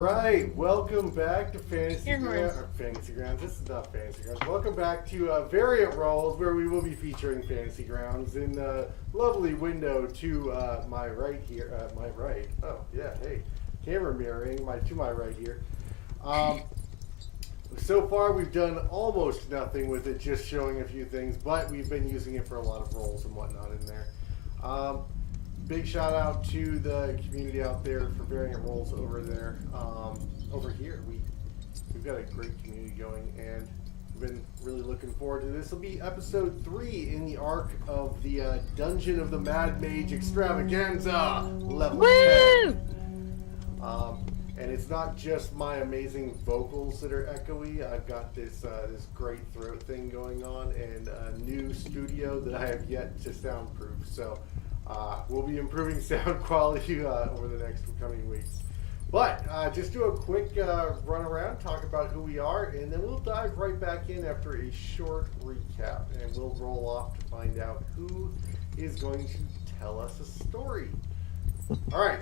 Right, welcome back to Fantasy Grounds. This is not Fantasy Grounds. Welcome back to Variant Roles, where we will be featuring Fantasy Grounds in the lovely window to my right here. My right. Oh yeah, hey, camera mirroring to my right here. So far, we've done almost nothing with it, just showing a few things, but we've been using it for a lot of roles and whatnot in there. Big shout out to the community out there for Variant Roles over there. Over here, we've got a great community going, and we've been really looking forward to this. This will be episode 3 in the arc of the Dungeon of the Mad Mage Extravaganza, level 10. And it's not just my amazing vocals that are echoey. I've got this great throat thing going on, and a new studio that I have yet to soundproof. So we'll be improving sound quality over the next coming weeks. But just do a quick run around, talk about who we are, and then we'll dive right back in after a short recap. And we'll roll off to find out who is going to tell us a story. All right.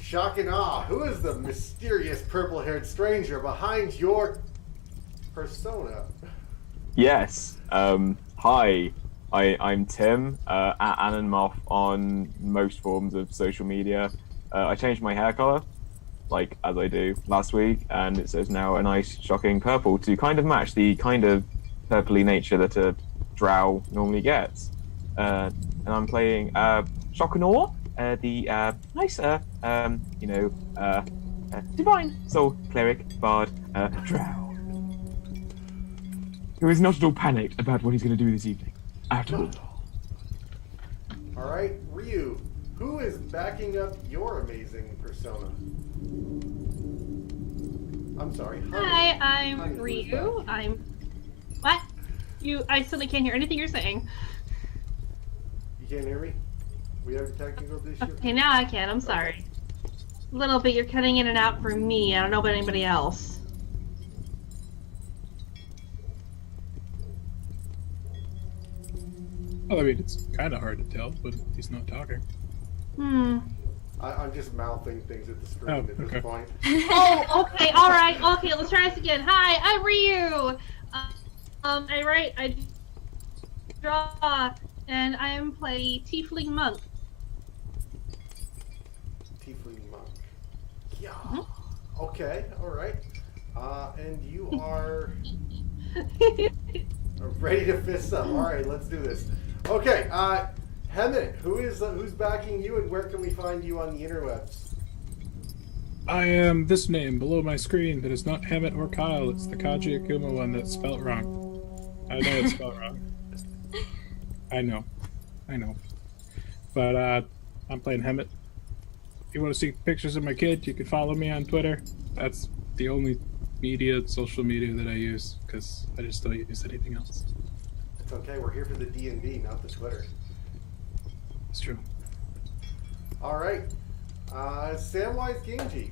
Shock and awe. Who is the mysterious purple-haired stranger behind your persona? Yes. Hi. I'm Tim, at Anonmoth on most forms of social media. I changed my hair color, like as I do last week, and it says now a nice shocking purple to kind of match the kind of purpley nature that a drow normally gets. And I'm playing Shock and Awe, the nice, divine soul cleric bard drow, who is not at all panicked about what he's going to do this evening. After all. All right, Ryu, who is backing up your amazing persona? I'm sorry. Hi, I'm Ryu. What? I suddenly can't hear anything you're saying. You can't hear me? We have technical issues? Okay, now I can. I'm sorry. A little bit. You're cutting in and out for me. I don't know about anybody else. Well, I mean, it's kind of hard to tell, but he's not talking. I'm just mouthing things at the screen at this point. Oh, okay, all right. Okay, let's try this again. Hi, I'm Ryu. I write, I draw, and I am play Tiefling Monk. Tiefling Monk. Yeah. Okay, all right. And you are ready to fist up. All right, let's do this. Okay, Hemet, who's backing you, and where can we find you on the interwebs? I am this name below my screen, but it's not Hammett or Kyle. It's the Kaji Akuma one that's spelled wrong. I know it's spelled wrong. I know. But I'm playing Hammett. If you want to see pictures of my kid, you can follow me on Twitter. That's the only social media that I use, because I just don't use anything else. It's okay, we're here for the D&D, not the Twitter. It's true. All right, Samwise Gamgee.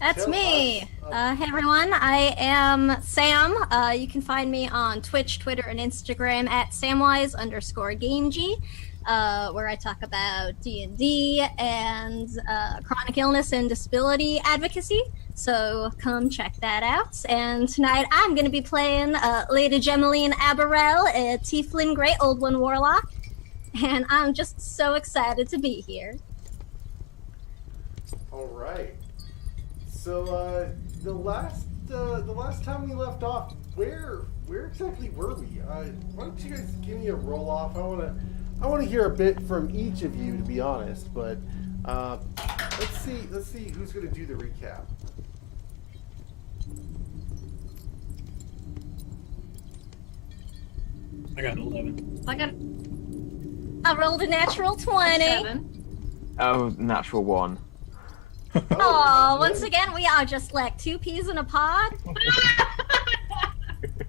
That's Tell me. us, Hey everyone, I am Sam. You can find me on Twitch, Twitter, and Instagram at Samwise_Gamegee, where I talk about D&D and chronic illness and disability advocacy. So come check that out. And tonight I'm going to be playing Lady Gemeline Aberrell, a Tiefling Great Old One Warlock. And I'm just so excited to be here. All right. So the last time we left off, where exactly were we? Why don't you guys give me a roll off? I want to hear a bit from each of you, to be honest. But let's see who's going to do the recap. I got an 11. I rolled a natural 20. 7. Oh, natural 1. Oh, once again, we are just like two peas in a pod.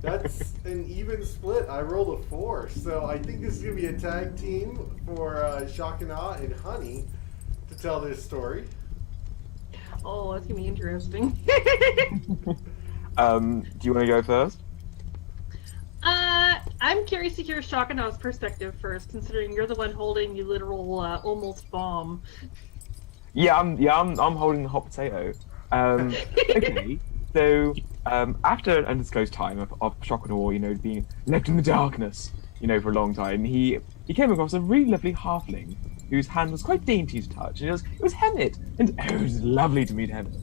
That's an even split. I rolled a 4, so I think this is going to be a tag team for Shock and Awe and Honey to tell this story. Oh, that's gonna be interesting. Do you want to go first? I'm curious to hear Shock and Awe's perspective first, considering you're the one holding the literal almost bomb. I'm holding the hot potato. Okay, so after an undisclosed time of shock and awe, being left in the darkness, for a long time, he came across a really lovely halfling whose hand was quite dainty to touch. And it was Hemet, and it was lovely to meet Hemet.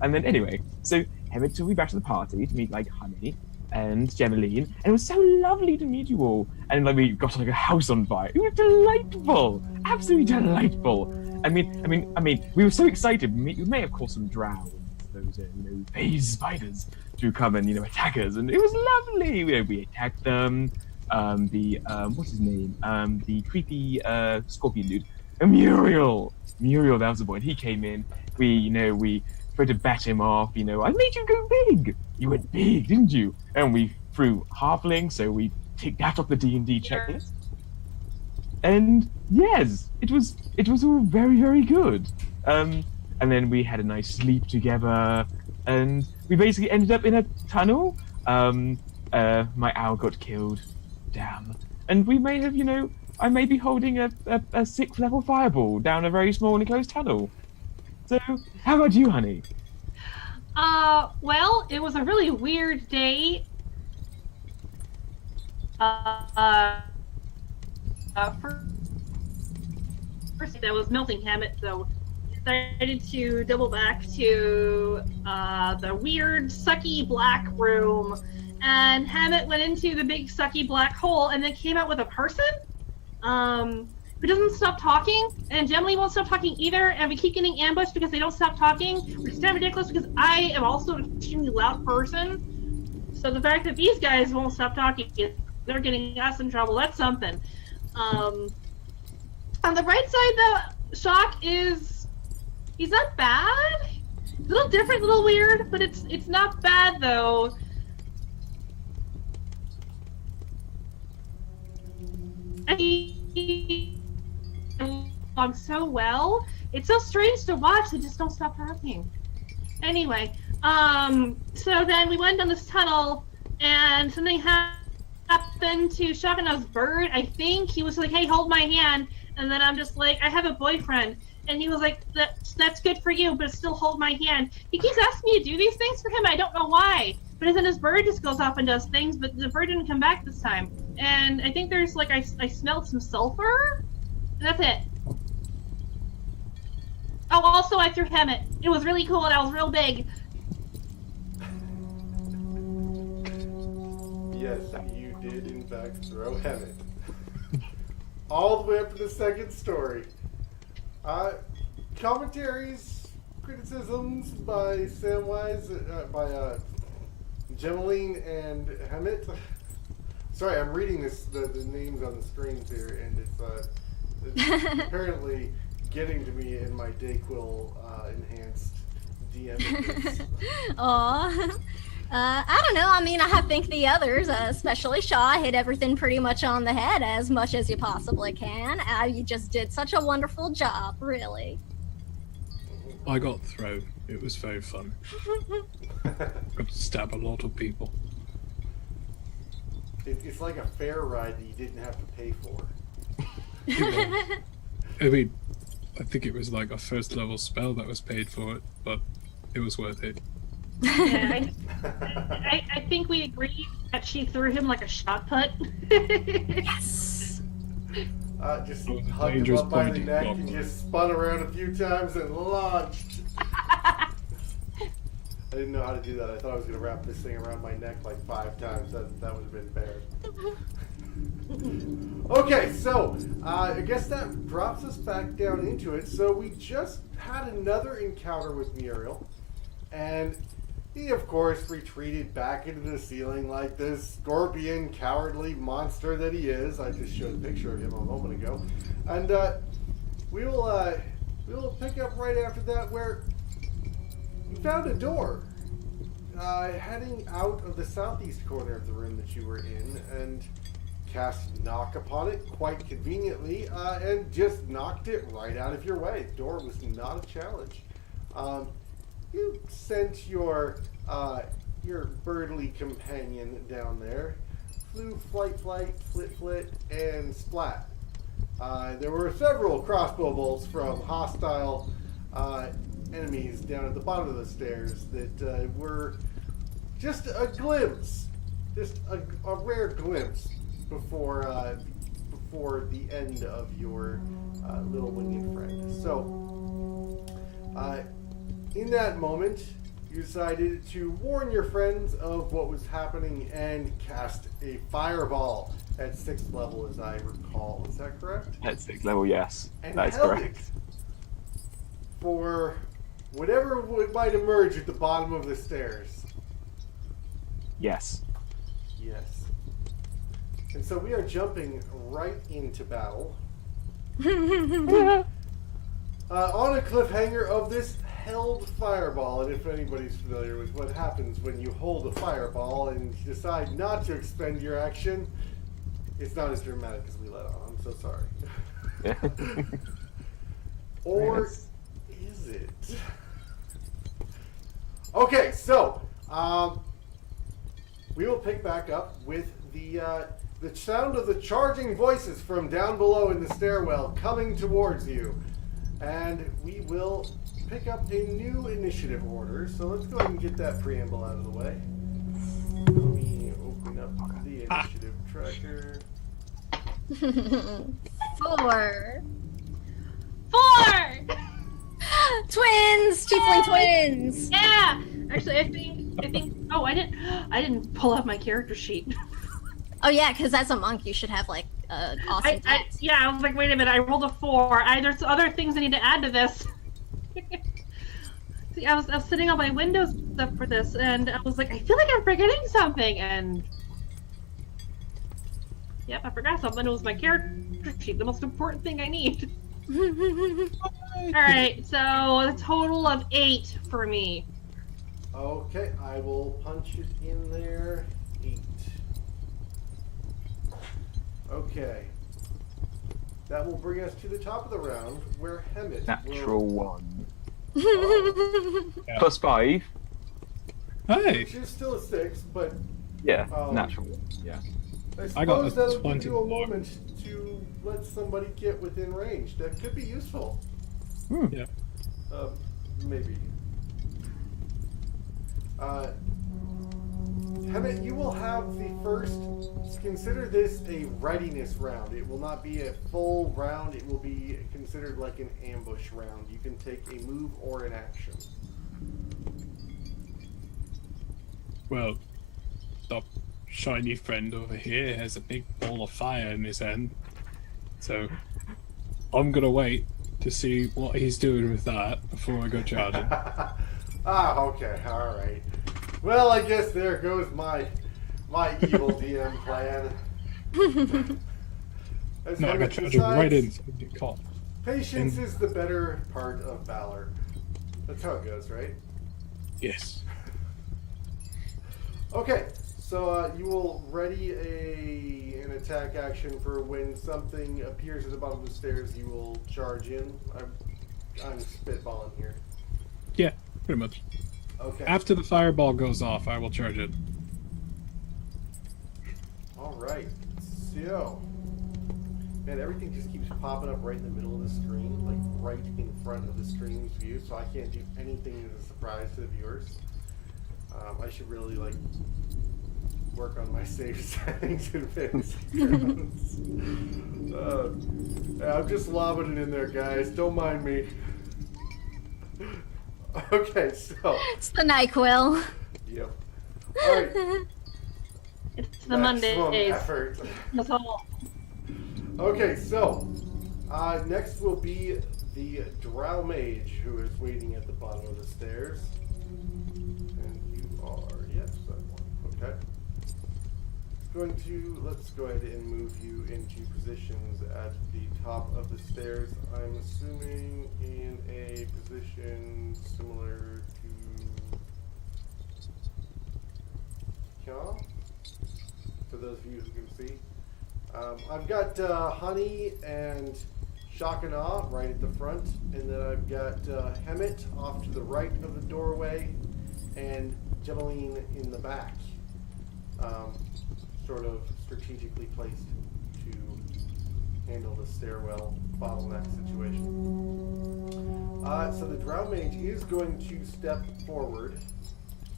And then anyway, so Hemet took me back to the party to meet like Honey and Gemmaline, and it was so lovely to meet you all. And like we got like a house on fire. It was delightful, absolutely delightful. I mean, we were so excited. We may have caused some drowns, those phase spiders to come and attack us, and it was lovely. We attacked them. What's his name? The creepy scorpion dude, Murial. Murial, that was the boy. And he came in. We tried to bat him off. I made you go big. You went big, didn't you? And we threw halfling, so we ticked that off the D&D checklist. And yes, it was all very, very good. And then we had a nice sleep together, and we basically ended up in a tunnel. My owl got killed. Damn. And we may have, I may be holding a 6th level fireball down a very small enclosed tunnel. So, how about you, Honey? Well, it was a really weird day. First, that was melting Hammett, so decided to double back to the weird, sucky black room. And Hammett went into the big sucky black hole and then came out with a person who doesn't stop talking, and Gemmaline won't stop talking either, and we keep getting ambushed because they don't stop talking, which is kind of ridiculous because I am also an extremely loud person. So the fact that these guys won't stop talking, they're getting us in trouble. That's something. On the bright side, though, Shock he's not bad. A little different, a little weird, but it's not bad though. He along so well. It's so strange to watch. They just don't stop talking. Anyway, so then we went down this tunnel, and something happened to Shagana's bird. I think he was like, "Hey, hold my hand," and then I'm just like, "I have a boyfriend," and he was like, "That's good for you, but still hold my hand." He keeps asking me to do these things for him. I don't know why, but then his bird just goes off and does things, but the bird didn't come back this time. And I think there's like I smelled some sulfur. And that's it. Oh, also I threw Hemet. It was really cool and I was real big. Yes, you did in fact throw Hemet. All the way up to the second story. Commentaries, criticisms by Samwise, by Gemmaline and Hemet. Sorry, I'm reading the names on the screens here, and it's apparently getting to me in my Dayquil enhanced DM. Aw. I don't know. I mean, I think the others, especially Shaw, hit everything pretty much on the head as much as you possibly can. You just did such a wonderful job, really. I got thrown. It was very fun. Got to stab a lot of people. It's like a fair ride that you didn't have to pay for. I mean, I think it was like a first level spell that was paid for it, but it was worth it. Yeah, I think we agreed that she threw him like a shot put. Yes! Just hugged him up by the neck and just spun around a few times and launched. I didn't know how to do that. I thought I was going to wrap this thing around my neck like 5 times. That would have been bad. Okay, so I guess that drops us back down into it. So we just had another encounter with Muriel, and he, of course, retreated back into the ceiling like this scorpion, cowardly monster that he is. I just showed a picture of him a moment ago. And we will pick up right after that where you found a door heading out of the southeast corner of the room that you were in, and cast knock upon it quite conveniently, and just knocked it right out of your way. The door was not a challenge. You sent your birdly companion down there, flew flight, flit, and splat. There were several crossbow bolts from hostile enemies down at the bottom of the stairs that were just a glimpse, just a rare glimpse before the end of your little winged friend. So, in that moment, you decided to warn your friends of what was happening and cast a fireball at 6th level, as I recall. Is that correct? At 6th level, yes. And That is held correct. it for whatever might emerge at the bottom of the stairs. Yes. Yes. And so we are jumping right into battle. On a cliffhanger of this held fireball, and if anybody's familiar with what happens when you hold a fireball and decide not to expend your action, it's not as dramatic as we let on. I'm so sorry. Yeah. Or Yes. is it? Okay, so we will pick back up with the sound of the charging voices from down below in the stairwell coming towards you, and we will pick up a new initiative order. So let's go ahead and get that preamble out of the way. Let me open up the initiative tracker. 4. 4! Twins! Tiefling twins! Yeah! Actually, I think. Oh, I didn't pull out my character sheet. Oh yeah, because as a monk you should have like awesome stats. Yeah, I was like, wait a minute, I rolled a 4. There's other things I need to add to this. See, I was sitting on my Windows stuff for this, and I was like, I feel like I'm forgetting something, and yep, I forgot something. It was my character sheet, the most important thing I need. Alright, so a total of 8 for me. Okay, I will punch it in there. 8. Okay. That will bring us to the top of the round, where Hemet Natural 1. Yeah. Plus 5. Hey, which is still a 6, but Yeah, Oh. natural 1. Yeah. I I got suppose a that'll give you a 24. moment to let somebody get within range. That could be useful. yeah. Maybe. Hemet, you will have the first. Consider this a readiness round. It will not be a full round. It will be considered like an ambush round. You can take a move or an action. Well, the shiny friend over here has a big ball of fire in his hand, so I'm gonna wait to see what he's doing with that before I go charging. Okay, all right. Well, I guess there goes my evil DM plan. As No, I Hemet got charging right decides, in, so I get caught. Patience is the better part of valor. That's how it goes, right? Yes. Okay, so you will ready an attack action for when something appears at the bottom of the stairs. You will charge in. I'm spitballing here. Yeah, pretty much. Okay. After the fireball goes off, I will charge it. All right. So, man, everything just keeps popping up right in the middle of the screen, like right in front of the screen's view. So I can't do anything as a surprise to the viewers. I should really work on my save settings in Fantasy Grounds. Yeah, I'm just lobbing it in there, guys. Don't mind me. Okay, so. It's the NyQuil. Yep. All right. It's the Maximum Mondays. effort. That's all. Okay, so next will be the Drow Mage, who is waiting at the bottom of the stairs. And you are, yes, that one. Okay. Let's go ahead and move you into positions at the top of the stairs. I'm assuming in a position similar to Kya, for those of you who can see. I've got Honey and Shakana right at the front, and then I've got Hemet off to the right of the doorway, and Jemeline in the back, sort of strategically placed to handle the stairwell bottleneck situation. So the Drow Mage is going to step forward,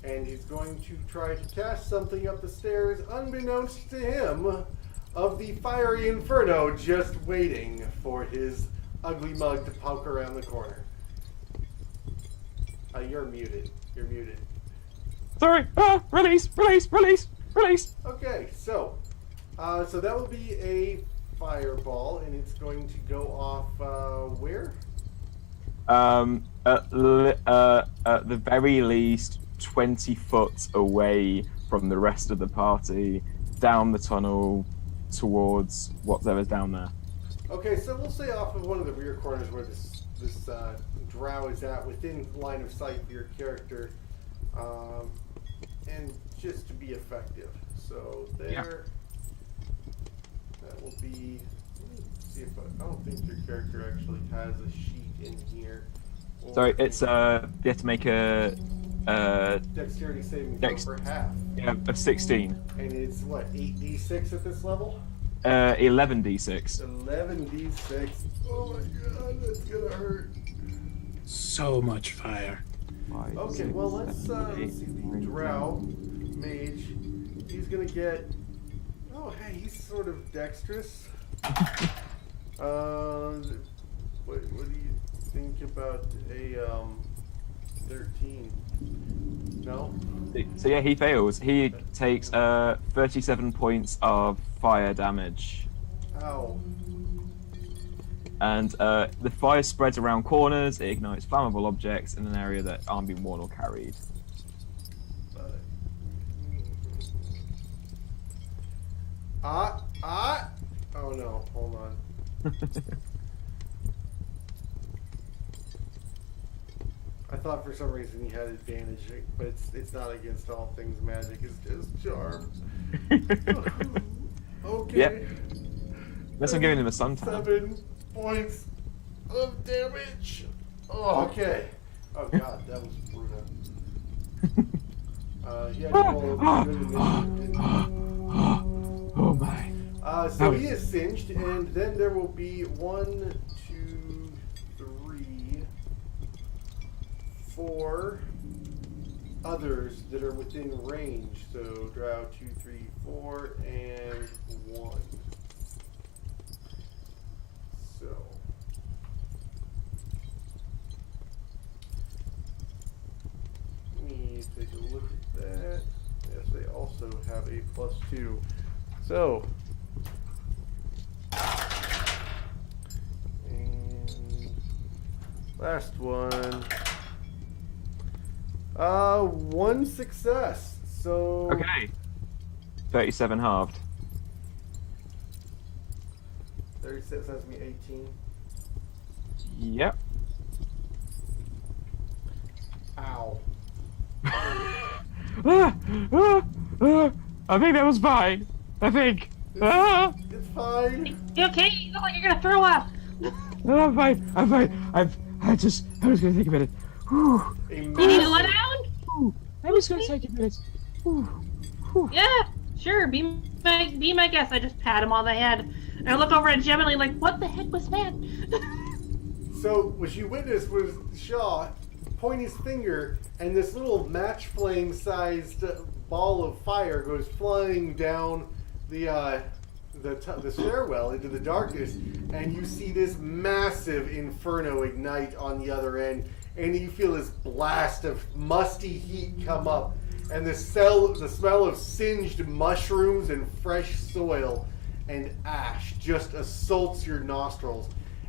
and he's going to try to cast something up the stairs, unbeknownst to him, of the fiery inferno just waiting for his ugly mug to poke around the corner. You're muted. You're muted. Sorry. Release. Okay, so that will be a fireball, and it's going to go off where? At the very least 20 foot away from the rest of the party, down the tunnel towards whatever's down there. Okay, so we'll say off of one of the rear corners where this drow is at, within line of sight for your character, and just to be effective. So there, Yeah. that will be. Let me see if I don't think your character actually has a sheet in here. Sorry, it's you have to make a dexterity saving throw for half. Yeah, a 16. And it's what, 8d6 at this level? 11d6. 11d6. Oh my god, that's gonna hurt. So much fire. Okay, well let's see the Drow Mage. He's gonna get. Oh hey, he's sort of dexterous. What do you think about a 13? No? So yeah, he fails. He takes 37 points of fire damage. Ow. And the fire spreads around corners, it ignites flammable objects in an area that aren't being worn or carried. Oh no, hold on. I thought for some reason he had advantage, but it's not against all things magic, it's just charm. Okay. Yep. Unless I'm giving him a suntan. 7 points of damage. Oh, okay. Oh god, that was brutal. He had to roll a good initiative. Oh my. So he is singed, and then there will be 1, 2, 3, 4 others that are within range. So Drow 2, 3, 4, and 1. So let me take a look at that. Yes, they also have a +2. So and last one. 1 success. So Okay. 37 halved. 36, that's me 18. Yep. Ow. I think that was fine. I think. It's fine. You okay? You look like you're gonna throw up. I'm fine. I was gonna take a minute. Whew. A You need to massive- let down? I was gonna take a minute. Yeah, sure. Be my guest. I just pat him on the head. And I look over at Gemini like, what the heck was that? So what you witnessed was Shaw point his finger, and this little match flame sized ball of fire goes flying down the stairwell into the darkness, and you see this massive inferno ignite on the other end, and you feel this blast of musty heat come up, and the smell of singed mushrooms and fresh soil and ash just assaults your nostrils,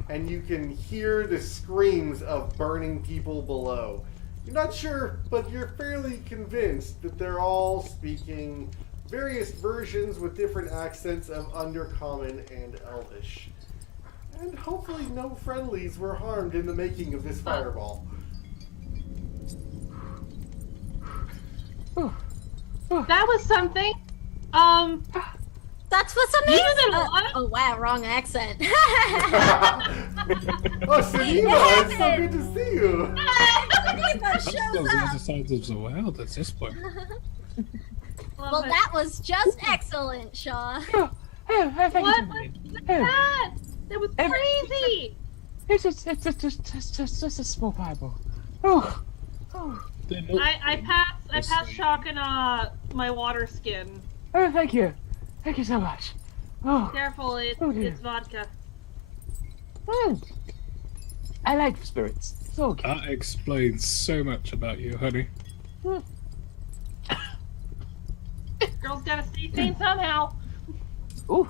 and you can hear the screams of burning people below. You're not sure, but you're fairly convinced that they're all speaking various versions with different accents of Undercommon and Elvish. And hopefully no friendlies were harmed in the making of this fireball. That was something. That's what's You amazing. did a lot. Oh wow, wrong accent. Oh, Sunima, it's so good to see you. Sunima I'm still shows the up. other side of the world at this point. Well, that was just excellent, Shaw. What was that? That was Em- crazy! It's just a small fireball. Oh. They're not I passed asleep. Shock and my water skin. Oh, thank you. Thank you so much. Oh. Careful, Oh, dear. it's vodka. I like spirits. It's okay. That explains so much about you, honey. Girl's gotta stay sane somehow. Ooh.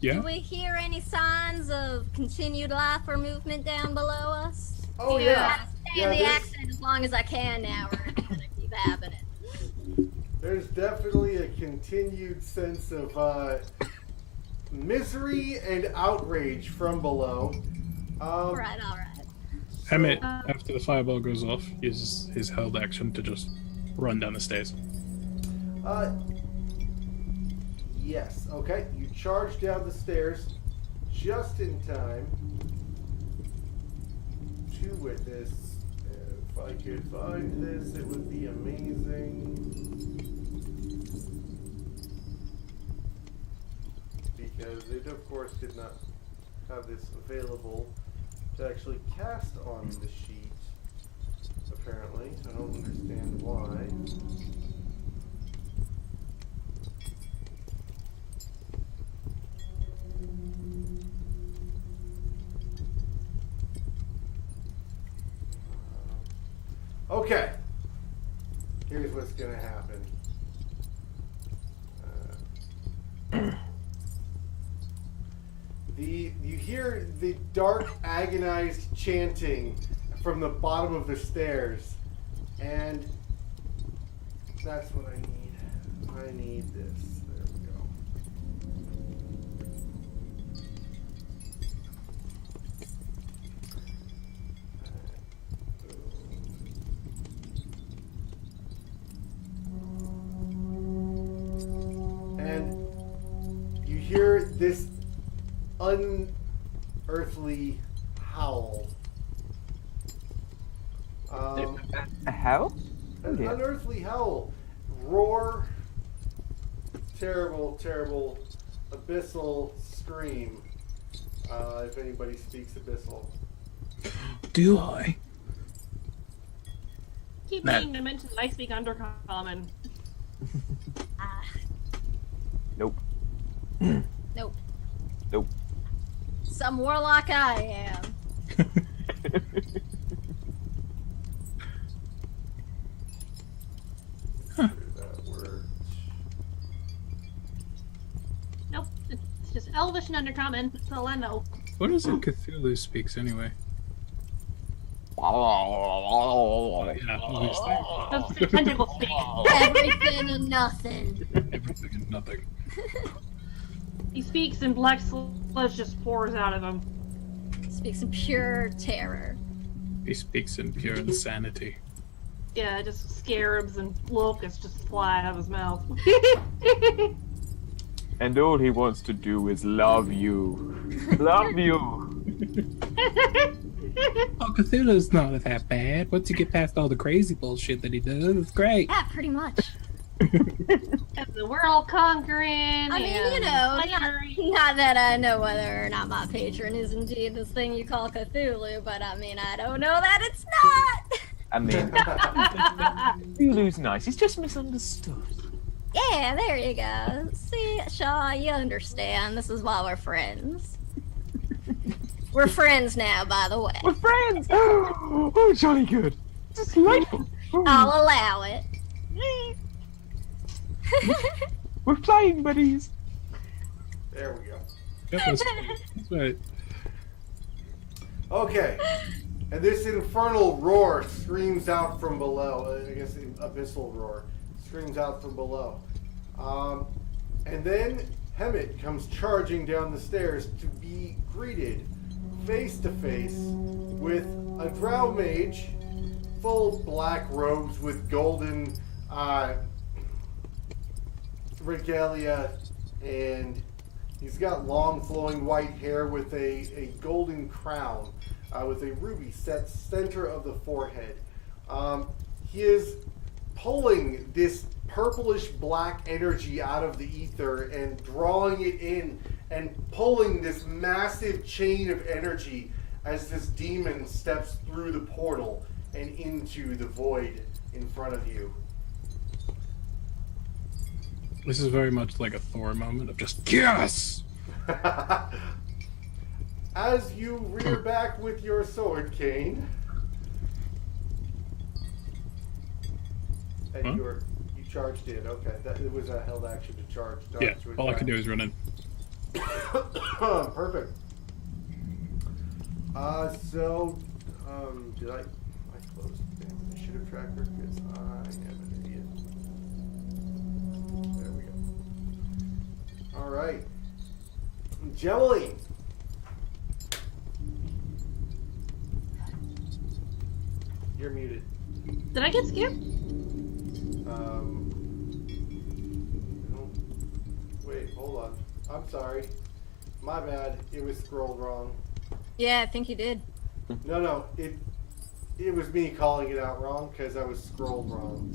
Yeah? Do we hear any signs of continued life or movement down below us? Oh Yeah. yeah. Stay Yeah, in the there's- accent as long as I can now, or it's gonna keep happening. There's definitely a continued sense of misery and outrage from below. All right. Emmett, after the fireball goes off, uses his held action to just run down the stairs. Yes. Okay. You charge down the stairs just in time to witness. If I could find this, it would be amazing. Because it, of course, did not have this available to actually cast on the sheet. Apparently, I don't understand why. Okay. Here's what's gonna happen. You hear the dark, agonized chanting from the bottom of the stairs, and that's what I need. I need this. There we go. And you hear this unearthly howl. How? An dear. unearthly howl. Roar. Terrible, terrible abyssal scream. If anybody speaks abyssal. Do I? Keep Matt. meaning to mention that I speak Undercommon. Ah, Nope. nope. Nope. Some warlock I am. That word. Nope, it's just Elvish and Undercommon. That's all I know. What is it Cthulhu speaks anyway? Yeah, obviously. Those tentacles speak. Everything and nothing. Everything and nothing. He speaks and black sludge just pours out of him. Speaks in pure terror. He speaks in pure insanity. Yeah, just scarabs and locusts just fly out of his mouth. And all he wants to do is love you. Love you. Oh, Cthulhu's not that bad. Once you get past all the crazy bullshit that he does, it's great. Yeah, pretty much. And the world conquering. I mean, you and know, fiery. not that I know whether or not my patron is indeed this thing you call Cthulhu, but I mean, I don't know that it's not. I mean, Cthulhu's nice. He's just misunderstood. Yeah, there you go. See, Shaw, you understand. This is why we're friends. We're friends now, by the way. We're friends. Oh, jolly good. This is delightful. I'll allow it. We're flying buddies. There we go. That was cool. That's right. Okay. And this infernal roar screams out from below. I guess an abyssal roar screams out from below. And then Hemet comes charging down the stairs to be greeted face to face with a drow mage, full black robes with golden regalia, and he's got long flowing white hair with a golden crown with a ruby set center of the forehead. He is pulling this purplish black energy out of the ether and drawing it in and pulling this massive chain of energy as this demon steps through the portal and into the void in front of you. This is very much like a Thor moment of just yes. As you rear back with your sword, Kane, and Huh? you charged in. Okay, that it was a held action to charge. Not Yeah, to all I can do attack. is run in. Perfect. Did I close the damn initiative tracker? Because I am an idiot. There we go. All right. Gemmeline. You're muted. Did I get skipped? No. Wait, hold on. I'm sorry. My bad. It was scrolled wrong. Yeah, I think you did. No. It was me calling it out wrong because I was scrolled wrong.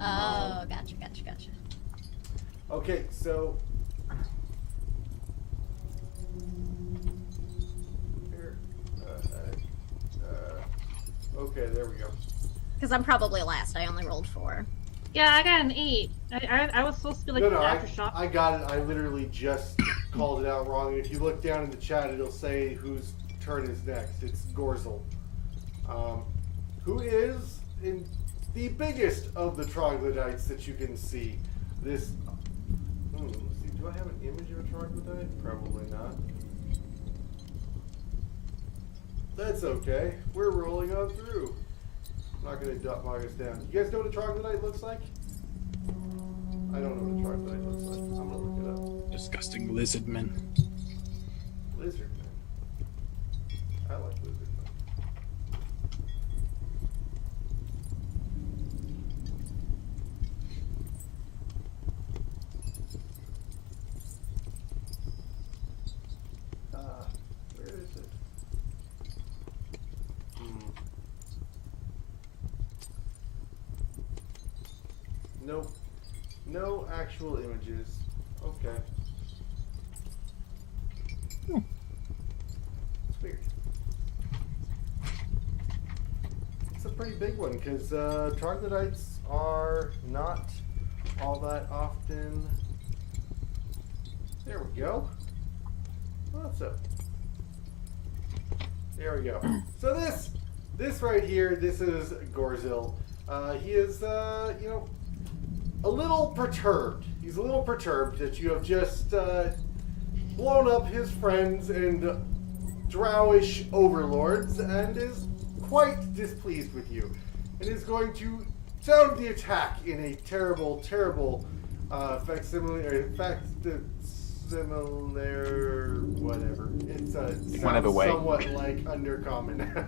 Oh, gotcha. Okay, so here, okay, there we go. Because I'm probably last. I only rolled 4. Yeah, I got an 8. I was supposed to be like No, an I aftershock. got it. I literally just called it out wrong. If you look down in the chat, it'll say whose turn is next. It's Gorzel, who is in the biggest of the troglodytes that you can see. This. Let's see. Do I have an image of a troglodyte? Probably not. That's okay. We're rolling on through. I'm not going to bog us down. You guys know what a troglodyte looks like? I don't know what a troglodyte looks like. I'm going to look it up. Disgusting lizard men. Lizard man. I like lizard men. Where is it? Nope. No actual images. Okay. It's weird. It's a pretty big one because troglodytes are not all that often. There we go. What's up? There we go. So this right here, this is Gorzil. He is, a little perturbed. He's a little perturbed that you have just blown up his friends and drowish overlords and is quite displeased with you and is going to sound the attack in a terrible similar whatever. It's Whatever way. somewhat like undercommon.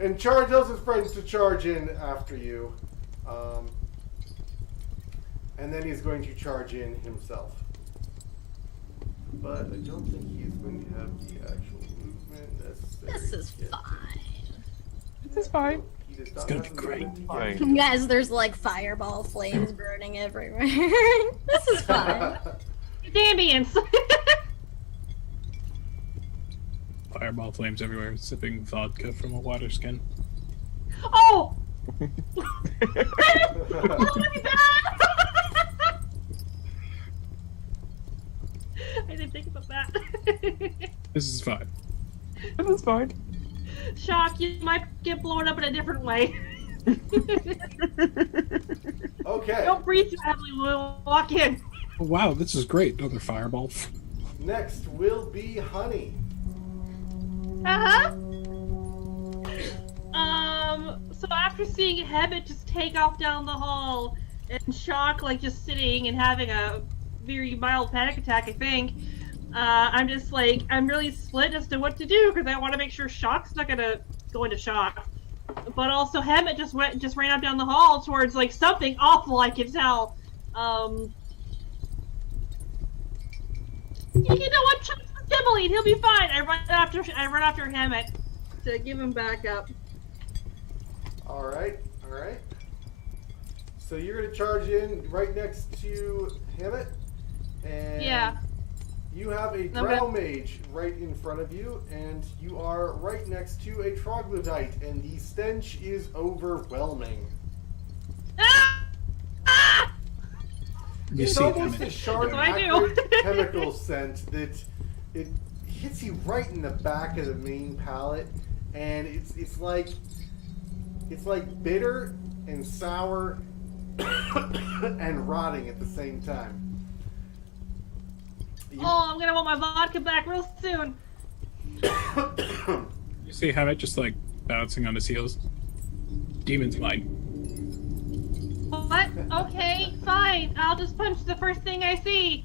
And tells his friends to charge in after you. And then he's going to charge in himself. But I don't think he's going to have the actual movement necessary. This is to get to- fine. This is fine. He does It's not gonna have be the great. movement to Fine. get Guys, there's like fireball flames burning everywhere. This is fine. It's ambience. Fireball flames everywhere, sipping vodka from a water skin. Oh! Really bad! I didn't think about that. This is fine. This is fine. Shock, you might get blown up in a different way. Okay. Don't breathe too heavily when we walk in. Oh, wow, this is great. Another fireball. Next will be Honey. Uh-huh. So after seeing Hebbit just take off down the hall and Shock like just sitting and having a very mild panic attack, I think, I'm just like, I'm really split as to what to do because I want to make sure Shock's not gonna go into shock. But also Hebbit just ran up down the hall towards like something awful I can tell. You know what? Chuck's Emily, he'll be fine. I run after Hammett to give him back up. All right. So you're gonna charge in right next to Hammett, and Yeah. You have a Drow Mage right in front of you, and you are right next to a Troglodyte, and the stench is overwhelming. Ah! Ah! You It's see almost them. a sharp, That's what I do. acrid chemical scent that it hits you right in the back of the main palate, and it's like bitter and sour and rotting at the same time. Oh, I'm gonna want my vodka back real soon. You see Hammett just like bouncing on his heels. Demon's mine. What? Okay, fine. I'll just punch the first thing I see.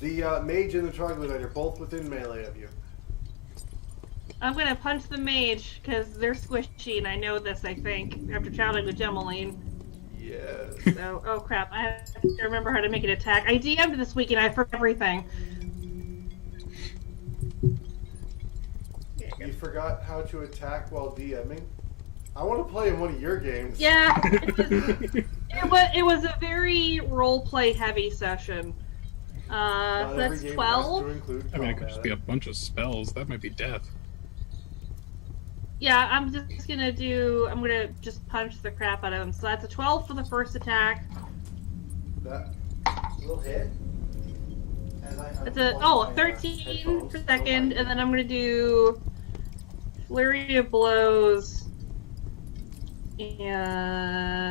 The Mage and the Troglodyte are both within melee of you. I'm gonna punch the mage because they're squishy, and I know this. I think after chatting with Gemeline. Yes. So, oh crap! I have to remember how to make an attack. I DM'd this week, and I forgot everything. You forgot how to attack while DMing? I want to play in one of your games. Yeah, it was a very roleplay heavy session. Not So every that's game 12. has to include I mean, it could just combat. be a bunch of spells. That might be death. Yeah, I'm just gonna just punch the crap out of him. So that's a 12 for the first attack. That will hit. And It's a 13 for second, and then I'm gonna do flurry of blows,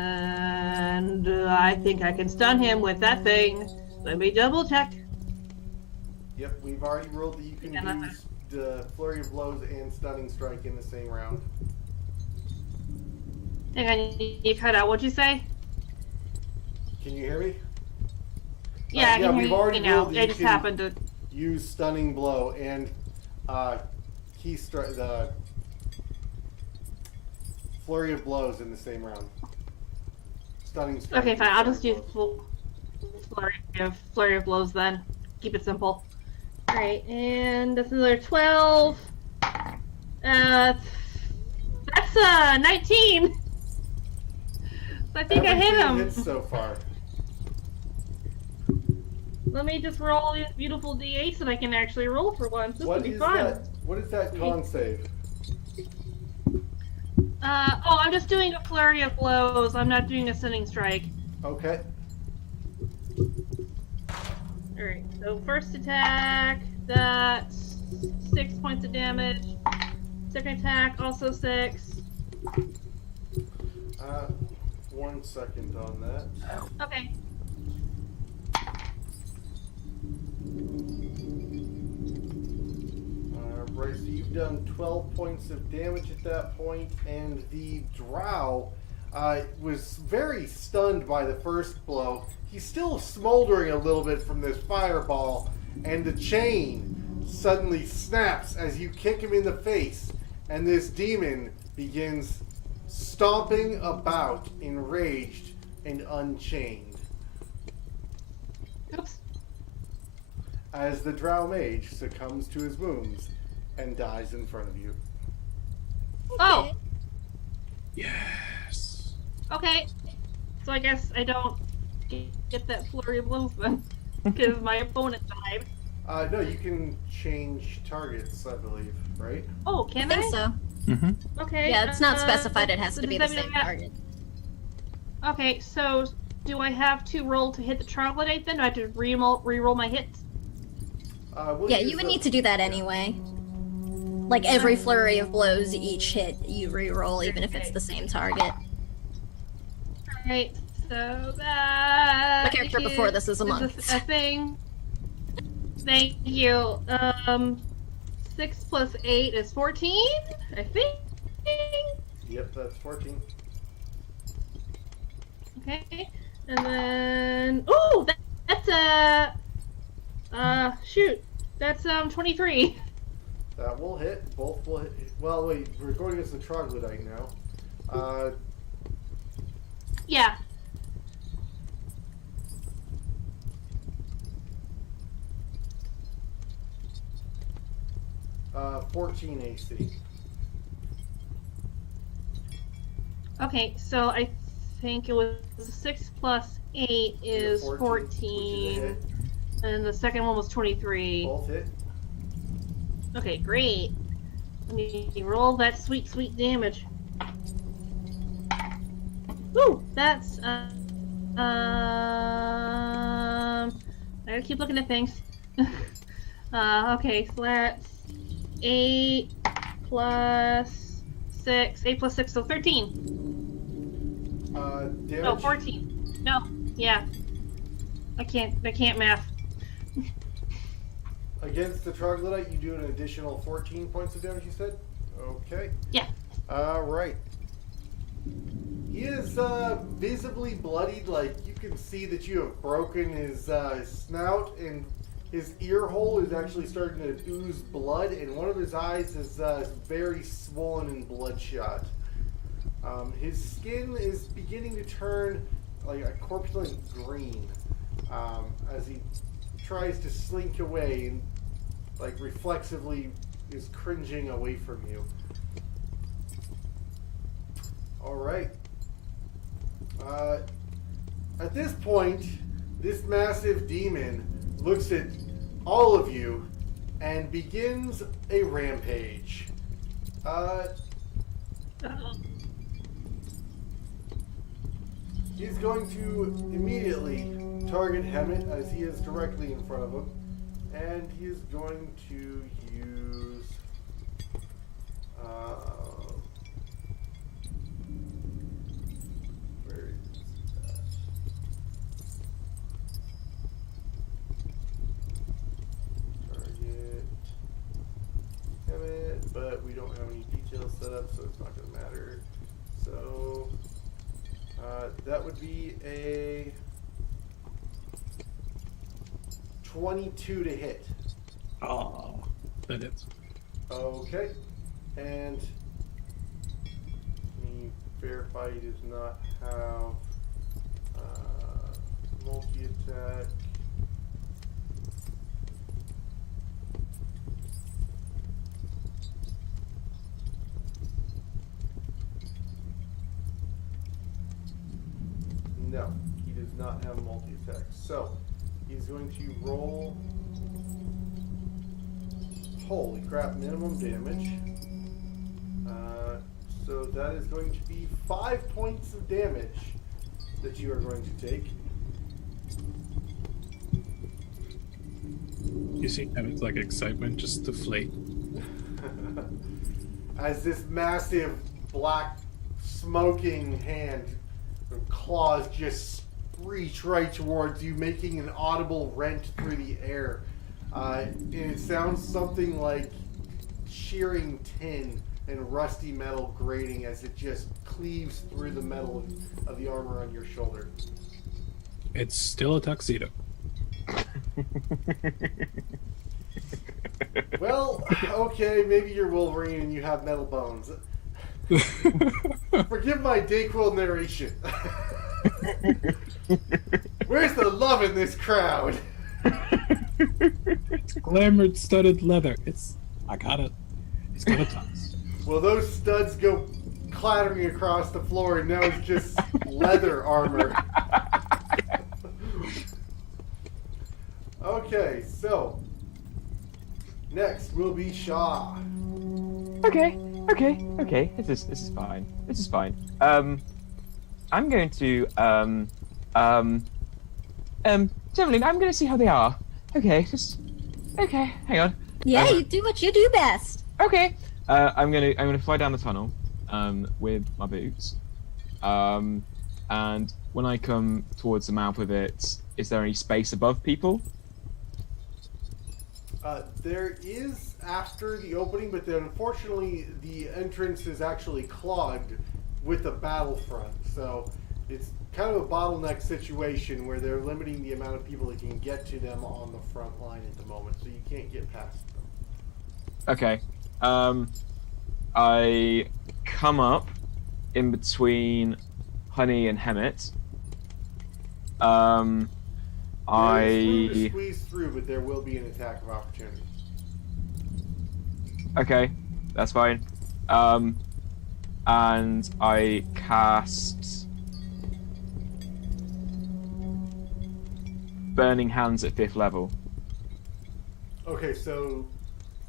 and I think I can stun him with that thing. Let me double check. Yep, we've already ruled that you can Yeah, use the flurry of blows and stunning strike in the same round. Hang on, you cut out. What'd you say? Can you hear me? Yeah, I can we've hear already you now. ruled that It you just can happened to. use stunning blow and key strike the flurry of blows in the same round. Stunning strike. Okay, and fine. I'll flurry just do of blows. flurry of blows then. Keep it simple. All right, and that's another 12. That's 19. So I think I hit Everything him. hits so far. Let me just roll these beautiful d8s and I can actually roll for once. This will What be is fun. that? What is that con save? I'm just doing a flurry of blows. I'm not doing a stunning strike. Okay. Alright, so first attack, that's 6 points of damage. Second attack, also 6. 1 second on that. Okay. Right, so you've done 12 points of damage at that point, and the drow was very stunned by the first blow. He's still smoldering a little bit from this fireball, and the chain suddenly snaps as you kick him in the face, and this demon begins stomping about, enraged and unchained. Oops. As the drow mage succumbs to his wounds and dies in front of you. Oh, Yes. okay. So I guess I don't get that flurry of blows then, because my opponent died. No, you can change targets, I believe, right? Oh, I can think I? so. Mm-hmm. Okay. Yeah, it's not specified. It has so to be does the that same mean I- target. Okay, so do I have to roll to hit the troglodyte then? Do I have to re-roll my hits? We'll Yeah, use you would the- need to do that anyway. Like every flurry of blows, each hit you re-roll, even if it's the same target. Alright, so that... My character before this is a monk. a thing. Thank you. 6 plus 8 is 14, I think? Yep, that's 14. Okay, and then... Ooh, that's shoot. That's 23. That will hit. Both will hit. Well, wait, we're going against the troglodyte now. Yeah. 14 AC. Okay, so I think it was 6 plus 8 is 14, which is a 14. hit. And the second one was 23. Both hit. Okay, great. Let me roll that sweet, sweet damage. Woo! That's, I gotta keep looking at things. Okay, so that's 8 plus 6. 8 plus 6, so 13. Damage? No, 14. No, yeah. I can't math. Against the troglodyte, you do an additional 14 points of damage, you said? Okay. Yeah. Right. He is visibly bloodied, like you can see that you have broken his snout, and his ear hole is actually starting to ooze blood, and one of his eyes is very swollen and bloodshot. His skin is beginning to turn like a corpulent green as he tries to slink away and like reflexively is cringing away from you. All right. At this point, this massive demon looks at all of you and begins a rampage. He's going to immediately target Hemet as he is directly in front of him, and he is going to use where is that? Target Hemet, but we don't have any details set up, so it's not going to matter. So that would be a 22 to hit. Oh, that is. Okay. And let me verify he does not have multi-attack. No, he does not have multi-attack. So, he's going to roll... Holy crap, minimum damage. So that is going to be 5 points of damage that you are going to take. You see Emmett's like excitement just deflate. As this massive black smoking hand and claws just reach right towards you, making an audible rent through the air. And it sounds something like shearing tin and rusty metal grating as it just cleaves through the metal of the armor on your shoulder. It's still a tuxedo. Well, okay, maybe you're Wolverine and you have metal bones. Forgive my Dayquil narration. Where's the love in this crowd? It's glamour studded leather. I got it. It's got a tux. Well, those studs go clattering across the floor, and now it's just leather armor. Okay, so next will be Shaw. Okay. This is fine. This is fine. I'm going to Devlin, I'm going to see how they are. Okay, hang on. Yeah, you do what you do best. Okay. I'm gonna fly down the tunnel, with my boots, and when I come towards the mouth of it, is there any space above people? There is after the opening, but then unfortunately the entrance is actually clogged with the battlefront, so it's kind of a bottleneck situation where they're limiting the amount of people that can get to them on the front line at the moment, so you can't get past them. Okay. I come up in between Honey and Hemet. There is room to squeeze through, but there will be an attack of opportunity. Okay, that's fine. And I cast burning hands at 5th level. Okay, so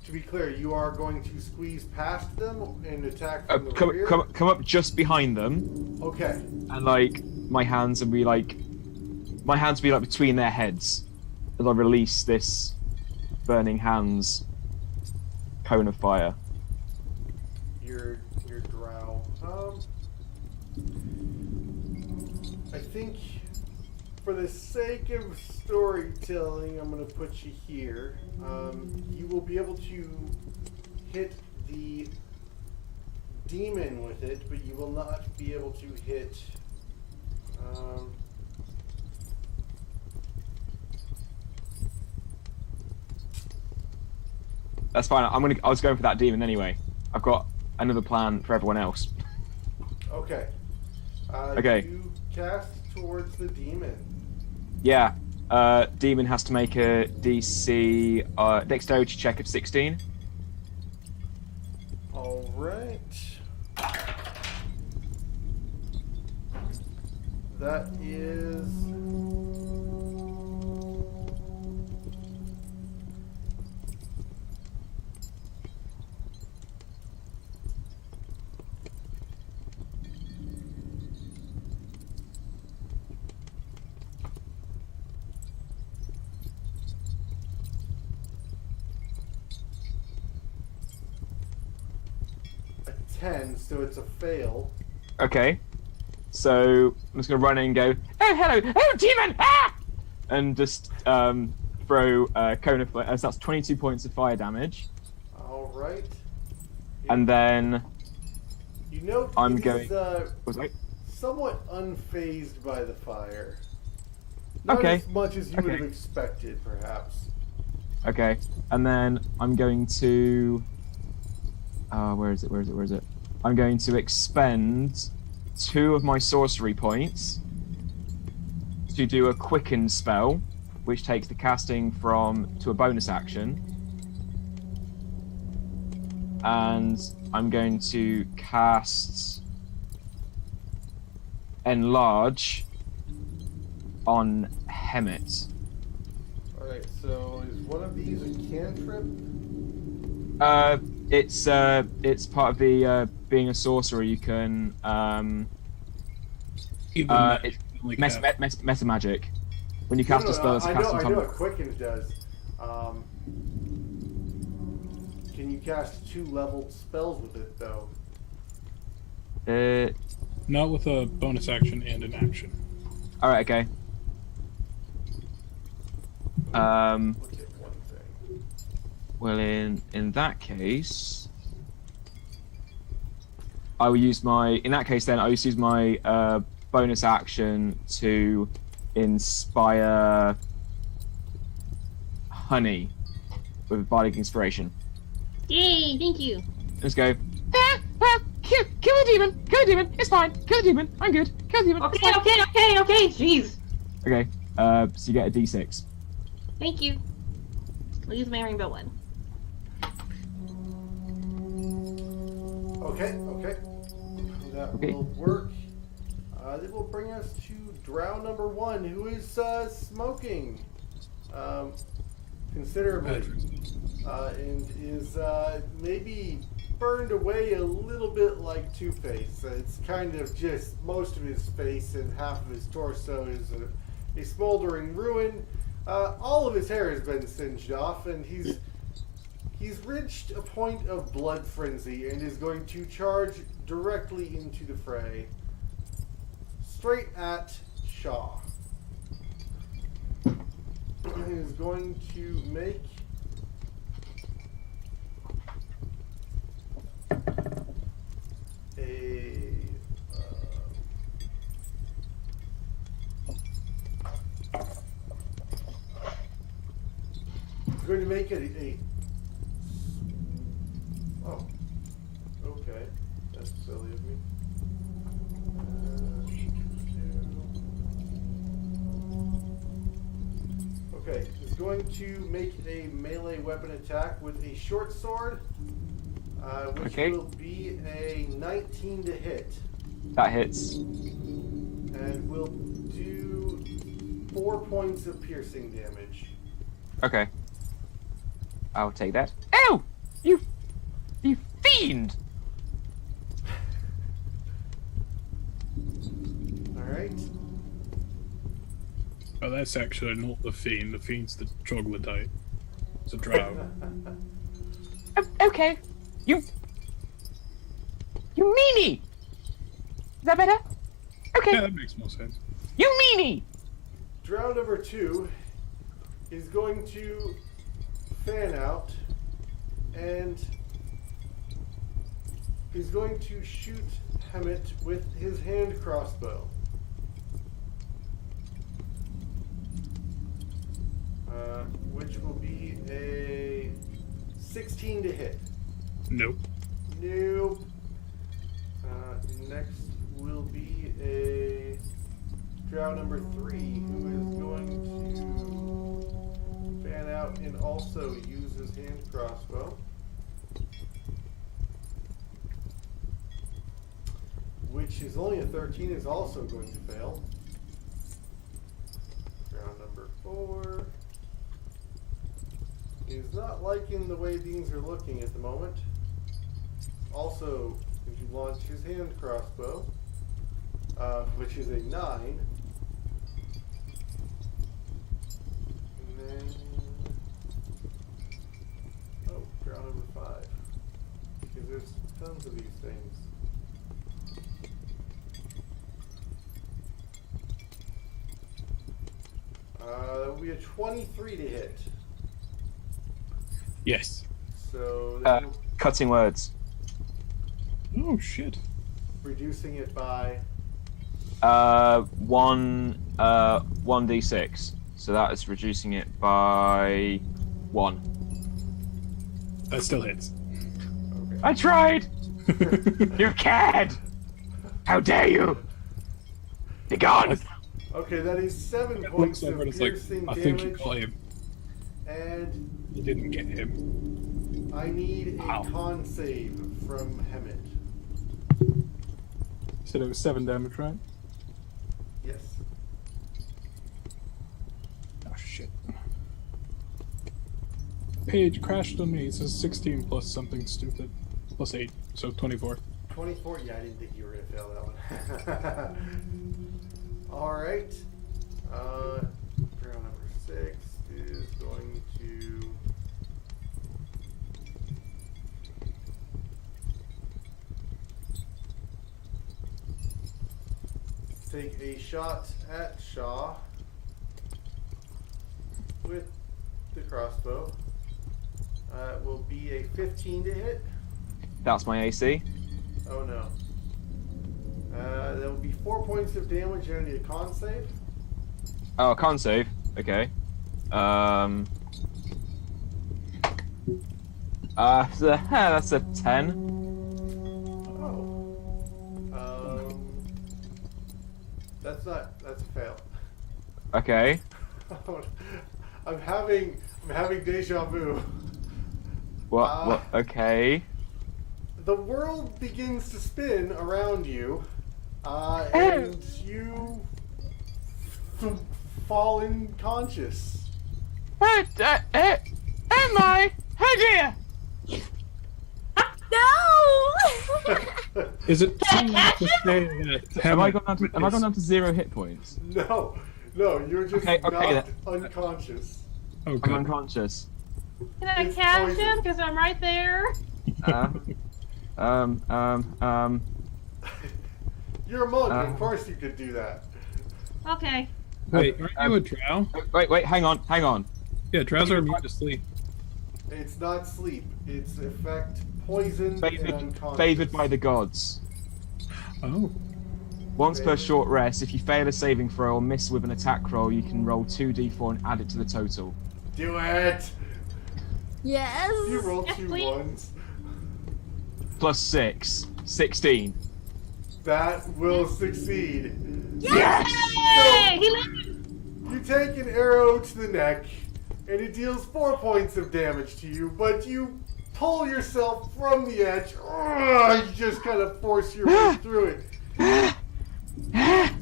to be clear, you are going to squeeze past them and attack from the rear? Come up just behind them. Okay. And like my hands will be like between their heads as I release this burning hands cone of fire. Your drow. I think for the sake of storytelling, I'm gonna put you here. You will be able to hit the demon with it, but you will not be able to hit. That's fine. I was going for that demon anyway. I've got another plan for everyone else. Okay. Okay. You cast towards the demon. Yeah. Demon has to make a DC dexterity check of 16. All right. That is. A 10, so it's a fail. Okay. So I'm just gonna run in and go, oh hello, oh demon, ah! And just throw a cone of fire. So that's 22 points of fire damage. All right. And then You know, I'm it going. is, somewhat unfazed by the fire. Not Okay. as much as you would have Okay. expected, perhaps. Okay. And then I'm going to. Where is it? I'm going to expend 2 of my sorcery points to do a quicken spell, which takes the casting to a bonus action. And I'm going to cast Enlarge on Hemet. Alright, so is one of these a cantrip? It's part of the being a sorcerer. You can it's meta magic. When you cast a spell, it's I casting know what Quicken does. Can you cast 2 leveled spells with it, though? Not with a bonus action and an action. All right, okay. Look at one thing. Well, in that case, I will use my. In that case, then I will use my bonus action to inspire honey with bardic inspiration. Yay! Thank you. Let's go. Kill the demon! Kill the demon! It's fine! Kill the demon! I'm good! Kill the demon! It's Okay, fine. okay. Jeez. Okay, so you get a d6. Thank you. I'll use my rainbow one. Okay. That Okay. will work. That will bring us to drow number 1, who is smoking considerably. And is maybe burned away a little bit like Two-Face. It's kind of just most of his face and half of his torso is a smoldering ruin. All of his hair has been singed off, and he's reached a point of blood frenzy and is going to charge directly into the fray. Straight at Shaw. He is going to make going to make it a oh, okay, that's silly of me. Okay, he's going to make a melee weapon attack with a short sword, which will be a 19 to hit. That hits. And we'll do 4 points of piercing damage. Okay. I'll take that. Ow! You fiend! Alright. Oh, that's actually not the fiend. The fiend's the troglodyte. It's a drow. Okay. You meanie! Is that better? Okay. Yeah, that makes more sense. You meanie! Drow number 2 is going to fan out and is going to shoot Hemet with his hand crossbow. Which will be a 16 to hit. Nope. Nope. Next will be a drow number 3 who is going to fan out and also use his hand crossbow. Which is only a 13, is also going to fail. Drow number 4 is not liking the way things are looking at the moment. Also, if you launch his hand crossbow, which is a 9, and then drow number 5, because there's tons of these things. That will be a 23 to hit. Yes. So Cutting words. Oh shit. reducing it by 1d6. So that is reducing it by 1. That still hits. okay. I tried! You cad! How dare you! Be gone! Okay, that is 7 It points looks of over and it's like, piercing I damage, think you got him. and You didn't get him. I need a Wow. con save from Hemet. You said it was 7 damage, right? Yes. Oh shit. Page crashed on me. It says 16 plus something stupid. Plus 8, so 24. 24? Yeah, I didn't think you were going to fail that one. Alright. Drow number 6 is going to take a shot at Shaw with the crossbow. It will be a 15 to hit. That's my AC. Oh no. That will be 4 points of damage and I need a con save. Oh, con save. Okay. That's a 10. Oh. That's a fail. Okay. I'm having deja vu. What? Okay. The world begins to spin around you, and you fall unconscious. Am I? Oh dear! No! Is it too late to say Have I gone down to 0 hit points? No, you're just Okay, knocked unconscious. Oh, I'm good. unconscious. Can I It's catch poison. him? Because I'm right there. You're a monk, of course you could do that. Okay. Wait, aren't you a drow? Wait, hang on. Yeah, drows are immune to sleep. It's not sleep. It's effect poison and unconscious. Favored by the gods. Oh. Once per short rest, if you fail a saving throw or miss with an attack roll, you can roll 2d4 and add it to the total. Do it! Yes. You roll Yes, 2 please. 1s. Plus 6. 16. That will succeed. Yes! Hey, he lived. You take an arrow to the neck, and it deals 4 points of damage to you, but you pull yourself from the edge. You just kind of force your way through it.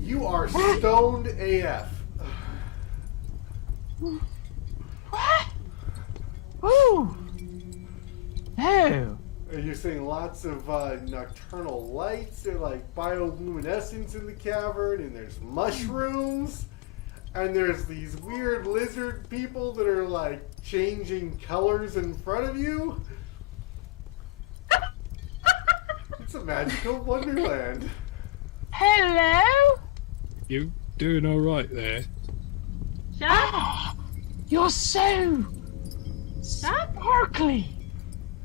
You are stoned AF. What? Ooh. No. And you're seeing lots of nocturnal lights and like bioluminescence in the cavern, and there's mushrooms, and there's these weird lizard people that are like changing colors in front of you. It's a magical wonderland. Hello. You doing all right there? Shut up! You're so Shut sparkly.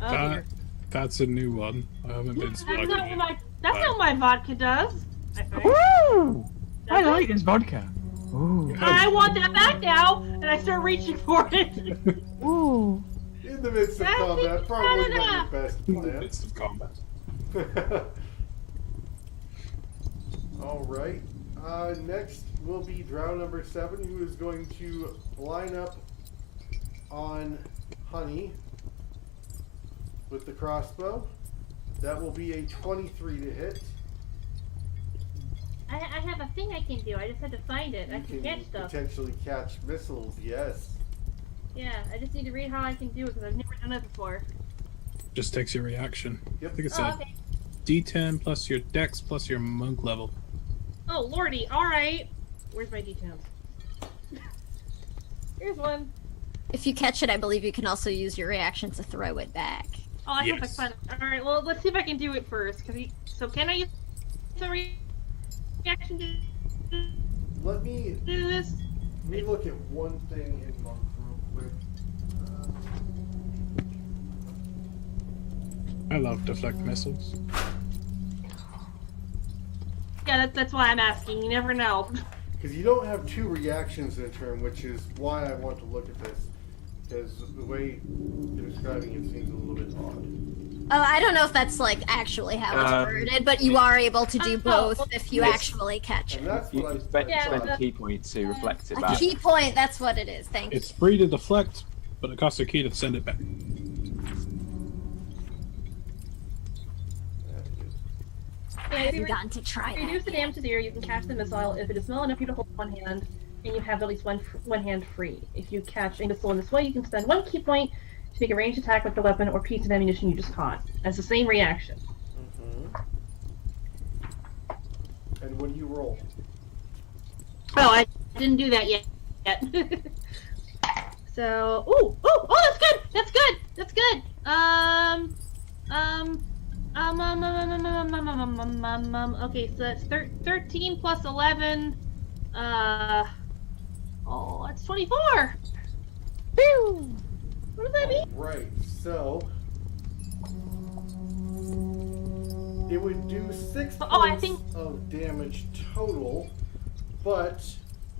Oh, That, dear. that's a new one. I haven't been That's sparkling. not what my that's not what my vodka does. I think. Ooh. I Does it? like this vodka. Ooh. I want that back now, and I start reaching for it. Ooh. In the midst of I think combat, it's probably not not enough. your best In the plan. midst of combat. All right. Next will be drow number 7, who is going to line up on Honey with the crossbow. That will be a 23 to hit. I have a thing I can do. I just had to find it. I You can catch stuff. potentially catch missiles, yes. Yeah, I just need to read how I can do it because I've never done it before. Just takes your reaction. Yep. I think it's Oh, a okay. D10 plus your dex plus your monk level. Oh, lordy. All right. Where's my details? Here's one. If you catch it, I believe you can also use your reaction to throw it back. Oh, I hope I Yes. find it. All right. Well, let's see if I can do it first. So can I use the reaction to Let me do this? look at one thing in Monk real quick. I love deflect missiles. Yeah, that's why I'm asking. You never know. Because you don't have 2 reactions in a turn, which is why I want to look at this. Because the way you're describing it seems a little bit odd. Oh, I don't know if that's like actually how it's worded, but you are able to do both if you Yes. actually catch And it. that's You what I can spend, Yeah, spend a but- key point to reflect it A back. key point, that's what it is. Thank you. It's free to deflect, but it costs a key to send it back. Yeah, I if you haven't gotten to try reduce the that. damage to 0, you can catch the missile if it is small enough for you to hold one hand, and you have at least one hand free. If you catch a missile in this way, you can spend 1 key point to make a ranged attack with the weapon or piece of ammunition you just caught. That's the same reaction. And when you roll, Oh, I didn't do that yet. So, oh, that's good. That's good. That's good. Okay, so that's 13 plus 11. Oh, that's 24. Woo! What does that mean? right, so it would do 6 Oh, I points think- of damage total, but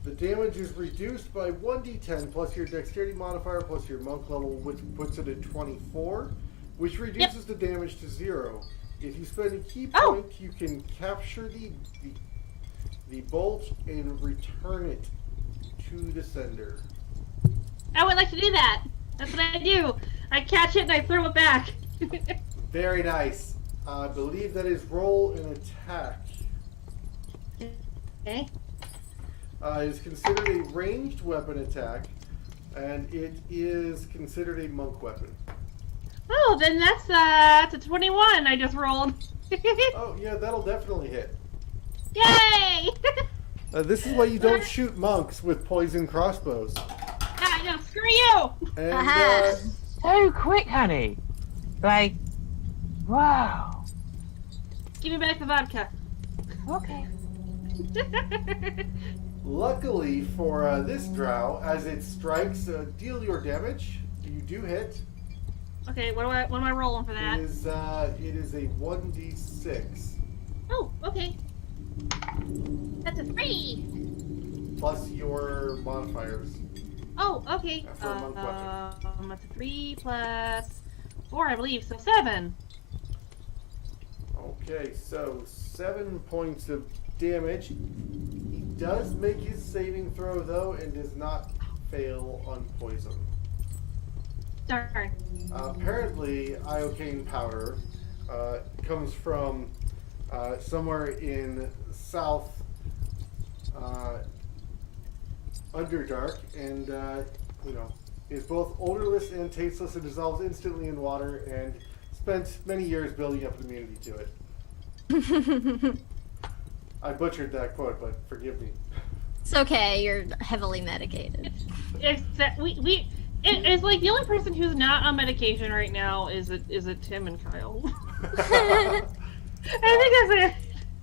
the damage is reduced by 1d10 plus your dexterity modifier plus your monk level, which puts it at 24, which reduces the damage to 0. If you spend a key point, Oh. you can capture the bolt and return it to the sender. I would like to do that. That's what I do. I catch it and I throw it back. Very nice. I believe that is roll an attack. Okay. It is considered a ranged weapon attack, and it is considered a monk weapon. Oh, then that's a 21 I just rolled. Oh, yeah, that'll definitely hit. Yay! This is why you don't shoot monks with poison crossbows. Ah, no, screw you! And Aha. So quick, honey. Like, wow. Give me back the vodka. Okay. luckily for this drow, as it strikes, deal your damage. You do hit. Okay, what am I rolling for that? It is a 1d6 Oh, okay. That's a 3. plus your modifiers. Oh, okay. For a monk weapon. That's a 3 plus 4, I believe, so 7. Okay, so 7 points of damage. He does make his saving throw though, and does not fail on poison. Darn. Apparently, iocane powder comes from somewhere in south Underdark, and is both odorless and tasteless and dissolves instantly in water, and spent many years building up immunity to it. I butchered that quote, but forgive me. It's okay. You're heavily medicated. It's like the only person who's not on medication right now is Tim and Kyle. I think that's it.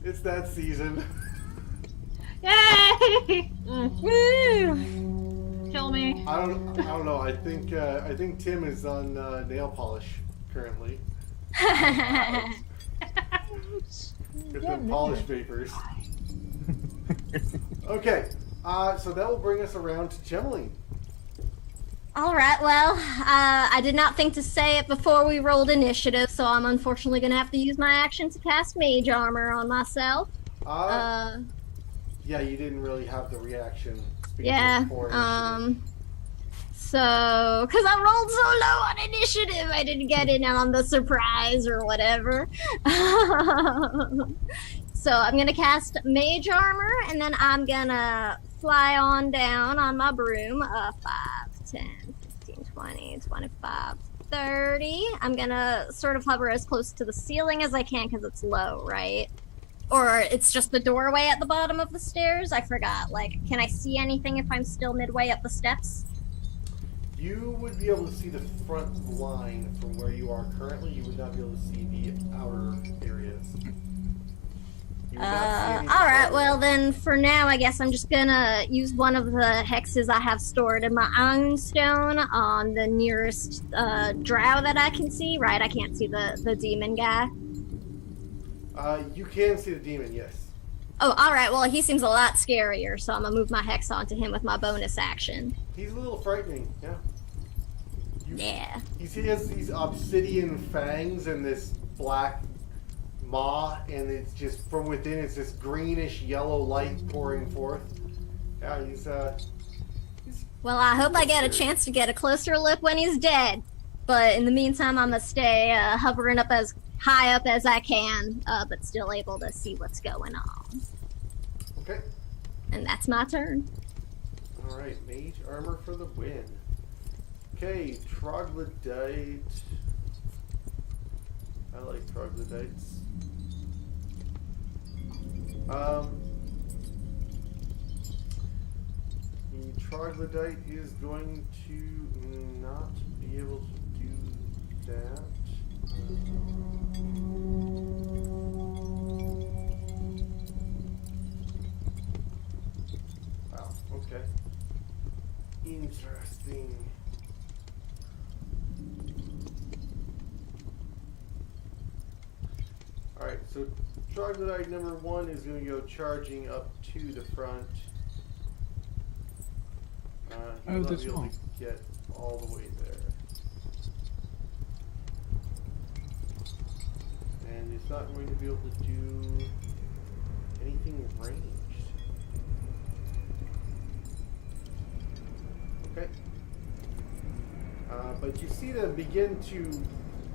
It's that season. Yay! Woo! Kill me. I don't know. I think Tim is on nail polish currently. With the polish vapors. Okay, so that will bring us around to Gemmeline. All right. Well, I did not think to say it before we rolled initiative, so I'm unfortunately gonna have to use my action to cast Mage Armor on myself. Yeah, you didn't really have the reaction. Yeah. So, because I rolled so low on initiative, I didn't get in on the surprise or whatever. So I'm gonna cast Mage Armor, and then I'm gonna fly on down on my broom. 5, 10, 15, 20, 25, 30. I'm gonna sort of hover as close to the ceiling as I can because it's low, right? Or it's just the doorway at the bottom of the stairs? I forgot. Like, can I see anything if I'm still midway up the steps? You would be able to see the front line from where you are currently. You would not be able to see the outer areas. Alright, well then for now I guess I'm just gonna use one of the hexes I have stored in my Iron Stone on the nearest drow that I can see, right? I can't see the demon guy. You can see the demon, yes. Oh, alright, well he seems a lot scarier, so I'm gonna move my hex onto him with my bonus action. He's a little frightening, yeah. Yeah. He has these obsidian fangs and this black maw, and it's just from within it's this greenish yellow light pouring forth. Yeah, he's well, I hope I get a chance to get a closer look when he's dead. But in the meantime, I'm gonna stay hovering up as high up as I can, but still able to see what's going on. okay. And that's my turn. Alright, Mage Armor for the win. Okay, Troglodyte. I like Troglodytes. The Troglodyte is going to not be able to do that. Wow, okay. Interesting. Alright, so Troglodyte number 1 is going to go charging up to the front. He'll not this be able one. to get all the way there. And it's not going to be able to do anything ranged. Okay. But you see them begin to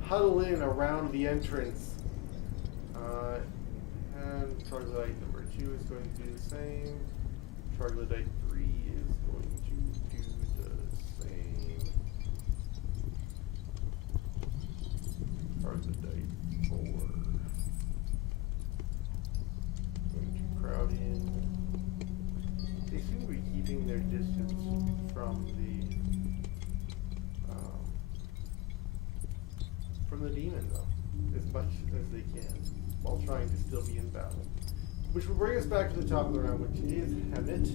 huddle in around the entrance. And Troglodyte number 2 is going to do the same. Troglodyte 3 is going to do the same. Troglodyte 4 going to crowd in. They seem to be keeping their distance from the demon, though, as much as they can, while trying to still be in battle. Which will bring us back to the top of the round, which is Hammett.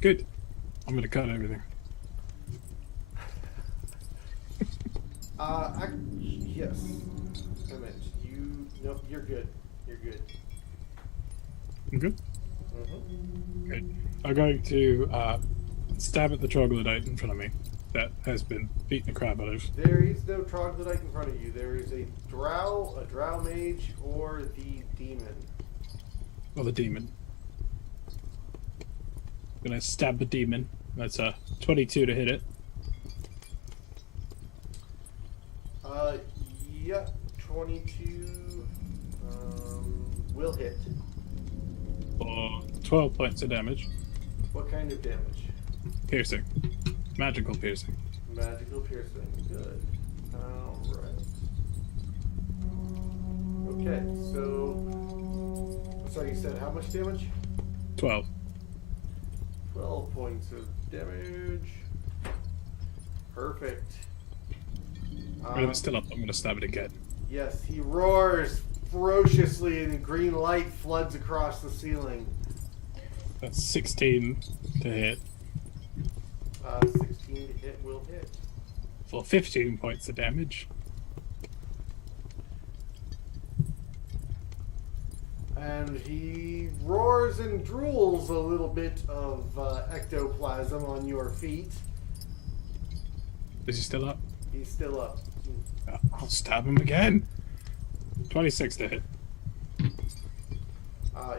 Good. I'm gonna cut everything. Yes. Hammett, nope, you're good. You're good. I'm good? Mm-hmm. Good. I'm going to stab at the troglodyte in front of me that has been beating the crap out of. There is no troglodyte in front of you. There is a drow mage, or the demon. Well, the demon. I'm gonna stab the demon. That's a 22 to hit it. Yeah, 22 will hit. For 12 points of damage. What kind of damage? Piercing. Magical piercing. Magical piercing. Good. Alright. Okay, so... Sorry, you said how much damage? 12. 12 points of damage. Perfect. When it's still up, I'm gonna stab it again. Yes, he roars ferociously and green light floods across the ceiling. That's 16 to hit. 16 to hit will hit. For 15 points of damage. And he roars and drools a little bit of ectoplasm on your feet. Is he still up? He's still up. I'll stab him again. 26 to hit.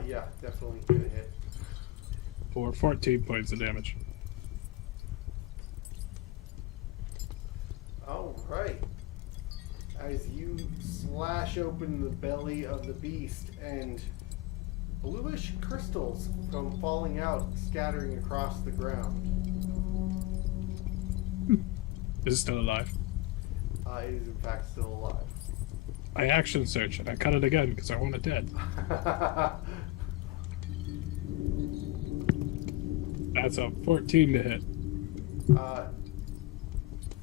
Yeah, definitely gonna hit. For 14 points of damage. Alright. As you slash open the belly of the beast and bluish crystals come falling out, scattering across the ground. Is it still alive? It is in fact still alive. I action search and I cut it again because I want it dead. That's a 14 to hit.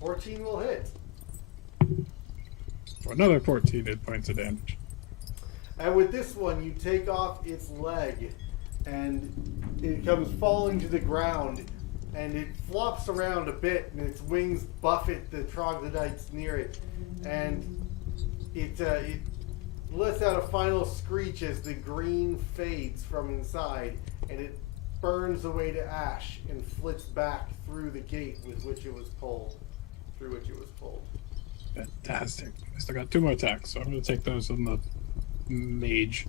14 will hit. For another 14 hit points of damage. And with this one, you take off its leg, and it comes falling to the ground, and it flops around a bit, and its wings buffet the troglodytes near it, and it lets out a final screech as the green fades from inside, and it burns away to ash and flits back through the gate with which it was pulled. Fantastic. I still got 2 more attacks, so I'm going to take those on the mage.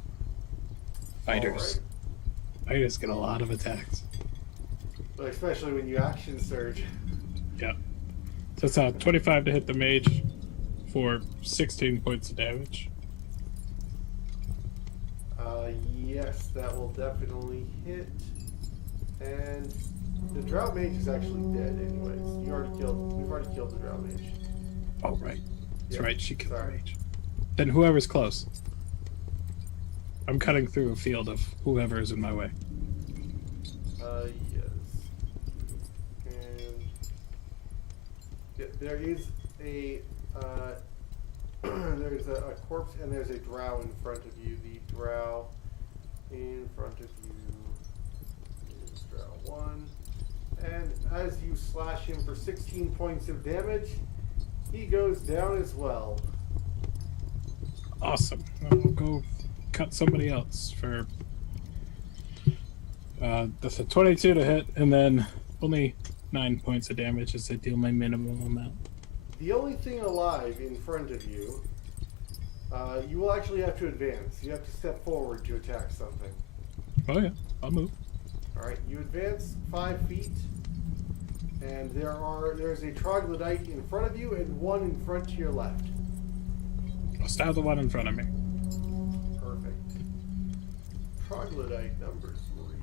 Fighters. Right. Fighters get a lot of attacks. But especially when you action surge. Yep. So it's 25 to hit the mage for 16 points of damage. Yes, that will definitely hit. And the Drought Mage is actually dead anyways. We've already killed the Drought Mage. Oh, right. That's Yep. right, she killed the Sorry. mage. Then whoever's close. I'm cutting through a field of whoever is in my way. Yes. And yeah, there is a there's a corpse and there's a drow in front of you. The drow in front of you is drow 1. And as you slash him for 16 points of damage, he goes down as well. Awesome. I'll go cut somebody else for... that's a 22 to hit, and then only 9 points of damage as I deal my minimum amount. The only thing alive in front of you, you will actually have to advance. You have to step forward to attack something. Oh yeah, I'll move. Alright, you advance 5 feet, and there's a troglodyte in front of you and one in front to your left. I'll stab the one in front of me. Perfect. Troglodyte number 3.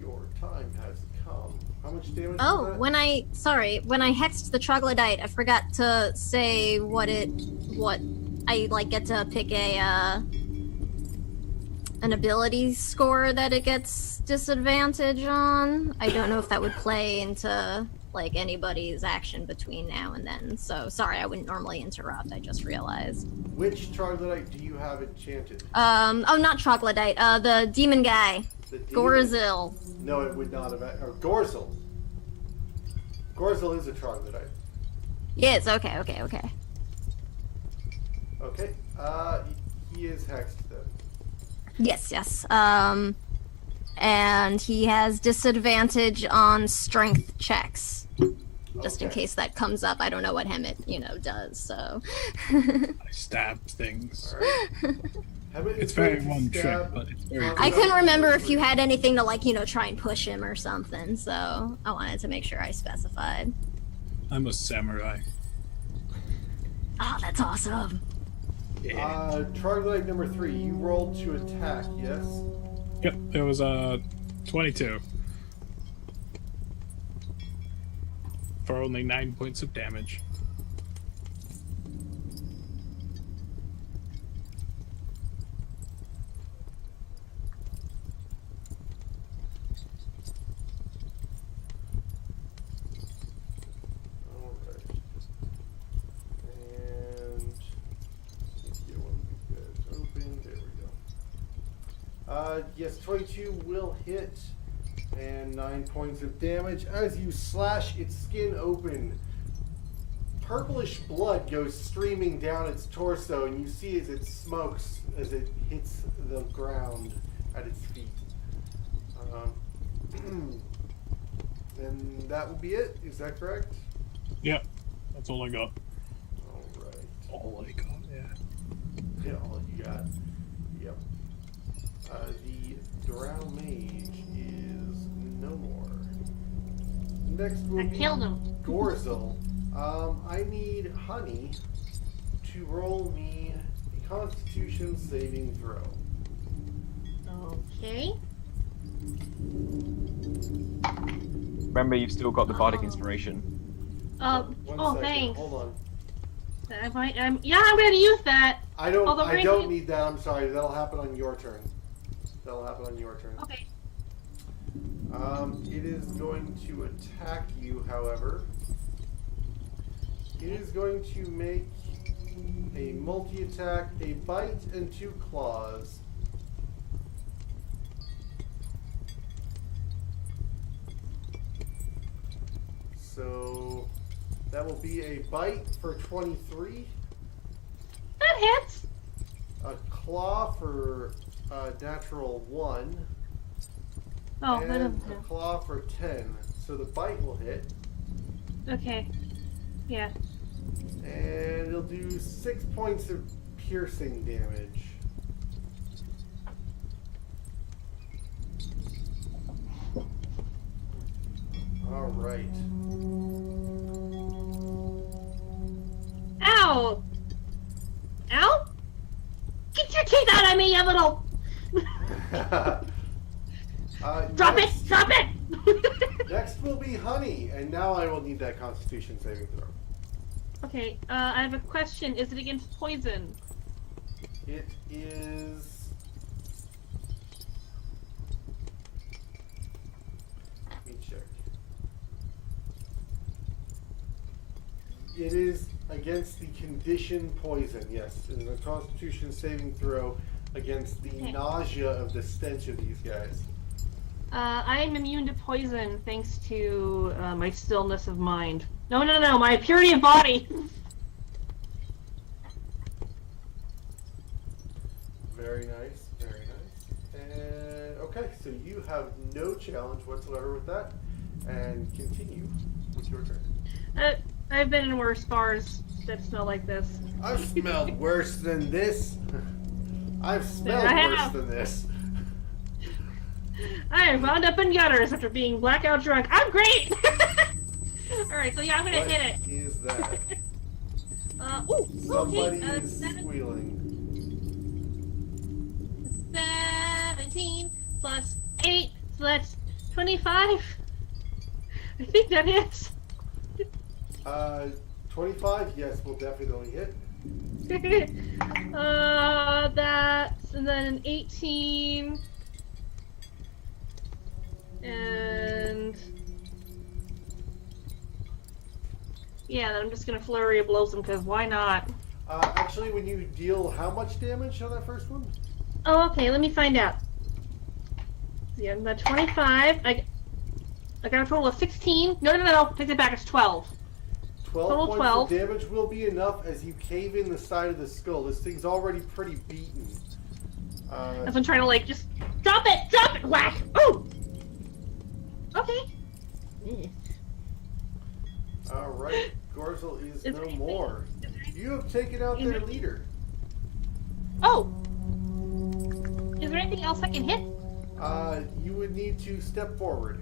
Your time has come. How much damage Oh, was that? when I hexed the troglodyte, I forgot to say what I get to pick an ability score that it gets disadvantage on. I don't know if that would play into like anybody's action between now and then. So sorry, I wouldn't normally interrupt. I just realized. Which troglodyte do you have enchanted? Oh, not troglodyte. The demon guy, The demon? Gorzil. No, it would not have. Or Gorzel. Gorzel is a troglodyte. Yes. Okay. Okay. He is hexed then. Yes. And he has disadvantage on strength checks. Just in Okay. case that comes up. I don't know what Hemet, does, so. I stab things. Alright. Hemet It's is very going to one trick, stab but it's very on I the couldn't remember if three. you had anything to, like, try and push him or something, so I wanted to make sure I specified. I'm a samurai. Oh, that's awesome. Troglodyte number 3, you rolled to attack, yes? Yep, it was 22. For only 9 points of damage. Yes, 22 will hit, and 9 points of damage as you slash its skin open. Purplish blood goes streaming down its torso, and you see as it smokes as it hits the ground at its feet. And that will be it. Is that correct? Yep, that's all I got. All right. All I got, yeah. Yeah, all you got. Yep. The Drow Mage is no more. Next will I be killed him. Gorzel. I need Honey to roll me a Constitution saving throw. Okay. Remember, you've still got the bardic inspiration. One Oh, second, thanks. Hold on. Yeah, I'm gonna use that. I don't. Although I granted- don't need that. I'm sorry. That'll happen on your turn. That'll happen on your turn. Okay. It is going to attack you, however. It is going to make a multi-attack, a bite, and 2 claws. So that will be a bite for 23, That hits. a claw for natural 1, Oh, that and doesn't a claw for 10. So the bite will hit. Okay. Yeah. And it'll do 6 points of piercing damage. Alright. Ow! Ow! Get your teeth out of me, you little... Drop next, it! Drop it! Next will be Honey, and now I will need that Constitution saving throw. Okay, I have a question. Is it against poison? It is... Let me check. It is against the condition poison, yes. It is a Constitution saving throw against the Okay. nausea of the stench of these guys. I am immune to poison thanks to my stillness of mind. No, my purity of body! Very nice, very nice. And okay, so you have no challenge whatsoever with that. And continue with your turn. I've been in worse bars that smell like this. I've smelled worse than this. I've smelled I worse have. than this. I am wound up in gutters after being blackout drunk. I'm great! Alright, so yeah, I'm gonna What hit it. is that? Okay, Somebody is squealing. 17 plus 8, so that's 25. I think that hits. 25, yes, will definitely hit. That's, and then an 18. And yeah, then I'm just gonna flurry of blows him because why not? Actually, when you deal how much damage on that first one? Oh, okay. Let me find out. Yeah, the 25. I got a total of 16. No. Take it back. It's 12. 12 Total points 12. of damage will be enough as you cave in the side of the skull. This thing's already pretty beaten. As I'm trying to like just drop it, whack. Oh. Okay. Alright, Gorzel is Is no there anything- more. You have taken out their leader. Oh. Is there anything else I can hit? You would need to step forward.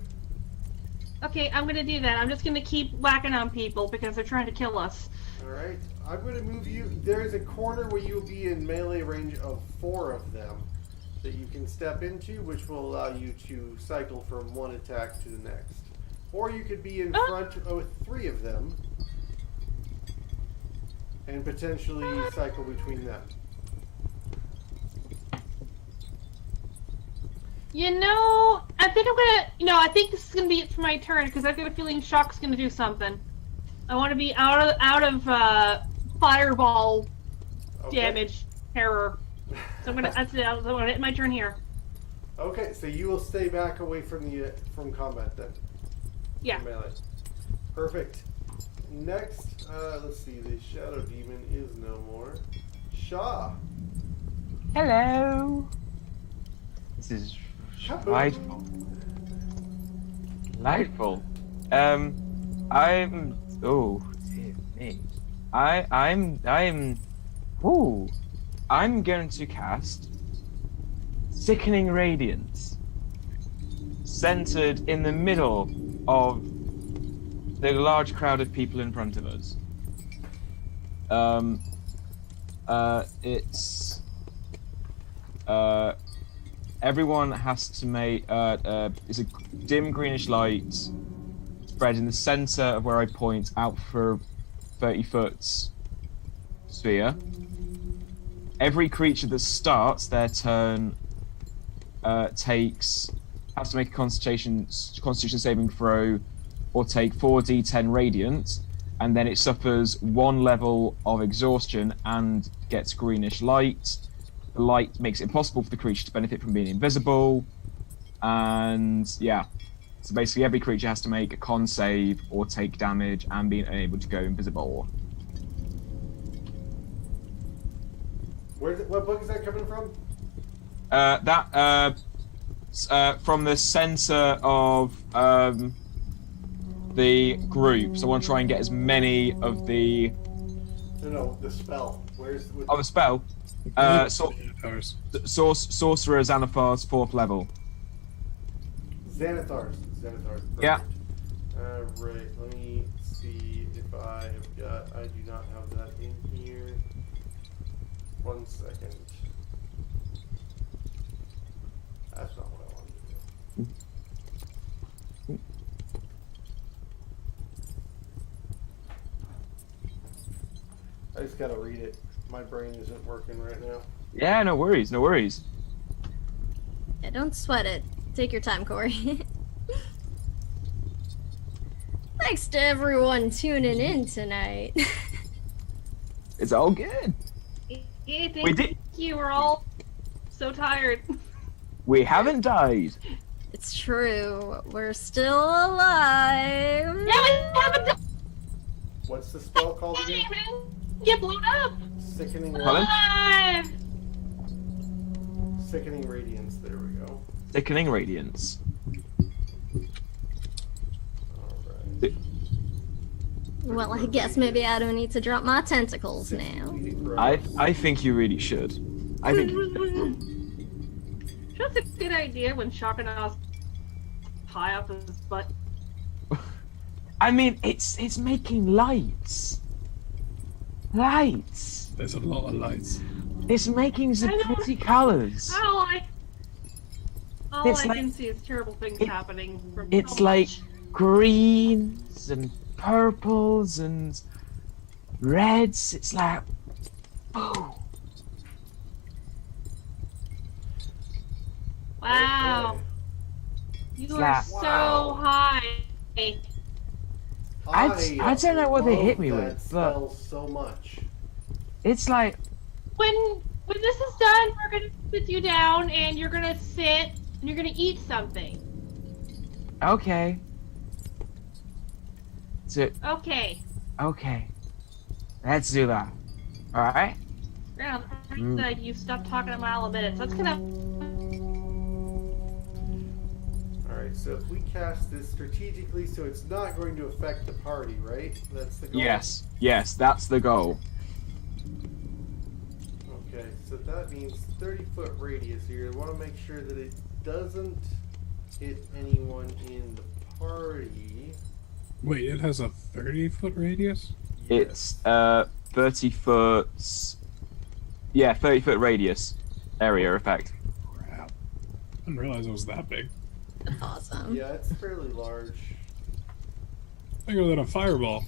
Okay, I'm gonna do that. I'm just gonna keep whacking on people because they're trying to kill us. Alright, I'm going to move you. There's a corner where you'll be in melee range of 4 of them that you can step into, which will allow you to cycle from one attack to the next. Or you could be in front of 3 of them and potentially cycle between them. You know, I think I'm gonna. I think this is gonna be it for my turn because I've got a feeling Shock's gonna do something. I want to be out of fireball damage terror. So I'm gonna. That's it. I'm gonna hit my turn here. Okay, so you will stay back away from combat then. Yeah. Melee. Perfect. Next, let's see. The Shadow Demon is no more. Shaw. Hello. This is delightful. Delightful. I'm. Oh, dear me. Ooh. I'm going to cast Sickening Radiance, centered in the middle of the large crowd of people in front of us. It's everyone has to make it's a dim greenish light spread in the center of where I point out for 30 foot sphere. Every creature that starts their turn has to make a Constitution saving throw or take 4d10 radiant, and then it suffers 1 level of exhaustion and gets greenish light. The light makes it impossible for the creature to benefit from being invisible, and yeah. So basically every creature has to make a con save or take damage and be unable to go invisible. What book is that coming from? From the center of the group. So I want to try and get as many of the. No, the spell. Where's? Oh, the spell. Sorcerer Xanathar's 4th level. Xanathar's. Perfect. Yeah. Alright, let me see if I have got. I do not have that in here. 1 second. That's not what I wanted to do. I just gotta read it. My brain isn't working right now. Yeah, no worries, no worries. Yeah, don't sweat it. Take your time, Corey. Thanks to everyone tuning in tonight. It's all good. Hey, We thank did. you. We're all so tired. We haven't died. It's true. We're still alive. Yeah, we haven't done What's the spell called again? anything. Get blown up. Sickening Pardon? Alive. Sickening Radiance. There we go. Sickening Radiance. Alright. Well, I guess maybe I don't need to drop my tentacles now. I think you really should. I think. That's a good idea when Shock and I was high up his butt. I mean, it's making lights. Lights. There's a lot of lights. It's making some I know. pretty colors. All I It's can like- see is terrible things happening. From It's so like much. greens and purples and reds. It's like, oh, Wow. You are Slap. so Wow. high. I don't know what they love hit me that with, but- spell so much. it's like, When this is done, we're gonna sit you down and you're gonna sit and you're gonna eat something. okay. So, Okay. okay. Let's do that. Alright? Now, said you stopped talking a mile a minute. So it's gonna. Alright, so if we cast this strategically so it's not going to affect the party, right? That's the goal? Yes, that's the goal. Okay, so that means 30-foot radius here. I want to make sure that it doesn't hit anyone in the party. Wait, it has a 30-foot radius? It's 30 foot. Yeah, 30-foot radius area effect. Crap. I didn't realize it was that big. Awesome. Yeah, it's fairly large. Bigger than a fireball.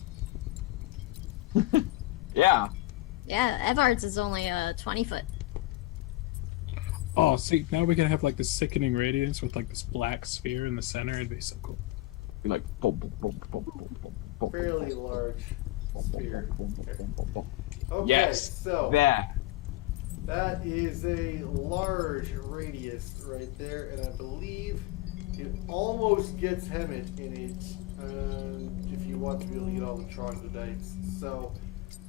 Yeah. Yeah, Evard's is only 20 foot. Oh, see, now we can have like this sickening radiance with like this black sphere in the center. It'd be so cool. Be like boom, boom, boom, boom, boom, boom, boom, Fairly boom, large sphere. boom, boom, boom, boom, boom. Okay, Yes. so There. that is a large radius right there, and I believe it almost gets Hemet in it, if you want to be able to get all the troglodytes. So,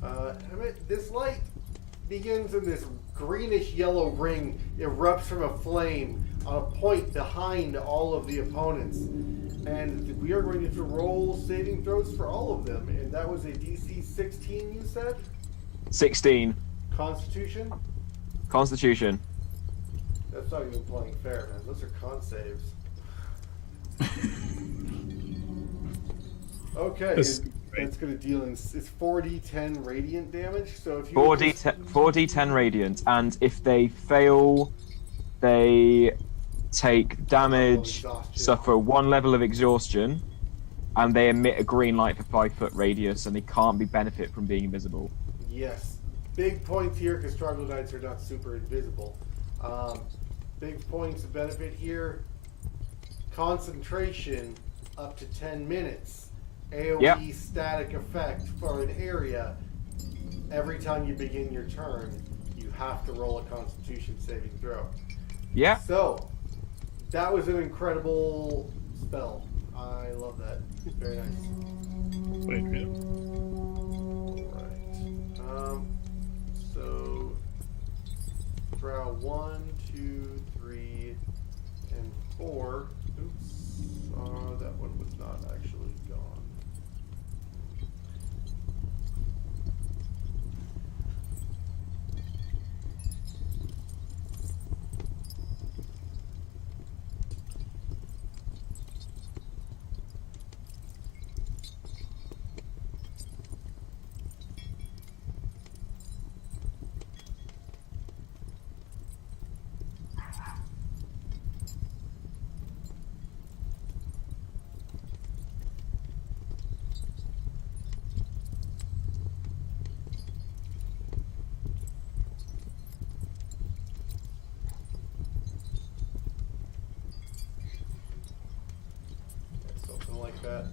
Hemet, this light begins in this greenish yellow ring, erupts from a flame on a point behind all of the opponents. And we are going to roll saving throws for all of them. And that was a DC 16, you said? 16. Constitution? Constitution. That's not even playing fair, man. Those are con saves. Okay, That's it's going to deal in it's 4d10 radiant damage. So if you 4d10 radiant, and if they fail, they take damage, suffer 1 level of exhaustion, and they emit a green light for 5-foot radius, and they can't be benefit from being invisible. Yes. Big points here because troglodytes are not super invisible. Big points of benefit here. Concentration up to 10 minutes. AoE static effect for an area. Every time you begin your turn, you have to roll a Constitution saving throw. Yeah. So, that was an incredible spell. I love that. Very nice. Wait, wait. Alright. So, draw 1, 2, 3, and 4. Oops. That one was not actually gone. Something like that.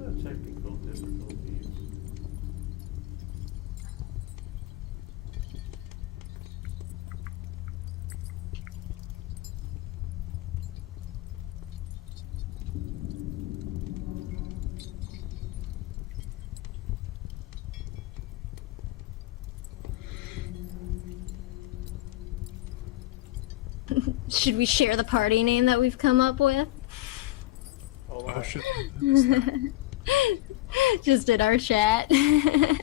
And technical difficulties. Should we share the party name that we've come up with? Hold Oh on. shit. Just in our chat. I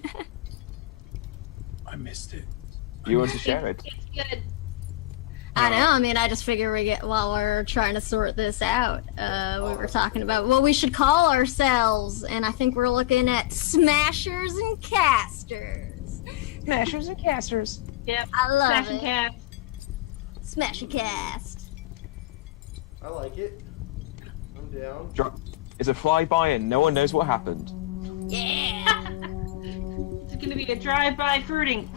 missed it. You want to share it? It's good. I know. I mean, I just figure while we're trying to sort this out, we were talking about what we should call ourselves, and I think we're looking at smashers and casters. Smashers and casters. Yep. I love Smash and it. cast. Smash and cast. I like it. I'm down. It's a flyby and no one knows what happened. Yeah. It's gonna be a drive-by fruiting.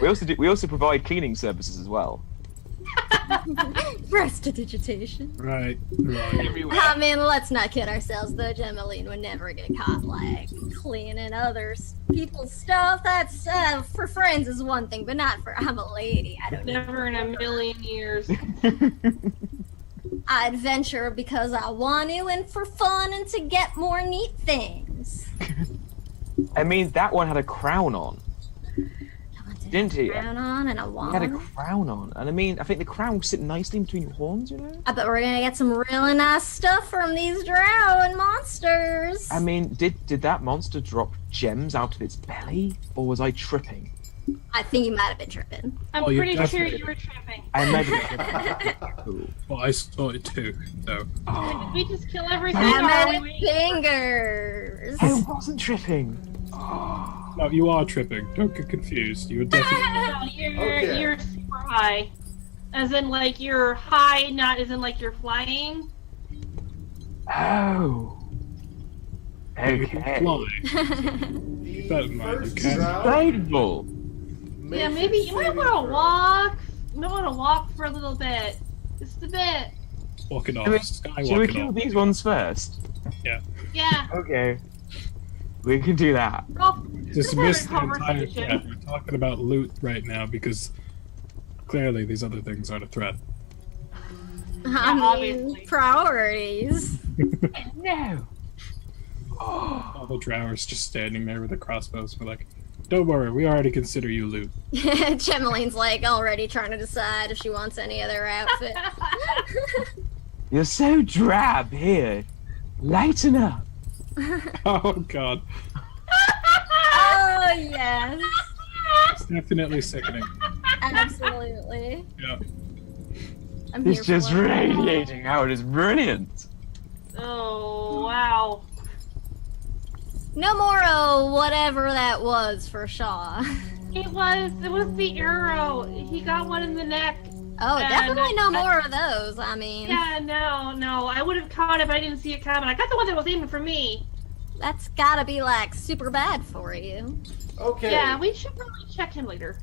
We also provide cleaning services as well. Prestidigitation. Right, right. Everywhere. I mean, let's not kid ourselves, though. Gemmaline would never get caught, like, cleaning other people's stuff. That's, for friends is one thing, but not for, I'm a lady. I don't know. Never in a million years. I adventure because I want to and for fun and to get more neat things. I mean, that one had a crown on. Didn't he? Crown on and a He wand. had a crown on. And I mean, I think the crown will sit nicely in between your horns, you know? I bet we're gonna get some really nice stuff from these drow and monsters. I mean, did that monster drop gems out of its belly? Or was I tripping? I think you might have been tripping. I'm Oh, you're pretty sure definitely- you were tripping. I imagine. Cool. Well, I saw it too, so. Did we just kill everything? I or are we meant waiting? fingers. I wasn't tripping. No, you are tripping. Don't get confused. You're definitely. No, Okay. you're super high. As in, like, you're high, not as in, like, you're flying. Oh. You can Okay. fly. The Better mind, first you can't. drow Delightful. makes Yeah, its maybe you might saving want to throw. walk. You might want to walk for a little bit. Just a bit. Walking off. Should we- Sky Should we walking kill off. these ones first? Yeah. Okay. We can do that. Well, Dismiss Just the having a entire conversation. chat. We're talking about loot right now because clearly these other things aren't a threat. I mean, obviously. priorities. No. All the drowers just standing there with the crossbows. We're like, don't worry, we already consider you loot. Gemeline's like already trying to decide if she wants any other outfit. You're so drab here. Lighten up. Oh god, Oh yes, it's definitely sickening. absolutely. Yeah. I'm here It's for just it. radiating out. It's brilliant. oh, wow. No more whatever that was for Shaw. It was the arrow. He got one in the neck. Oh, And definitely no I- more of those. I mean, Yeah, no. I would have caught it, but I didn't see it coming. I got the one that was aiming for me. that's gotta be like super bad for you. Okay. Yeah, we should really check him later.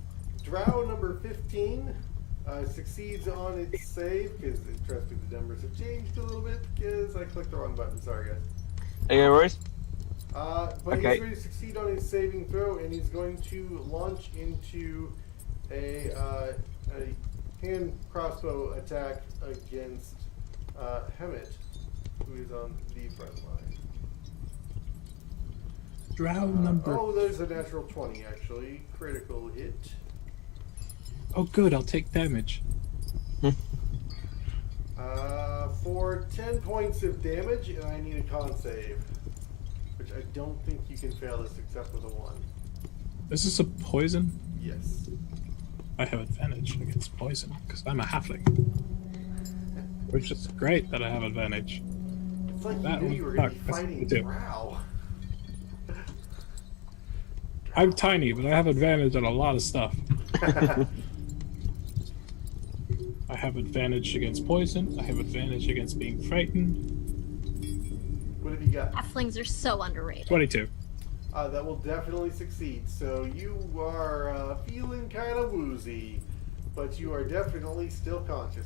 Drow number 15 succeeds on its save because trust me, the numbers have changed a little bit because I clicked the wrong button. Sorry, guys. Hey, no worries. But Okay. he's going to succeed on his saving throw, and he's going to launch into a hand crossbow attack against Hemet, who is on the front line. Drow number. Oh, there's a natural 20 actually, critical hit. Oh good, I'll take damage. For 10 points of damage, and I need a con save, which I don't think you can fail this except with a 1. Is this a poison? Yes. I have advantage against poison because I'm a halfling. Which is great that I have advantage. It's like That you knew one you were going to sucked. be That's fighting what we do. Drow. I'm tiny, but I have advantage on a lot of stuff. I have advantage against poison. I have advantage against being frightened. What have you got? Halflings are so underrated. 22. That will definitely succeed. So you are feeling kind of woozy, but you are definitely still conscious.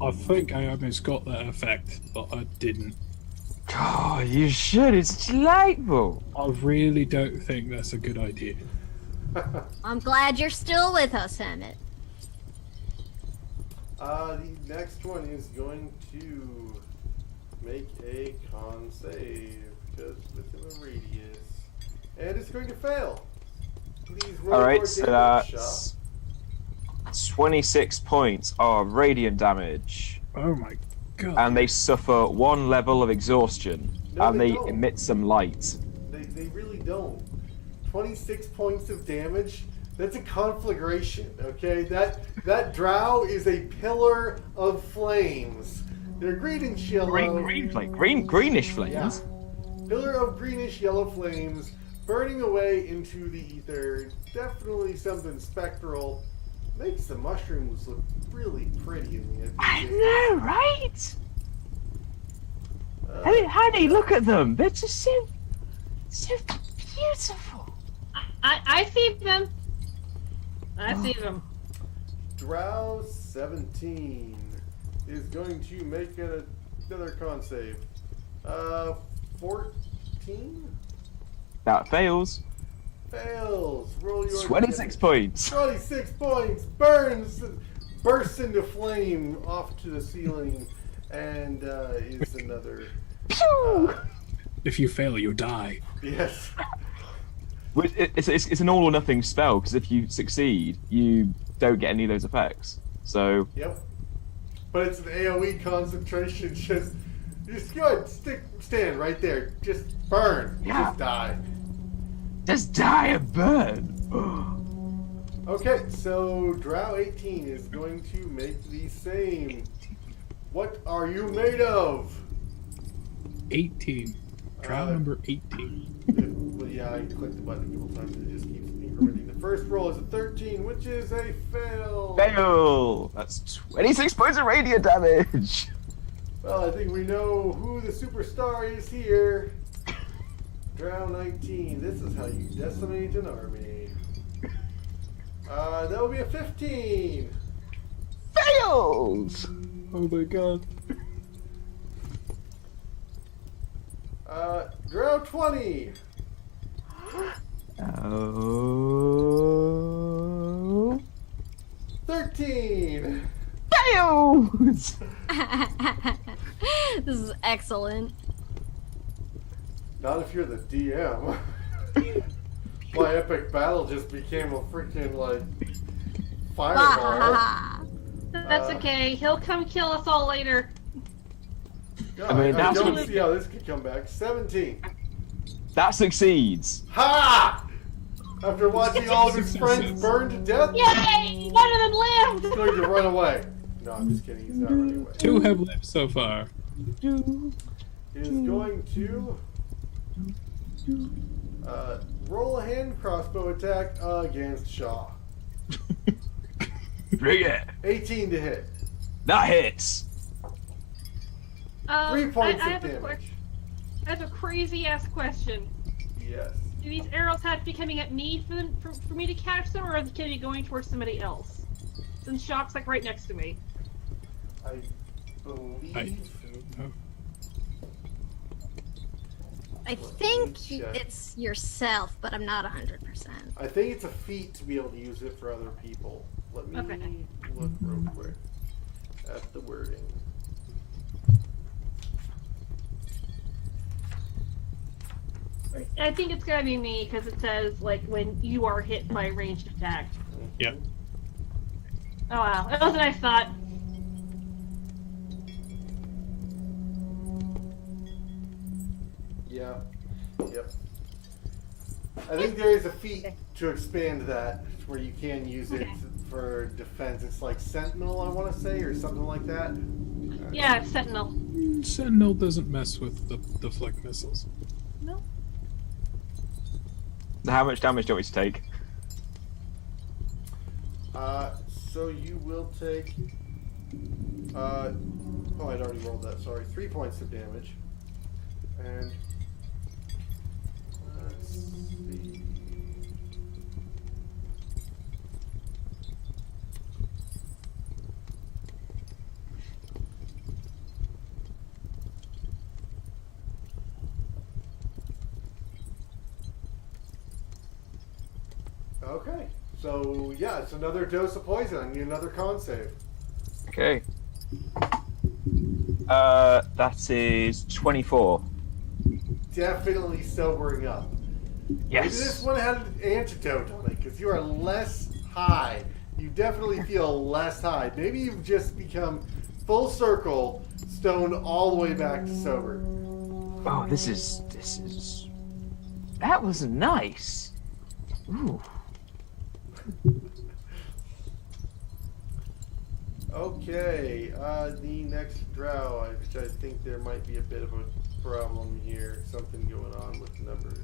I think I almost got that effect, but I didn't. Oh, you should. It's delightful. I really don't think that's a good idea. I'm glad you're still with us, Emmett. The next one is going to make a con save because within a radius, and it's going to fail. Please roll All more right, so damage, that's 26 points of radiant damage, Oh my god. and they suffer 1 level of exhaustion, No, and they they don't. emit some light. They really don't. 26 points of damage. That's a conflagration, okay? That drow is a pillar of flames. They're greenish yellow. Greenish flames. Yeah. Pillar of greenish yellow flames burning away into the ether. Definitely something spectral. Makes the mushrooms look really pretty in the I know, right? Uh, Honey, look at them. They're just so beautiful. I see them. I see them. Drow 17 is going to make another con save. 14 That fails. fails. Roll your 26 damage. points. 26 points. Bursts into flame off to the ceiling, and is another. Pew! If you fail, you die. Yes. It's an all or nothing spell, because if you succeed, you don't get any of those effects. So Yep. But it's an AoE concentration. Just go ahead, stand right there. Just burn. Yeah. Just die. just die and burn. Okay, so Drow 18 is going to make the same. What are you made of? 18. Trial number 18. Well, yeah, I clicked the button a couple times and it just keeps incrementing. The first roll is a 13, which is a fail. Fail. That's 26 points of radiant damage. Well, I think we know who the superstar is here. Drow 19. This is how you decimate an army. That will be a 15. Fails. Oh my god. Drow 20. Oh. 13. Fails. This is excellent. Not if you're the DM. My epic battle just became a freaking, like, fireball. That's okay. He'll come kill us all later. God, I mean, I that's don't what- see how this could come back. 17. That succeeds. Ha! After watching all of his friends burn to death, Yay! One of them he's lived! going to run away. No, I'm just kidding. He's not running away. 2 have lived so far. He is going to roll a hand crossbow attack against Shaw. Bring it. 18 to hit. That hits. 3 points I of have a damage. I have a crazy ass question. Yes. Do these arrows have to be coming at me for me to catch them, or can they be going towards somebody else? Since Shock's like right next to me. I believe. I don't know. I think Check. it's yourself, but I'm not 100%. I think it's a feat to be able to use it for other people. Let me Okay. look real quick at the wording. I think it's gotta be me because it says like when you are hit by a ranged attack. Yeah. Oh wow, that was a nice thought. Yeah. Yep. I think there is a feat to expand that where you can use it Okay. for defense. It's like Sentinel, I want to say, or something like that. Yeah, it's Sentinel. Sentinel doesn't mess with the flick missiles. No. How much damage do you want me to take? So you will take. Oh, I'd already rolled that. Sorry, 3 points of damage. And let's see. Okay, so yeah, it's another dose of poison. I need another con save. Okay. That is 24. Definitely sobering up. Maybe this Yes. one had an antidote on it because you are less high. You definitely feel less high. Maybe you've just become full circle, stoned all the way back to sober. Oh, this is. That was nice. Ooh. Okay, the next drow, which I think there might be a bit of a problem here. Something going on with numbers.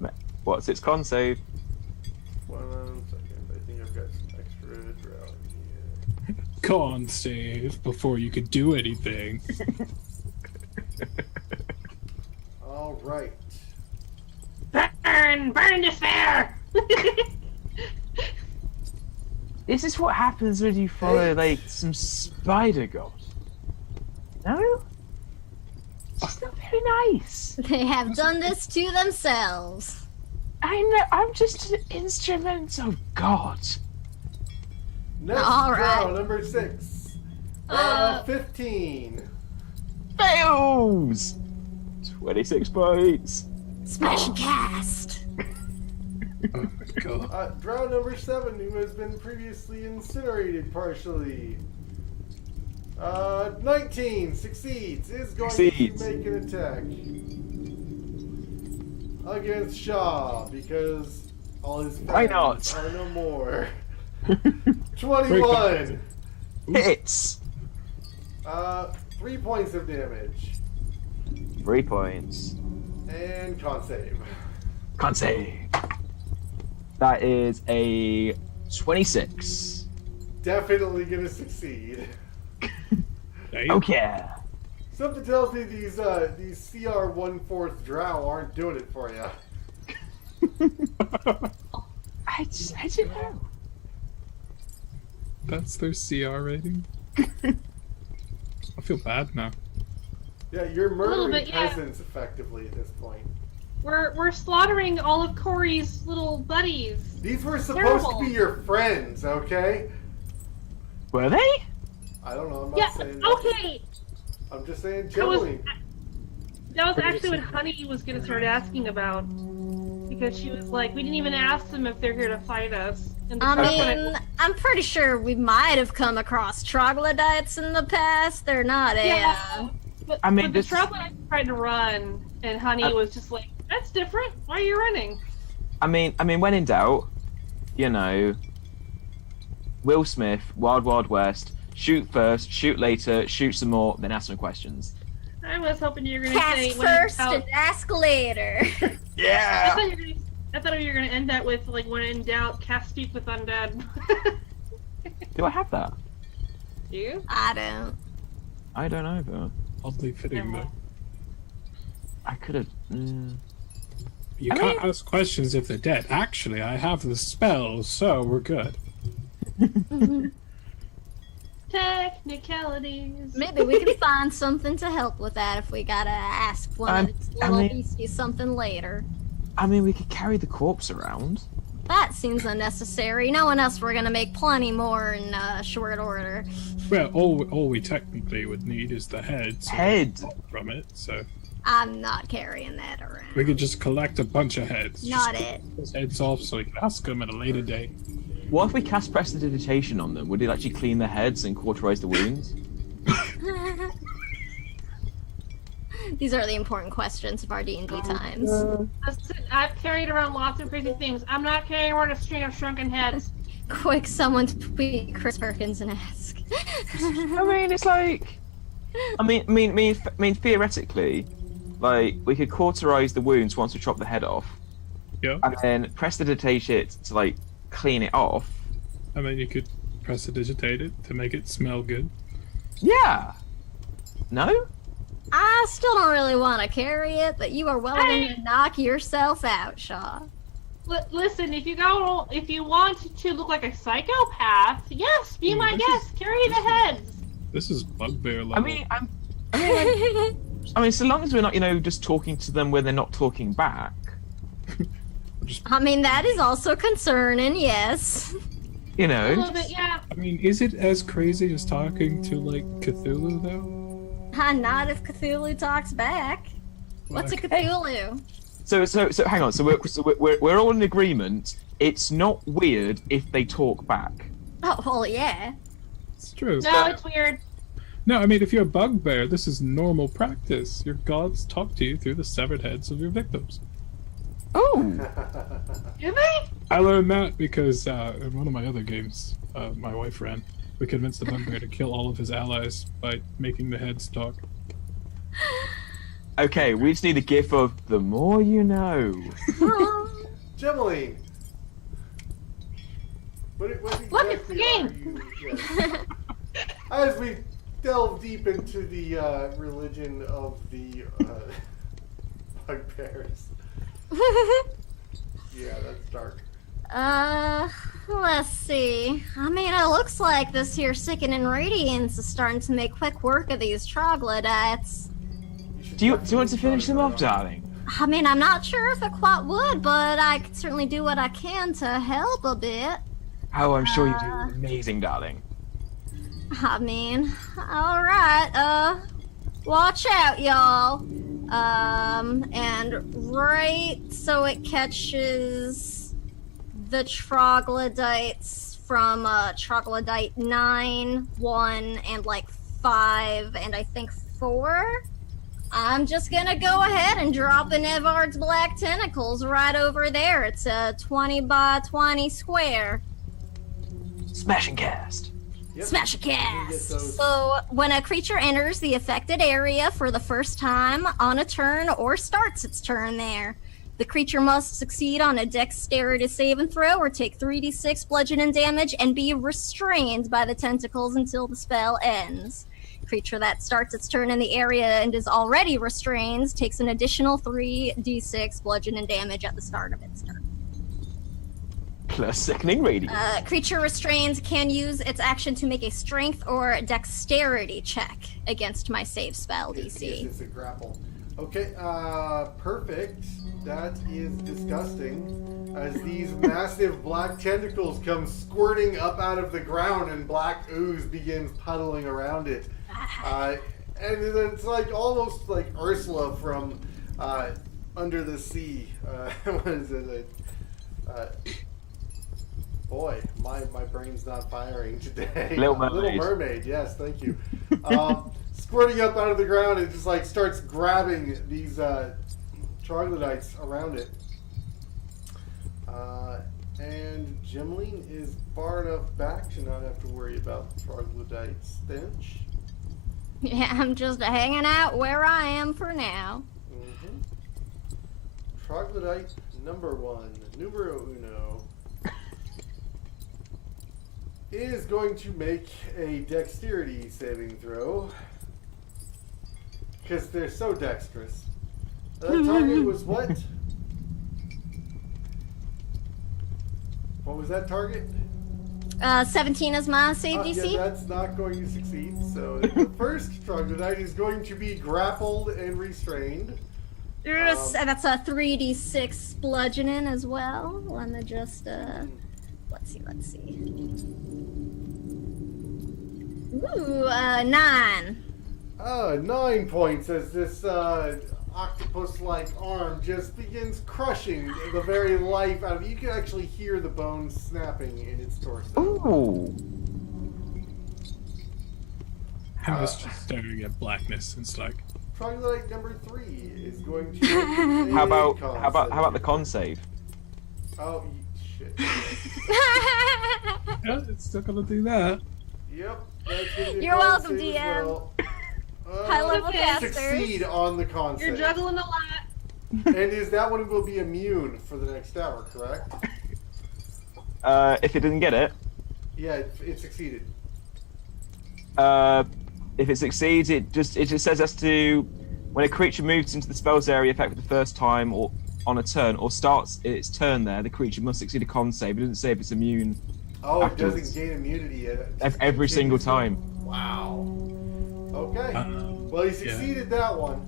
Yep. What's its con save? 1 second. I think I've got some extra drow in here. Con save before you could do anything. All right. Burn despair! This is what happens when you follow like some spider god. No? It's not very nice. They have done this to themselves. I know. I'm just an instrument of God. Next All drow, right. number 6. 15. Fails! 26 points. Smash and cast. Oh my god. Drow number 7, who has been previously incinerated partially. 19 succeeds. Is going Succeeds. to make an attack against Shaw because all his Why friends not? are no more. 21. Hits. 3 points of damage 3 points. and con save. Can't say. That is a 26. Definitely gonna succeed. Damn. Okay. Something tells me these CR 1/4 drow aren't doing it for you. I don't know. That's their CR rating? I feel bad now. Yeah, you're murdering bit, yeah. peasants effectively at this point. We're slaughtering all of Corey's little buddies. These were supposed Terrible. to be your friends, okay? Were they? I don't know. I'm not Yeah, saying. okay. I'm just saying That was, generally. that was actually what Honey was gonna start asking about. Because she was like, we didn't even ask them if they're here to fight us. And I that's when mean, I'm pretty sure we might have come across troglodytes in the past. They're not Yeah. But, I mean, but the this- troglodytes tried to run, and Honey was just like, that's different. Why are you running? I mean, when in doubt, you know, Will Smith, Wild Wild West, shoot first, shoot later, shoot some more, then ask some questions. I was hoping you were gonna say Cast when in first doubt- and ask later. Yeah. I thought you were gonna end that with like when in doubt, cast speak with undead. Do I have that? Do you? I don't. I don't know, but Oddly fitting Never though. I could have. You I can't mean- ask questions if they're dead. Actually, I have the spell, so we're good. Technicalities. Maybe we can find something to help with that if we gotta ask one of these I little mean- beasties something later. I mean, we could carry the corpse around. That seems unnecessary. Knowing us, we're gonna make plenty more in short order. Well, all we technically would need is the head. So Head. from it, so I'm not carrying that around. we could just collect a bunch of heads. Not just it. cut those heads off, so we can ask them at a later date. What if we cast prestidigitation on them? Would it actually clean their heads and cauterize the wounds? These are the important questions of our D&D times. Listen, I've carried around lots of crazy things. I'm not carrying around a string of shrunken heads. Quick, someone tweet Chris Perkins and ask. I mean, it's like, I mean, theoretically, like we could cauterize the wounds once we chop the head off, Yeah. and then prestidigitate it to like clean it off. I mean, you could prestidigitate it to make it smell good. Yeah. No. I still don't really want to carry it, but you are willing to knock yourself out, Shaw. Listen, if you want to look like a psychopath, yes, be my guest. Carry the heads. This is bugbear level. I mean, I mean, so long as we're not, just talking to them when they're not talking back. I mean, that is also concerning, yes. You A know. little bit, yeah. I mean, is it as crazy as talking to like Cthulhu though? Not if Cthulhu talks back. What's a Cthulhu? So hang on. So we're all in agreement. It's not weird if they talk back. Oh, well, yeah. It's true. No, it's weird. No, I mean, if you're a bugbear, this is normal practice. Your gods talk to you through the severed heads of your victims. Oh. Do they? I learned that because in one of my other games my wife ran, we convinced the bugbear to kill all of his allies by making the heads talk. Okay, we just need a gif of the more you know. Gemmeline. What Look, it's exactly the are game. you? Yes. As we delve deep into the religion of the bugbears. Yeah, that's dark. Let's see. I mean, it looks like this here sickening radiance is starting to make quick work of these troglodytes. Do you want to finish them off, darling? I mean, I'm not sure if it quite would, but I could certainly do what I can to help a bit. Oh, I'm sure you do amazing, darling. I mean, alright, Watch out, y'all. And right so it catches the troglodytes from troglodyte 9, 1, and like 5, and I think 4. I'm just gonna go ahead and drop an Evard's Black Tentacles right over there. It's a 20 by 20 square. Smash and cast. Yep. Smash a You can get cast. those. So when a creature enters the affected area for the first time on a turn or starts its turn there, the creature must succeed on a dexterity saving throw or take 3d6 bludgeoning damage and be restrained by the tentacles until the spell ends. Creature that starts its turn in the area and is already restrained takes an additional 3d6 bludgeoning damage at the start of its turn. Plus sickening radiant. Creature restrained can use its action to make a strength or dexterity check against my save spell DC. It's a grapple. Okay, perfect. That is disgusting. As these massive black tentacles come squirting up out of the ground and black ooze begins puddling around it. And it's like almost like Ursula from Under the Sea. What is it? Boy, my brain's not firing today. Little Mermaid. Little Mermaid, yes, thank you. Squirting up out of the ground and just like starts grabbing these troglodytes around it. And Jimline is far enough back to not have to worry about the troglodyte stench. Yeah, I'm just hanging out where I am for now. Mm-hmm. Troglodyte number 1, numero uno, is going to make a dexterity saving throw. Because they're so dexterous. That target was what? What was that target? 17 is my save DC. Yeah, that's not going to succeed. So the first troglodyte is going to be grappled and restrained. Yes, and that's a 3d6 bludgeoning as well. Let me just, let's see. Ooh, 9. 9 points as this octopus-like arm just begins crushing the very life out of it. You can actually hear the bones snapping in its torso. Ooh. I was just staring at blackness. It's like, Troglodyte number 3 is going to make a How about the save. con save? Oh, shit. yeah, it's still gonna do that. Yep. That's gonna be a You're con welcome, save as DM. well. High-level Okay. casters. Succeed on the con You're save. juggling a lot. And is that one will be immune for the next hour, correct? If it didn't get it, Yeah, it succeeded. if it succeeds, it just says as to when a creature moves into the spell's area effect for the first time or on a turn or starts its turn there, the creature must succeed a con save. It doesn't say if it's immune Oh, it afterwards. doesn't gain immunity yet. It just every single continues. time. Wow. Okay. Uh, Well, he succeeded that one.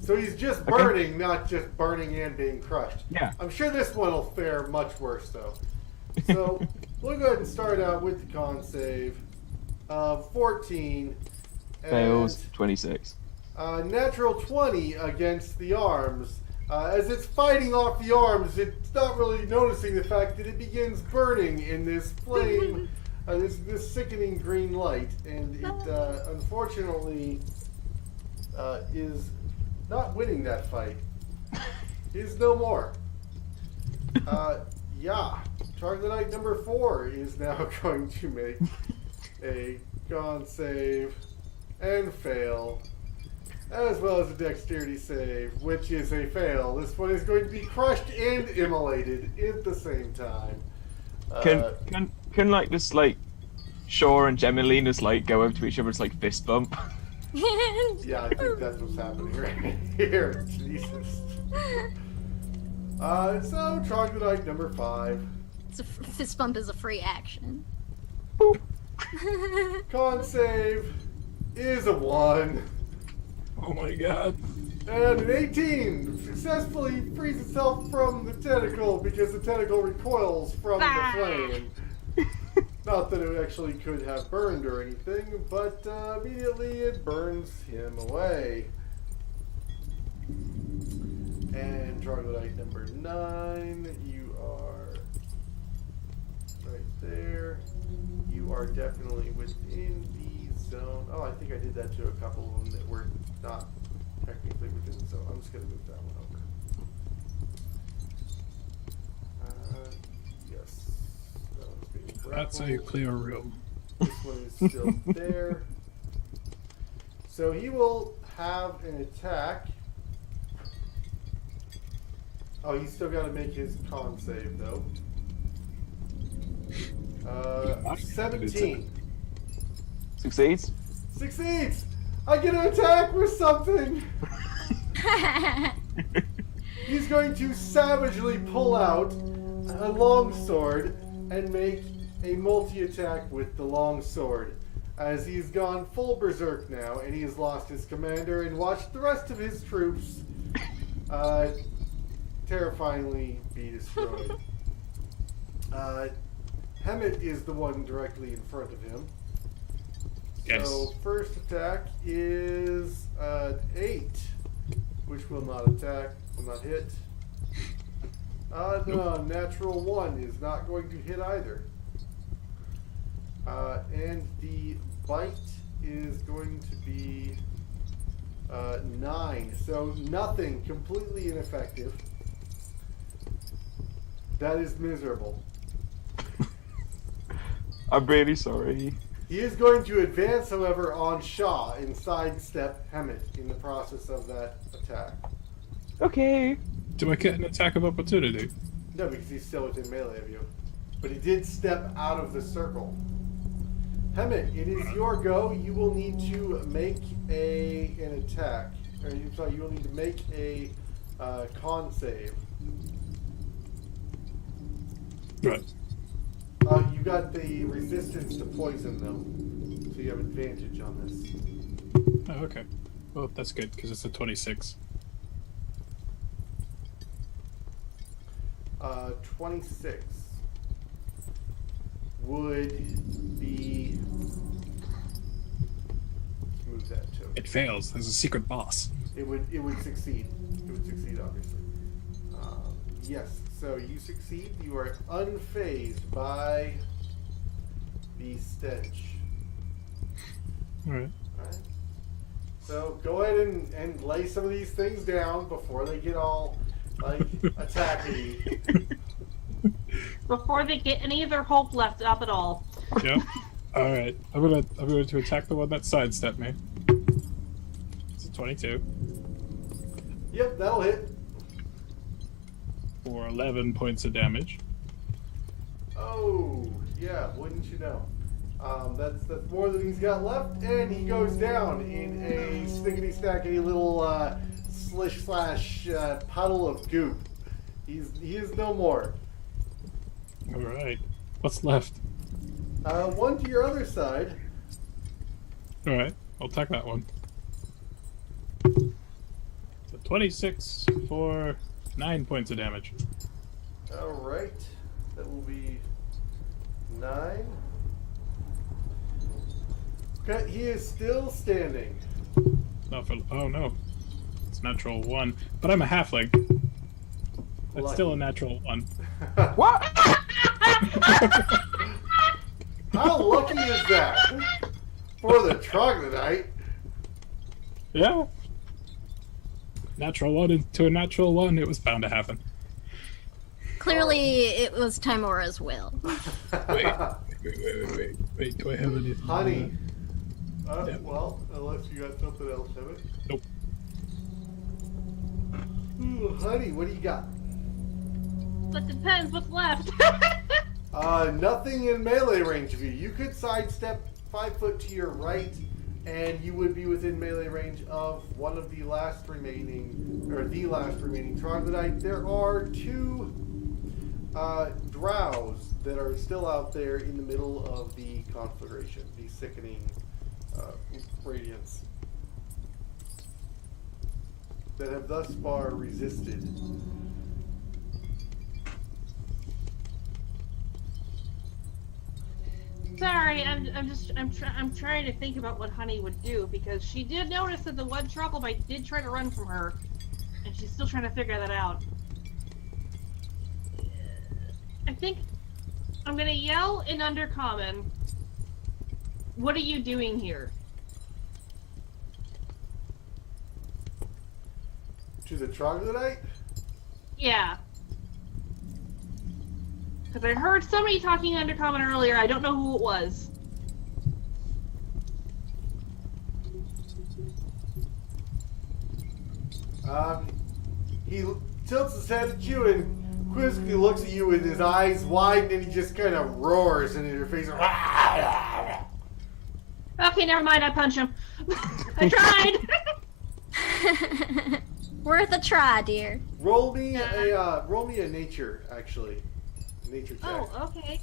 So he's just burning, not just burning and being crushed. Yeah. I'm sure this one will fare much worse, though. So we'll go ahead and start out with the con save of 14. And, Fails 26. Natural 20 against the arms. As it's fighting off the arms, it's not really noticing the fact that it begins burning in this flame, this sickening green light, and it unfortunately is not winning that fight. Is no more. Yeah, Troglodyte number 4 is now going to make a con save and fail, as well as a dexterity save, which is a fail. This one is going to be crushed and immolated at the same time. Can like just like Shaw and Gemmaline just like go over to each other, just like fist bump? Yeah, I think that's what's happening right here. Jesus. So Troglodyte number 5. Fist bump is a free action. Con save is a 1. oh my god. And an 18 successfully frees itself from the tentacle because the tentacle recoils from the flame. Not that it actually could have burned or anything, but immediately it burns him away. And troglodyte number 9, you are right there. You are definitely within the zone. Oh, I think I did that to a couple of them that were not technically within the zone. I'm just going to move that one over. Yes. That one's being That's how grappled. you clear a room. This one is still there. So he will have an attack. Oh, he's still got to make his con save, though. 17. Succeeds. Succeeds! I get to attack with something! He's going to savagely pull out a longsword and make a multi-attack with the longsword. As he's gone full berserk now, and he has lost his commander and watched the rest of his troops terrifyingly be destroyed. Hemet is the one directly in front of him. Yes. So first attack is 8, which will not attack, will not hit. No, natural 1 is not going to hit either. And the bite is going to be 9. So nothing, completely ineffective. That is miserable. I'm really sorry. He is going to advance, however, on Shaw and sidestep Hemet in the process of that attack. Okay. Do I get an attack of opportunity? No, because he's still within melee of you. But he did step out of the circle. Hemet, it is your go. You will need to make an attack. Or, sorry, you will need to make a con save. Right. You got the resistance to poison, though. So you have advantage on this. Oh, okay. Well, that's good, because it's a 26. 26 would be... Let's move that to... It fails. There's a secret boss. It would succeed. It would succeed, obviously. Yes, so you succeed. You are unfazed by the stench. Alright. Alright. So go ahead and lay some of these things down before they get all, like, attacking you. Before they get any of their hope left up at all. Yep. Alright. I'm going to attack the one that sidestepped me. It's a 22. Yep, that'll hit. For 11 points of damage. Oh, yeah, wouldn't you know? That's more than he's got left, and he goes down in a stickety stackety little slish slash puddle of goop. He is no more. Alright. What's left? One to your other side. Alright. I'll attack that one. So 26 for 9 points of damage. All right, that will be 9. Okay, he is still standing. Not for, oh no. It's natural 1. But I'm a halfling. That's Lucky. still a natural 1. What? How lucky is that for the troglodyte? Yeah. Natural 1 into a natural 1. It was bound to happen. Clearly, it was Timora's will. Wait. Do I have anything? Honey. Yeah. Well, unless you got something else, Evan. Nope. Ooh, honey, what do you got? But depends what's left. Nothing in melee range of you. You could sidestep 5 foot to your right, and you would be within melee range of one of the last remaining troglodyte. There are 2 drows that are still out there in the middle of the conflagration, the sickening radiance, that have thus far resisted. Sorry, I'm trying to think about what Honey would do because she did notice that the one Trogglebite did try to run from her, and she's still trying to figure that out. I think I'm gonna yell in Undercommon. What are you doing here? To the troglodyte? Yeah. Because I heard somebody talking Undercommon earlier. I don't know who it was. He tilts his head at you and quizzically looks at you with his eyes wide, and he just kind of roars into your face. Okay, never mind. I punch him. I tried. Worth a try, dear. Roll me a nature, actually. Nature check. Oh, okay.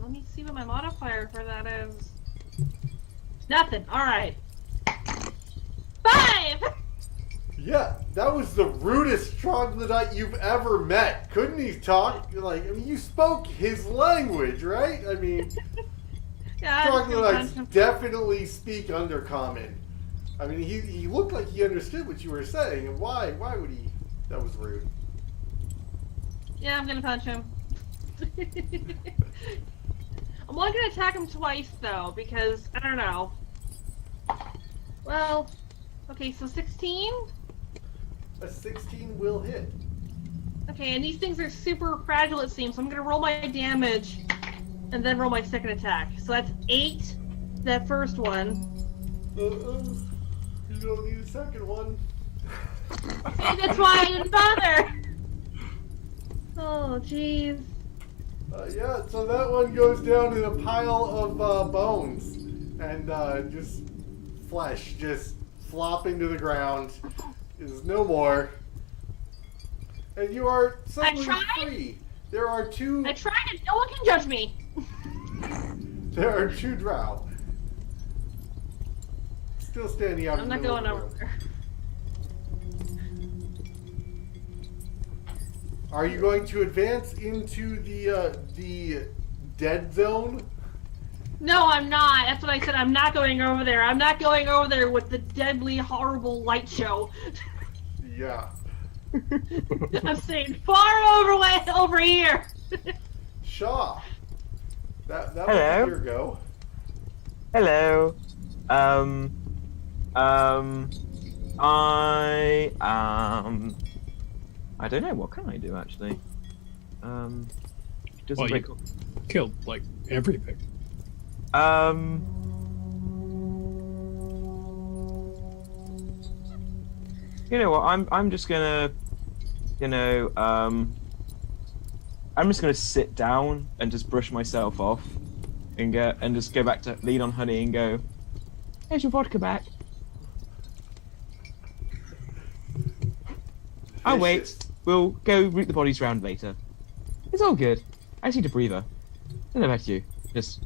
Let me see what my modifier for that is. Nothing. All right. 5. Yeah, that was the rudest troglodyte you've ever met. Couldn't he talk? Like, I mean, you spoke his language, right? I mean, Yeah, troglodytes definitely speak Undercommon. I mean, he looked like he understood what you were saying, and why would he? That was rude. Yeah, I'm gonna punch him. I'm only gonna attack him twice though, because I don't know. Well, okay, so 16. A 16 will hit. Okay, and these things are super fragile it seems, so I'm gonna roll my damage and then roll my second attack. So that's 8, that first one. You don't need a second one. See, that's why I didn't bother! Oh, jeez. Yeah, so that one goes down in a pile of bones and just flesh just flopping to the ground. Is no more. And you are suddenly free. There are two. I tried it. No one can judge me. There are 2 drow. Still standing out. I'm not going over there. Are you going to advance into the dead zone? No, I'm not. That's what I said. I'm not going over there. I'm not going over there with the deadly, horrible light show. Yeah. I'm staying far over here. Shaw. That was Hello. a year ago. Hello. I don't know. What can I do actually? Doesn't Well, make. Killed, like, everything. You know what? I'm just gonna, I'm just gonna sit down and just brush myself off, and just go back to lean on Honey and go. Here's your vodka back. I'll wait. Vicious. We'll go root the bodies round later. It's all good. I just need a breather. I don't know about you. Just.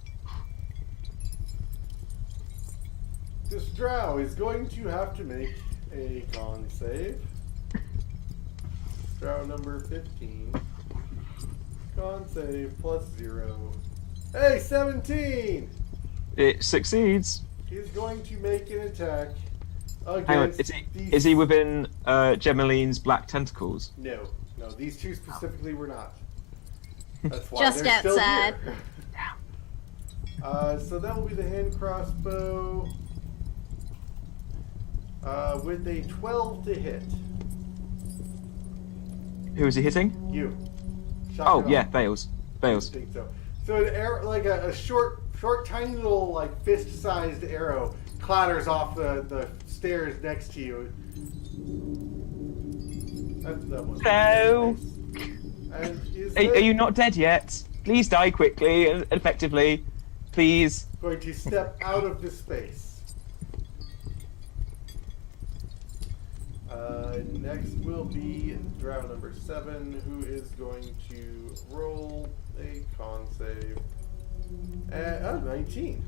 This drow is going to have to make a con save. Drow number 15. Con save +0. Hey, 17! It succeeds. He's going to make an attack against Hang on. these... Is he within Gemeline's black tentacles? No, these 2 specifically were not. That's why Just they're still outside. here. So that will be the hand crossbow with a 12 to hit. Who is he hitting? You. Oh Shotgun. yeah, fails. I Fails. think so. So an arrow, like a short, tiny little like fist-sized arrow, clatters off the stairs next to you. That was Hello. And Are you not dead yet? Please die quickly and effectively. Please. going to step out of this space. Next will be drow number 7, who is going to roll a con save at 19.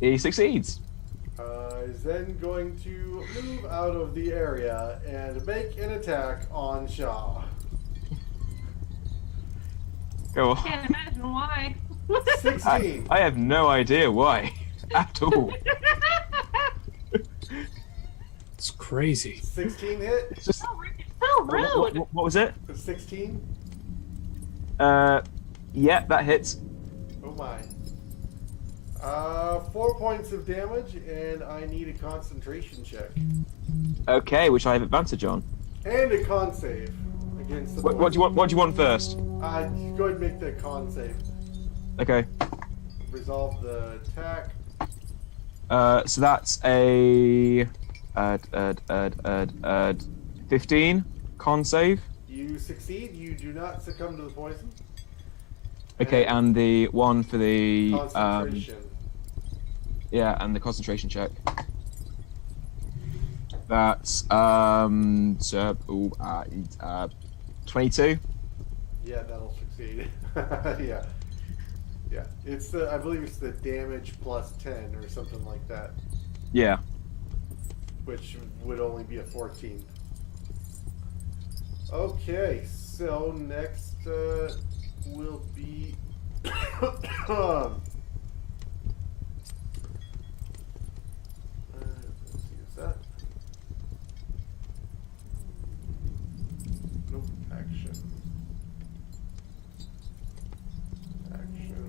He succeeds. Is then going to move out of the area and make an attack on Shaw. Go on. Can't imagine why. 16. I have no idea why at all. It's crazy. 16 hit? It's just So rude. what was it? 16? Yeah, that hits. Oh my. 4 points of damage, and I need a concentration check. Okay, which I have advantage on. And a con save against the What do you want? What do you want first? Go ahead and make the con save. Okay. Resolve the attack. So that's a 15 con save. You succeed. You do not succumb to the poison. Okay, and the one for the Concentration. yeah, and the concentration check. That's 22. Yeah, that'll succeed. Yeah. Yeah. It's the, I believe it's the damage plus 10 or something like that, Yeah. which would only be a 14. Okay, so next will be let's see, is that? Nope, action. Action.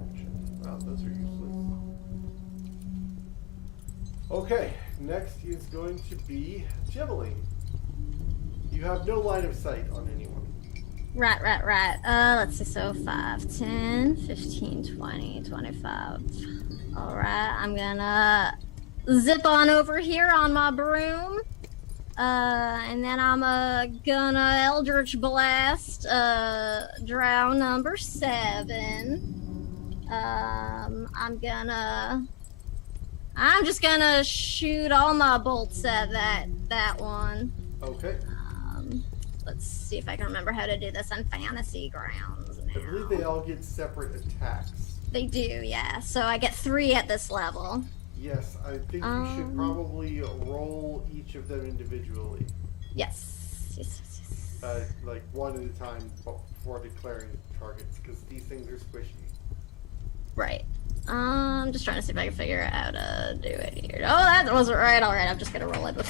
Action. Wow, those are useless. Okay, next is going to be javelin. You have no line of sight on anyone. Right. Let's see. So 5, 10, 15, 20, 25. All right. I'm gonna zip on over here on my broom. And then I'm gonna Eldritch Blast drow number 7. I'm just gonna shoot all my bolts at that one. Okay. Let's see if I can remember how to do this on Fantasy Grounds I believe they now. all get separate attacks. They do, yeah. So I get 3 at this level. Yes, I think you should probably roll each of them individually. Yes. Like one at a time before declaring targets, because these things are squishy. Right. I'm just trying to see if I can figure out how to do it here. Oh, that wasn't right. All right, I'm just gonna roll it with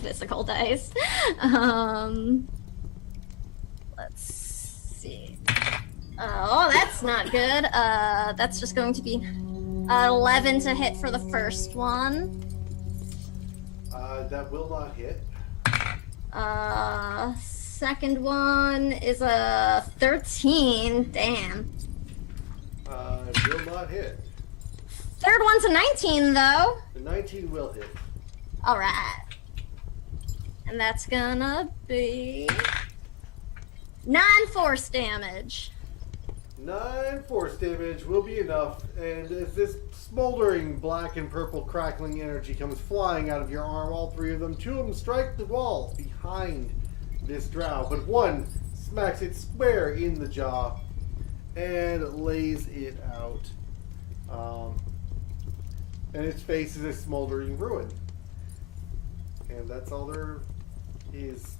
physical dice. Let's see. Oh, that's not good. That's just going to be 11 to hit for the first one. That will not hit. Second one is a 13. Damn. Will not hit. Third one's a 19, though. The 19 will hit. All right. And that's gonna be 9 force damage. 9 force damage will be enough, and as this smoldering black and purple crackling energy comes flying out of your arm, all 3 of them, 2 of them strike the wall behind this drow, but one smacks it square in the jaw and lays it out. And its face is a smoldering ruin. And that's all there is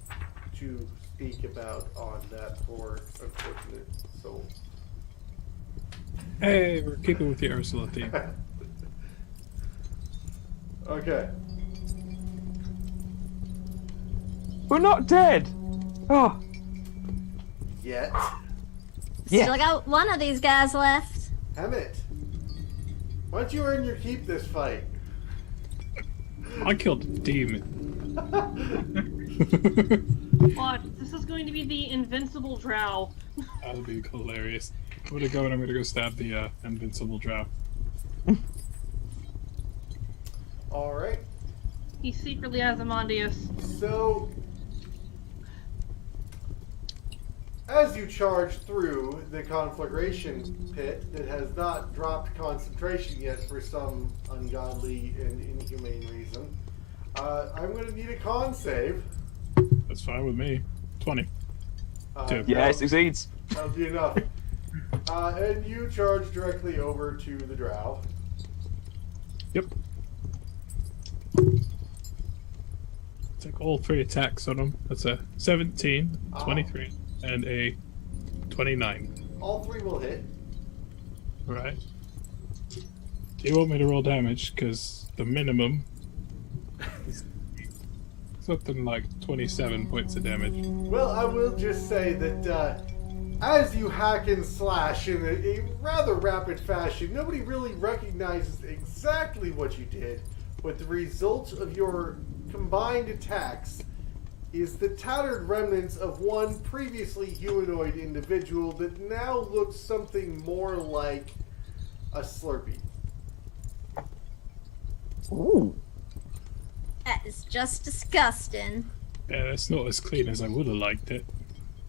to speak about on that poor, unfortunate soul. Hey, we're keeping with the Ursula theme. Okay. We're not dead. Oh. Yet. Yeah. Still got one of these guys left. Hammett, why don't you earn your keep this fight? I killed a demon. What? This is going to be the invincible drow. That'll be hilarious. I'm gonna go and I'm gonna go stab the invincible drow. Alright. He secretly has Amandius. So, as you charge through the conflagration pit that has not dropped concentration yet for some ungodly and inhumane reason, I'm going to need a con save. That's fine with me. 20. Two. Yeah, it succeeds. That'll be enough. And you charge directly over to the drow. Yep. Take all 3 attacks on him. That's a 17, 23, and a 29. all 3 will hit. Right. Do you want me to roll damage? Because the minimum is something like 27 points of damage. Well, I will just say that as you hack and slash in a rather rapid fashion, nobody really recognizes exactly what you did, but the result of your combined attacks is the tattered remnants of one previously humanoid individual that now looks something more like a Slurpee. Ooh. That is just disgusting. Yeah, it's not as clean as I would have liked it.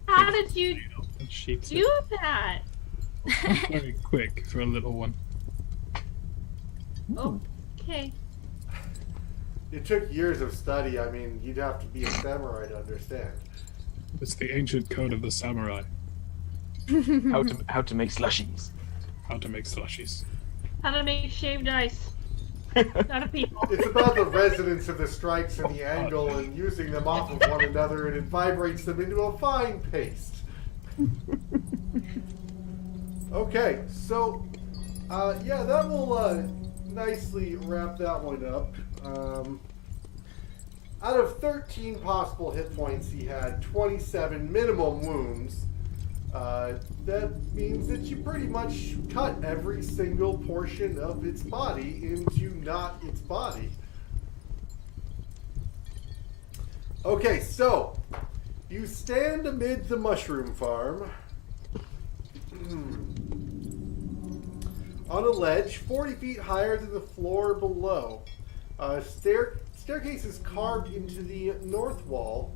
How did you And sheets do that? it very quick for a little one. Okay. It took years of study. I mean, you'd have to be a samurai to understand. It's the ancient code of the samurai. How to make slushies. How to make slushies. How to make shaved ice out of people. It's about the resonance of the strikes and the angle and using them off of one another, and it vibrates them into a fine paste. Okay, so, yeah, that will nicely wrap that one up. Out of 13 possible hit points, he had 27 minimum wounds. That means that you pretty much cut every single portion of its body into not its body. Okay, so you stand amid the mushroom farm on a ledge 40 feet higher than the floor below. Staircase is carved into the north wall,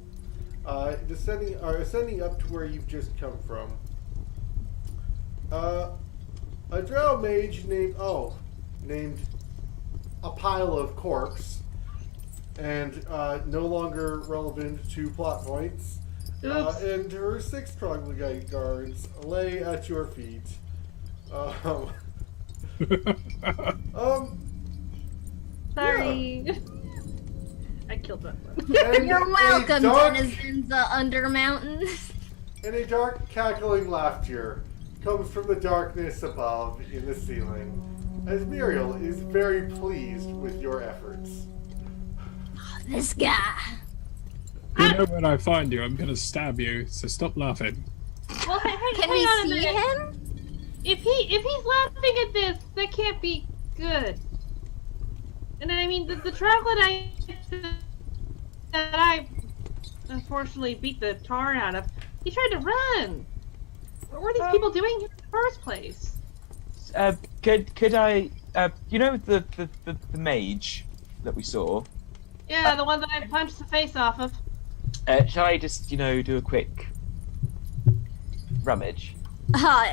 ascending up to where you've just come from. A drow mage named a pile of corpse, and no longer relevant to plot points. And her 6 troglodyte guards lay at your feet. Sorry. I killed that one. And You're welcome, a dark, denizens of Undermountain. and a dark cackling laughter comes from the darkness above in the ceiling, as Muriel is very pleased with your efforts. This guy. You know when I find you, I'm gonna stab you, so stop laughing. Well, Can hang we on a see minute. him? If he's laughing at this, that can't be good. And I mean, the troglodyte that I unfortunately beat the tar out of, he tried to run. What were these people doing here in the first place? Could I, you know the mage that we saw? Yeah, the one that I punched the face off of. Shall I just, do a quick rummage?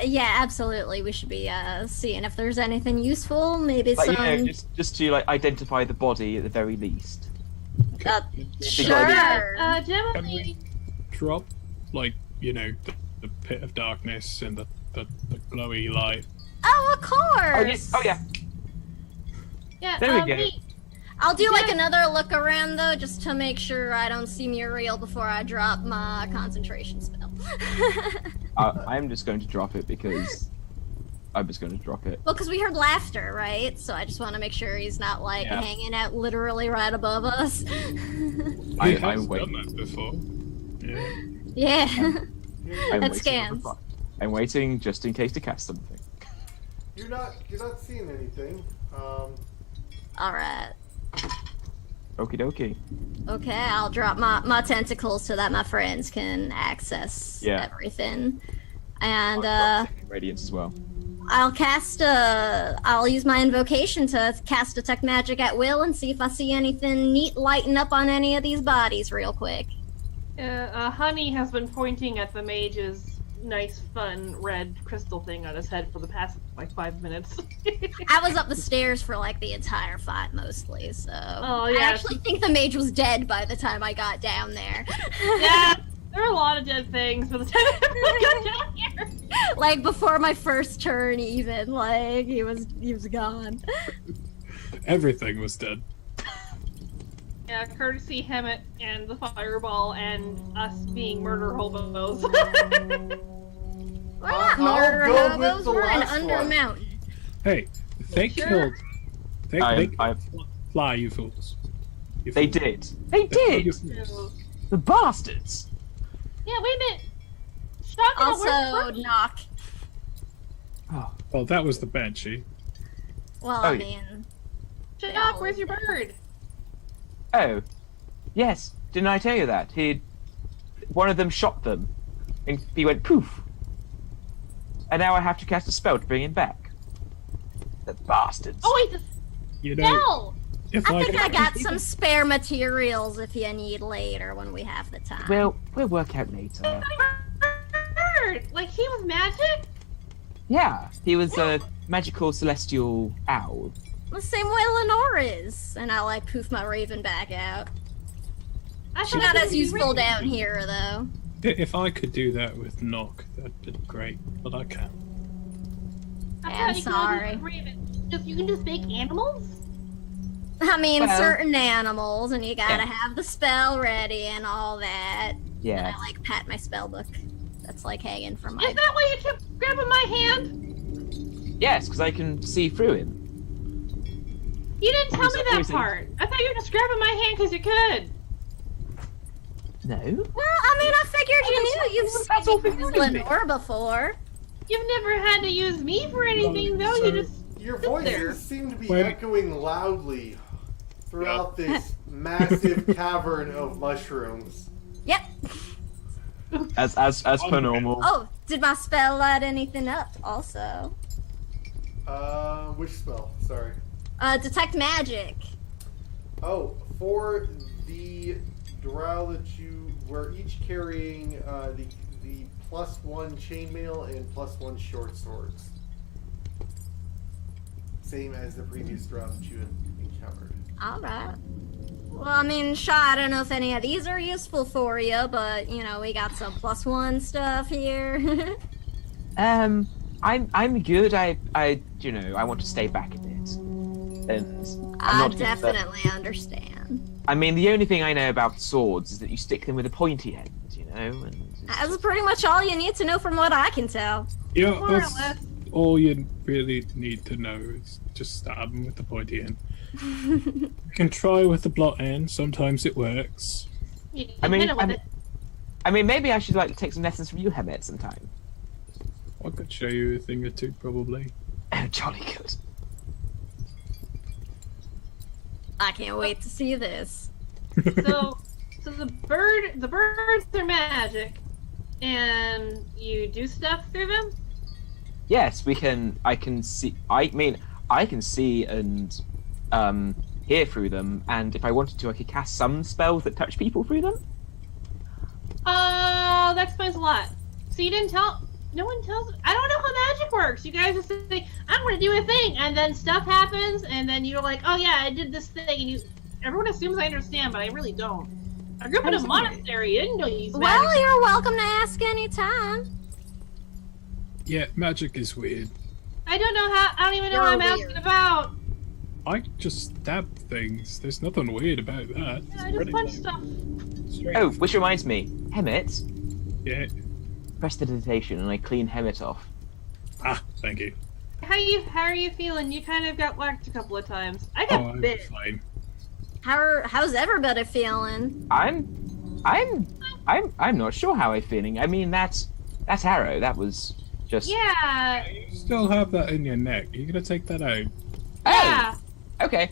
Yeah, absolutely. We should be seeing if there's anything useful. Maybe Like, some. just to identify the body at the very least. Sure. Can Generally, we drop, the pit of darkness and the glowy light? Oh, of course. Oh yeah. yeah. There we go. I'll do another look around though, just to make sure I don't see Muriel before I drop my concentration spell. I'm just going to drop it because I'm just going to drop it. Well, because we heard laughter, right? So I just want to make sure he's not hanging out literally right above us. I'm I'm done waiting. that before. Yeah. Yeah. I'm That waiting scans. for- I'm waiting just in case to cast something. You're not seeing anything. All right. Okie dokie. Okay, I'll drop my tentacles so that my friends can access everything. And Radiance as well. I'll use my invocation to cast detect magic at will and see if I see anything neat lighting up on any of these bodies real quick. Honey has been pointing at the mage's nice, fun red crystal thing on his head for the past 5 minutes. I was up the stairs for the entire fight mostly, so Oh, I yeah. actually think the mage was dead by the time I got down there. Yeah, there are a lot of dead things by the time I got down here. Before my first turn, even he was gone. Everything was dead. Yeah, courtesy Hemet and the fireball and us being murder hobos. We're not I'll murder go with hobos. the We're in last Under one. Mountain. Hey, they Sure. killed. They I- killed Fly, you fools. You They fools. did. They They killed you did. fools. The bastards. Yeah, wait a minute. Shotgun, Also, where's Bernie? knock. Oh, Well, that was the Banshee. Well, Oh, I yeah. mean, Shock, where's your bird? oh, yes. Didn't I tell you that? One of them shot them, and he went poof. And now I have to cast a spell to bring him back. The bastards. Oh, wait, the You know, spell! if I think I got could- some spare materials if you need later when we have the time. We'll work out later. Bird! Like, he was magic? Yeah, he was a magical celestial owl. The same way Lenore is. And I like poof my raven back out. I She's thought not it as was useful raven. down here, though. if I could do that with Knock, that'd be great. But I can't. I I'm thought you could sorry. do raven. You can just make animals? I mean, Well- certain animals, and you gotta Yeah. have the spell ready and all that. And Yeah. I like pat my spell book. That's like hanging from my. Is that why you kept grabbing my hand? Yes, because I can see through him. You didn't tell Was me that that always a- part. I thought you were just grabbing my hand because you could. No. Well, I mean, I figured you knew. That's all You've used Lenore before. You've never had to use me for anything, though. so- You just Your sit there. voices seem to be Wait. echoing loudly throughout this massive cavern of mushrooms. Yep. As per normal. Oh, did my spell light anything up? Also, Which spell? Sorry. detect magic. Oh, for the drow that you were each carrying the +1 chainmail and +1 short swords. Same as the previous drow that you had encountered. All right. Well, I mean, Shaw, I don't know if any of these are useful for you, but you know, we got some +1 stuff here. I'm good. I want to stay back a bit. And I'm I not- definitely understand. I mean, the only thing I know about swords is that you stick them with a pointy end, you know. And it's That's pretty much all you need to know from what I can tell. Yeah, more or that's less. all you really need to know is just stab them with the pointy end. You can try with the blot end. Sometimes it works. You I mean, hit it with I'm- it. I mean, maybe I should like take some lessons from you, Hemet, sometime. I could show you a thing or two, probably. Oh, jolly good. I can't wait to see this. So the birds are magic, and you do stuff through them. Yes, we can. I can see. I mean, I can see and hear through them. And if I wanted to, I could cast some spells that touch people through them. Oh, that explains a lot. So you didn't tell. No one tells. I don't know how magic works. You guys just say, "I'm going to do a thing," and then stuff happens, and then you're like, "Oh yeah, I did this thing," and everyone assumes I understand, but I really don't. I grew up in a Absolutely. monastery. I didn't know you used Well, magic. you're welcome to ask anytime. Yeah, magic is weird. I don't know how. I don't even know what You're I'm weird. asking about. I just stab things. There's nothing weird about that. Yeah, It's I just pretty punch stuff. straight. Oh, which reminds me, Hemet, Yeah. prestidigitation, and I clean Hemet off. Ah, thank you. How are you feeling? You kind of got whacked a couple of times. I Oh, got I'm bit. fine. How's everybody feeling? I'm not sure how I'm feeling. I mean, that's arrow. That was just. Yeah. You still have that in your neck. You're gonna take that out. Yeah. Oh, okay.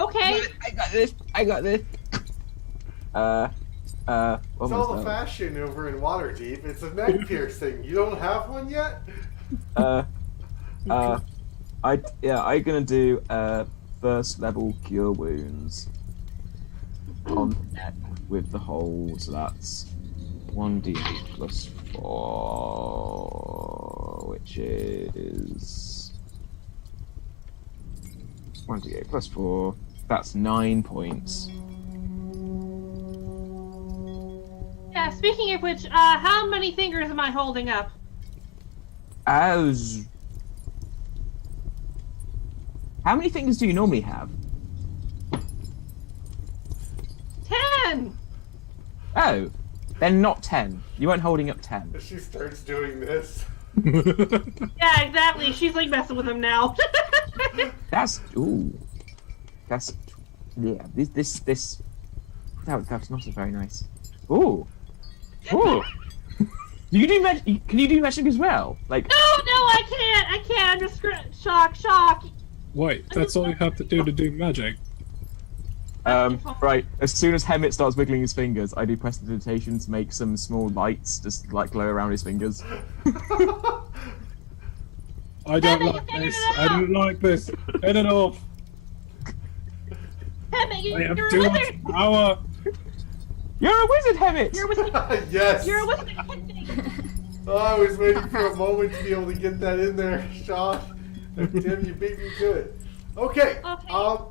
Okay. I got this. I got this. It's Almost all the done. fashion over in Waterdeep. It's a neck piercing. You don't have one yet? I'm gonna do first level cure wounds on the neck with the hole, so that's 1d8 plus 4, which is 1d8 plus 4. That's 9 points. Yeah. Speaking of which, how many fingers am I holding up? As how many fingers do you normally have? 10. Oh, They're not 10. You weren't holding up 10. She starts doing this. Yeah, exactly. She's like messing with him now. That's That's yeah. This. That's not very nice. Ooh. Ooh. You do magic? Can you do magic as well? Like. No, I can't. I'm just shock. Wait, that's all you have to do magic. Right. As soon as Hemet starts wiggling his fingers, I do prestidigitation to make some small lights just like glow around his fingers. I don't Hemet, like you figured this. it I out. don't like this. Turn it off. Hemet, I have you're too a much wizard. power. You're a wizard, Hemet. You're a wizard. Yes. You're a wizard. Oh, I was waiting for a moment to be able to get that in there, Sean. And Tim, you beat me to it. Okay. Okay.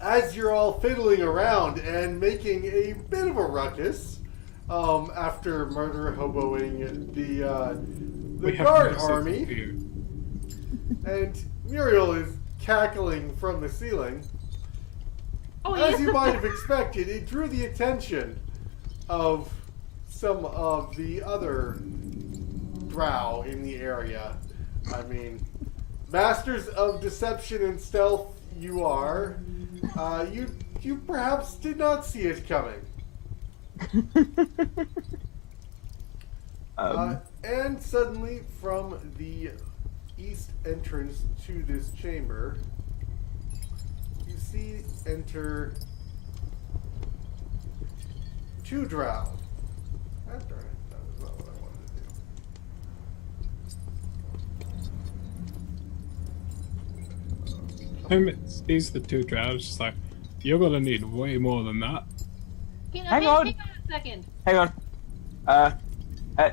As you're all fiddling around and making a bit of a ruckus, after murder hoboing the We have guard mercy for army, you. and Muriel is cackling from the ceiling. Oh, As yes. you might have expected, it drew the attention of some of the other drow in the area. I mean, masters of deception and stealth you are. You perhaps did not see it coming. And suddenly, from the east entrance to this chamber, you see enter two drow. Ah, darn it, that was not what I wanted to do. Him sees the two drows, just like, you're gonna need way more than that. Hang on. Hang on a second. Hang on.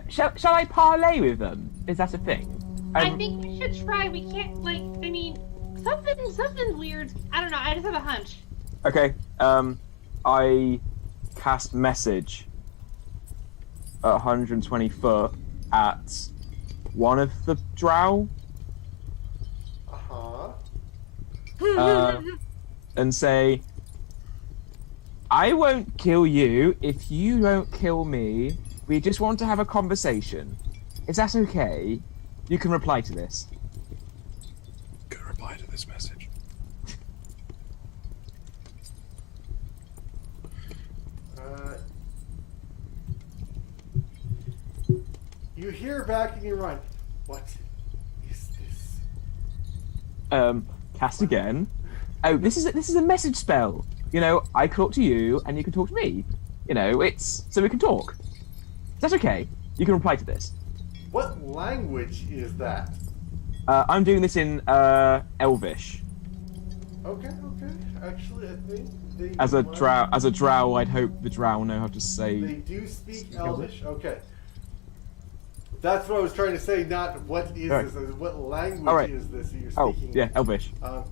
Shall I parlay with them? Is that a thing? I think we should try. We can't, like, I mean, something's weird. I don't know. I just have a hunch. Okay. I cast message at 120 foot at one of the drow. And say, I won't kill you if you don't kill me. We just want to have a conversation. Is that okay? You can reply to this. Go reply to this message. You hear back and you run. What is this? Cast again. Oh, this is a message spell. You know, I can talk to you and you can talk to me. You know, it's so we can talk. Is that okay? You can reply to this. What language is that? I'm doing this in Elvish. Okay. Actually, I think they As a might- drow, I'd hope the drow know how to say. They do speak Elvish. Okay. That's what I was trying to say. Not what is Alright. this? What language Alright. is this that you're Oh, speaking? yeah, Elvish. That's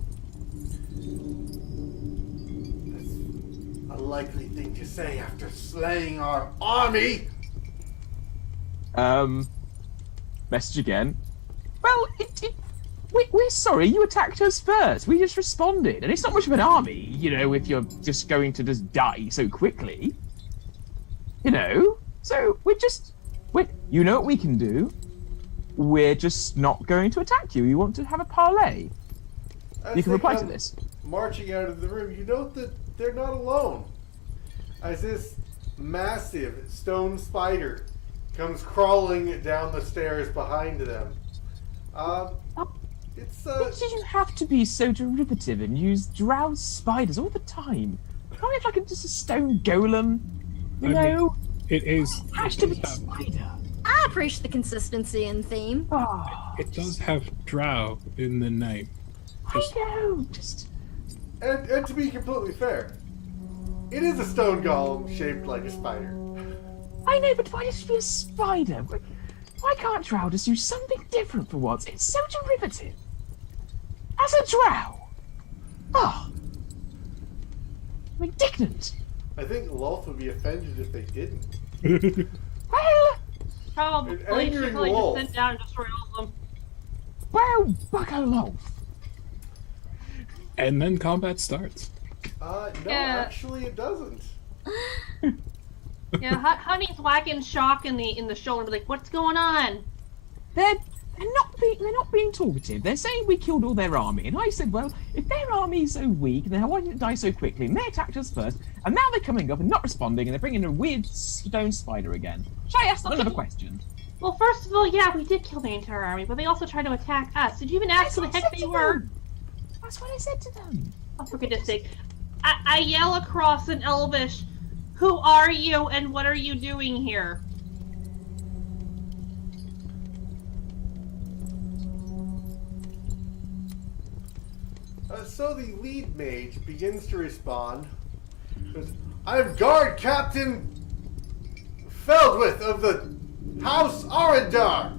a likely thing to say after slaying our army. Message again. Well, we're sorry. You attacked us first. We just responded, and it's not much of an army, you know, if you're just going to just die so quickly. You know, so you know what we can do. We're just not going to attack you. You want to have a parlay. As You can they reply to come this. Marching out of the room, you note that they're not alone. As this massive stone spider comes crawling down the stairs behind them. It's Why did you have to be so derivative and use drow spiders all the time? Can't we have like just a stone golem? You I mean, know? It is. It has to be a spider. I appreciate the consistency in theme. Oh, It does have drow in the name. I know. Just and to be completely fair, it is a stone golem shaped like a spider. I know, but why does it be a spider? Why can't drow just use something different for once? It's so derivative. As a drow. Oh. I'm indignant. I think Lolth would be offended if they didn't. Well, Probably An should angry probably wolf. just sit down and destroy all of them. well, Bucko Loaf. And then combat starts. No, Yeah. actually it doesn't. Yeah, Honey's whacking Shock in the shoulder, like, what's going on? They're not being talkative. They're saying we killed all their army, and I said, well, if their army is so weak, then why didn't it die so quickly? And they attacked us first, and now they're coming up and not responding, and they're bringing a weird stone spider again. Should I ask them another question? Well, first of all, yeah, we did kill the entire army, but they also tried to attack us. Did you even ask who the heck they were? That's what I said to them. Oh, for goodness sake. I yell across in Elvish, who are you and what are you doing here? So the lead mage begins to respond. Says, I'm Guard Captain Feldwith of the House Arendar.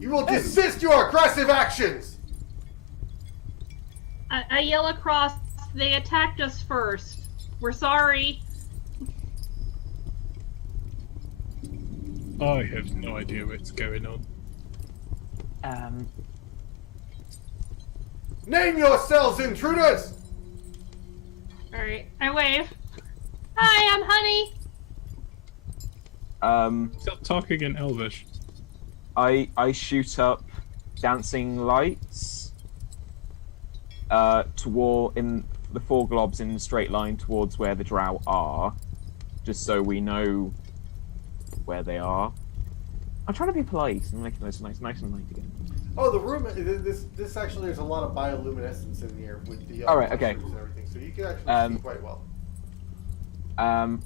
You will desist your aggressive actions. I yell across, they attacked us first. We're sorry. I have no idea what's going on. Name yourselves, intruders. Alright, I wave. Hi, I'm Honey. Stop talking in Elvish. I shoot up dancing lights toward in the four globs in a straight line towards where the drow are, just so we know where they are. I'm trying to be polite and make this nice and light again. Oh, the room. This actually, there's a lot of bioluminescence in here with the all right, okay, and everything, so you can actually see quite well.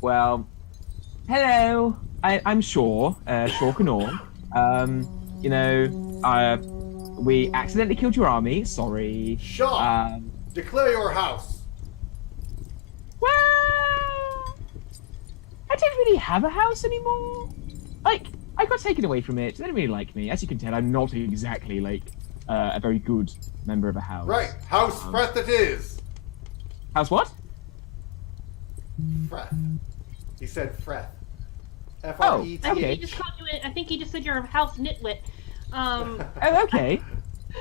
Well, hello. I'm Shaw, Shaw Canor. You know, we accidentally killed your army. Sorry. Shaw, declare your house. Well, I don't really have a house anymore. Like, I got taken away from it. They don't really like me. As you can tell, I'm not exactly, like, a very good member of a house. Right, House Freth it is. House what? Freth. He said Freth. Oh, F-R-E-T-H. okay. I think he just said you're a house nitwit. Oh, okay.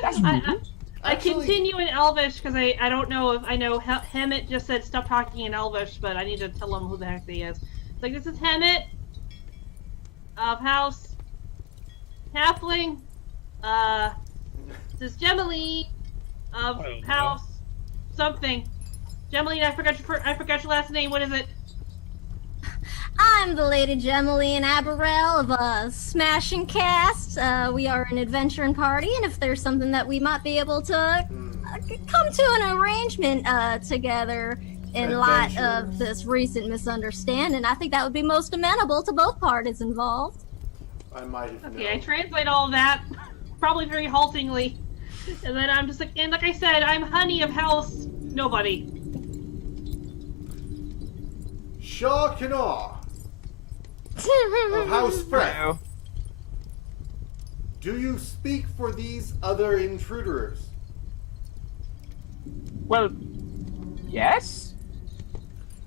That's rude. I Actually- continue in Elvish because I don't know if I know Hemet just said stop talking in Elvish, but I need to tell him who the heck he is. It's like, this is Hemet of House Halfling. This is Gemaline of I don't know. House something. Gemaline, I forgot your last name. What is it? I'm the Lady Gemaline Aberrell of Smashing Cast. We are an adventuring party, and if there's something that we might be able to come to an arrangement together in light of this recent misunderstanding, I think that would be most amenable to both parties involved. I might have Okay, I known. translate all of that, probably very haltingly, and then I'm just like, and like I said, I'm Honey of House Nobody. Shaw Canor of House Freth. Hello. Do you speak for these other intruders? Well, yes.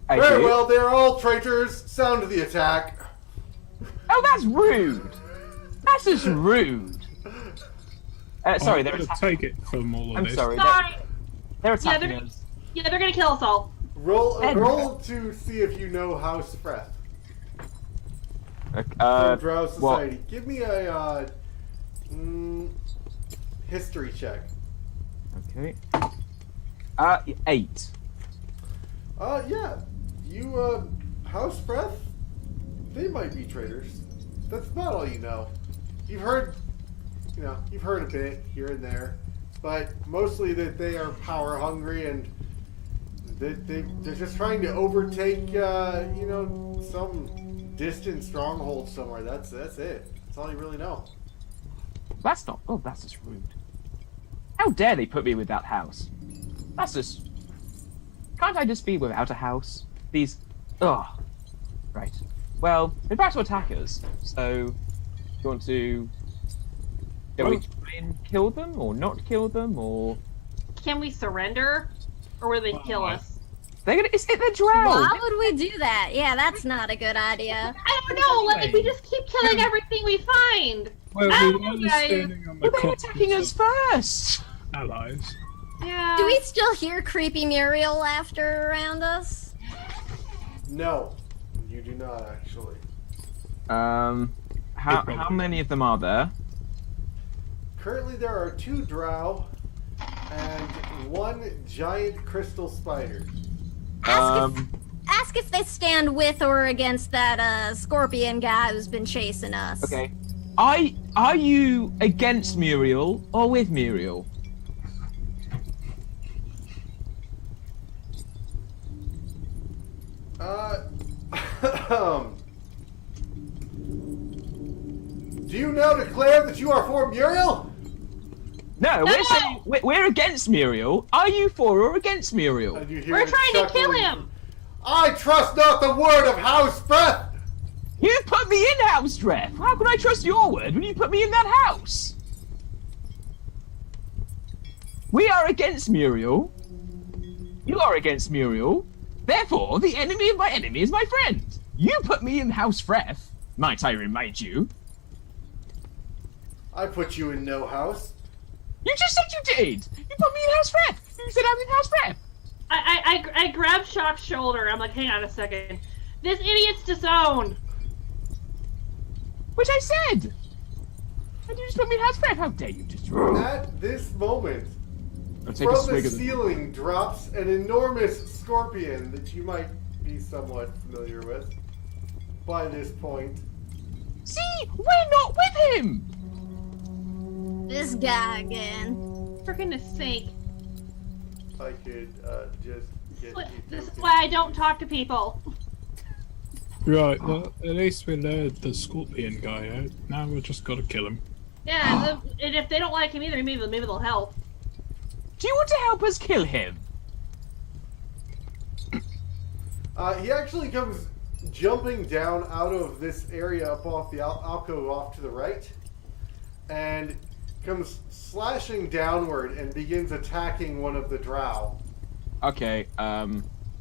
I Very do. well, they're all traitors. Sound the attack. Oh, that's rude. That's just rude. Sorry, I'm they're gonna attacking. take it from all of I'm this. sorry. Sorry. They're Yeah, attacking they're- us. Yeah, they're gonna kill us all. Roll to see if you know House Freth. From Drow well, Society. Give me a history check. okay. 8. Yeah. You, House Freth? They might be traitors. That's about all you know. You've heard a bit here and there, but mostly that they are power hungry and they're just trying to overtake, some distant stronghold somewhere. That's it. That's all you really know. That's not. Oh, that's just rude. How dare they put me with that house? That's just. Can't I just be without a house? These. Ugh. Right. Well, they're about to attack us, so. You want to. Shall we try and kill them, or not kill them, or. Can we surrender, or will they kill us? They're gonna. It's the drow! Why would we do that? Yeah, that's not a good idea. I don't know. Like, we just keep killing everything we find. Well, I we don't know, were guys. standing on the But they're corpses attacking of us first! allies. Yeah. Do we still hear creepy Murial laughter around us? No. do not actually. How many of them are there? Currently, there are 2 drow and 1 giant crystal spider. Ask if they stand with or against that scorpion guy who's been chasing us. Okay. Are you against Muriel or with Muriel? Do you now declare that you are for Muriel? No, we're saying we're against Muriel. Are you for or against Muriel? And you hear We're it trying to kill chuckling. him. I trust not the word of House Breath. You put me in house, Dreff. How can I trust your word when you put me in that house? We are against Muriel. You are against Muriel. Therefore, the enemy of my enemy is my friend. You put me in House Freth, might I remind you. I put you in no house. You just said you did. You put me in House Freth. You said I'm in House Freth. I grabbed Shock's shoulder. I'm like, hang on a second. This idiot's disowned. Which I said. And you just put me in House Freth. How dare you just... At this moment, I'll take a from swig the of the... ceiling drops an enormous scorpion that you might be somewhat familiar with by this point. See, we're not with him. This guy again. For goodness sake. I could just get you This is to- why I don't talk to people. Right, well, at least we lured the scorpion guy out. Now we just gotta kill him. Yeah, and if they don't like him either, maybe they'll help. Do you want to help us kill him? He actually comes jumping down out of this area up off the alcove off to the right, and comes slashing downward and begins attacking one of the drow. Okay,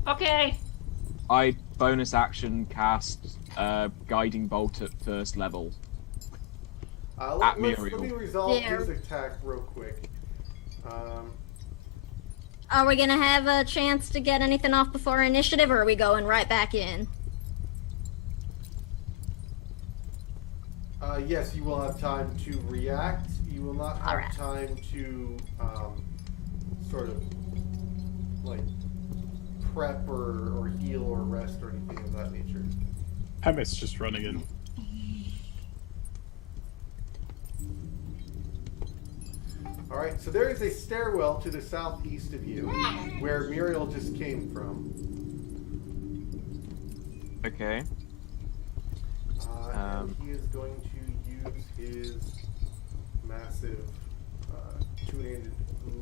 Okay. I bonus action cast Guiding Bolt at first level. Let me Muriel. resolve Yeah. his attack real quick. Are we gonna have a chance to get anything off before initiative, or are we going right back in? Yes, you will have time to react. You will not have Alright. time to sort of like prep or heal or rest or anything of that nature. Hammett's just running in. Alright, so there is a stairwell to the southeast of you where Muriel just came from. Okay. And he is going to use his massive two-handed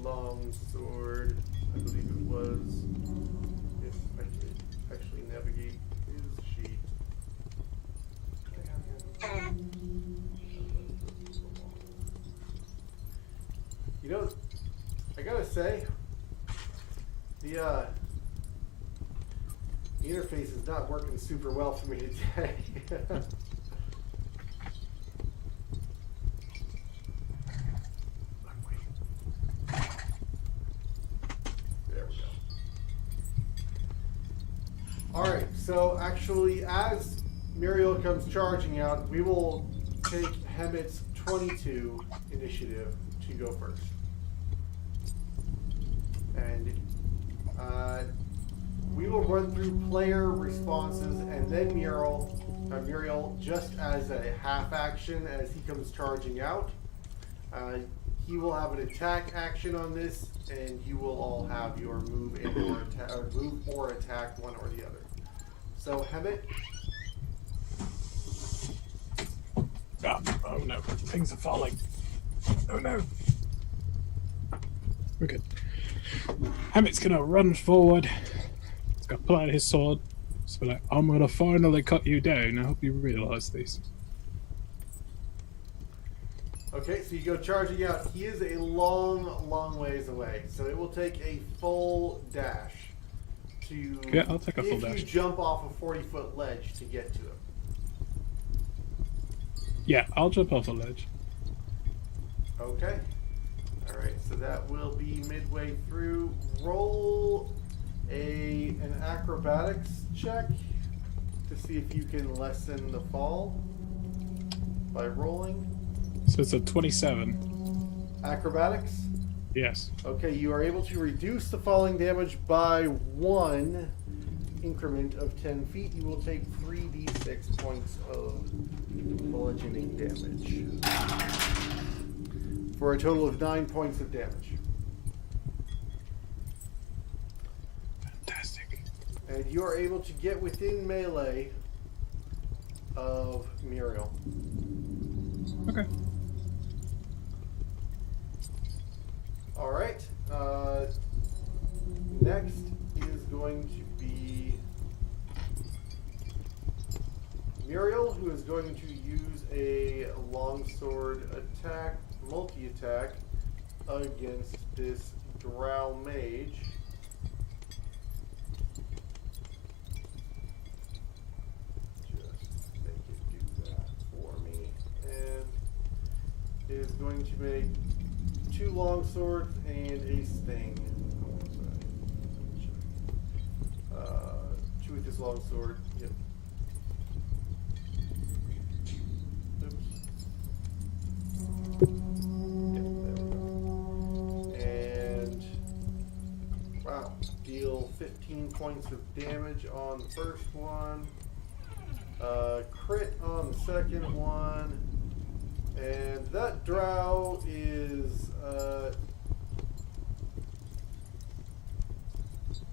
long sword, I believe it was. If I could actually navigate his sheet. You know, I gotta say, the interface is not working super well for me today. There we go. Alright, so actually, as Muriel comes charging out, we will take Hemmett's 22 initiative to go first. And we will run through player responses, and then Muriel, just as a half action as he comes charging out, he will have an attack action on this, and you will all have your move or attack, one or the other. So Hemmett, Oh no, things are falling. Oh no. We're good. Hammett's gonna run forward. He's gonna pull out his sword. So like, I'm gonna finally cut you down. I hope you realise this. okay, so you go charging out. He is a long, long ways away, so it will take a full dash to. Yeah, I'll take a full if dash. you jump off a 40-foot ledge to get to him. Yeah, I'll jump off a ledge. Okay. Alright, so that will be midway through. Roll an acrobatics check to see if you can lessen the fall by rolling. So it's a 27. Acrobatics. Yes. Okay, you are able to reduce the falling damage by 1 increment of 10 feet. You will take 3d6 points of bludgeoning damage. For a total of 9 points of damage. Fantastic. And you are able to get within melee of Muriel. Okay. Alright. Next is going to be Muriel, who is going to use a longsword attack, multi-attack, against this Drow Mage. Just make it do that for me. And is going to make 2 longswords and a sting. 2 with this longsword. Yep. Oops. Yep, there we go. And wow, deal 15 points of damage on the first one. Crit on the second one. And that drow is,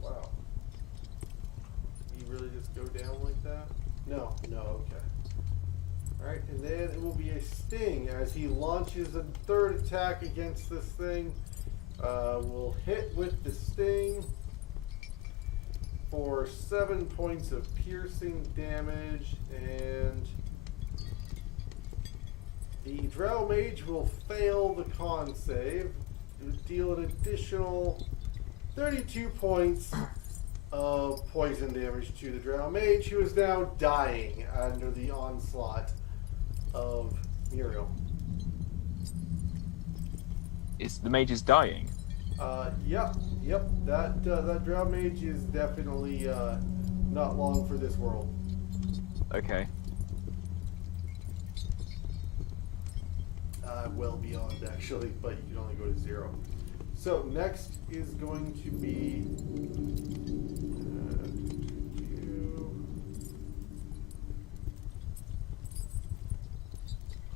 wow. Did he really just go down like that? No, okay. Alright, and then it will be a sting as he launches a third attack against this thing. We'll hit with the sting for 7 points of piercing damage, and the Drow Mage will fail the con save. It would deal an additional 32 points of poison damage to the Drow Mage, who is now dying under the onslaught of Muriel. Is the mage is dying? Yep. That Drow Mage is definitely not long for this world. Okay. Well beyond, actually, but you can only go to 0. So next is going to be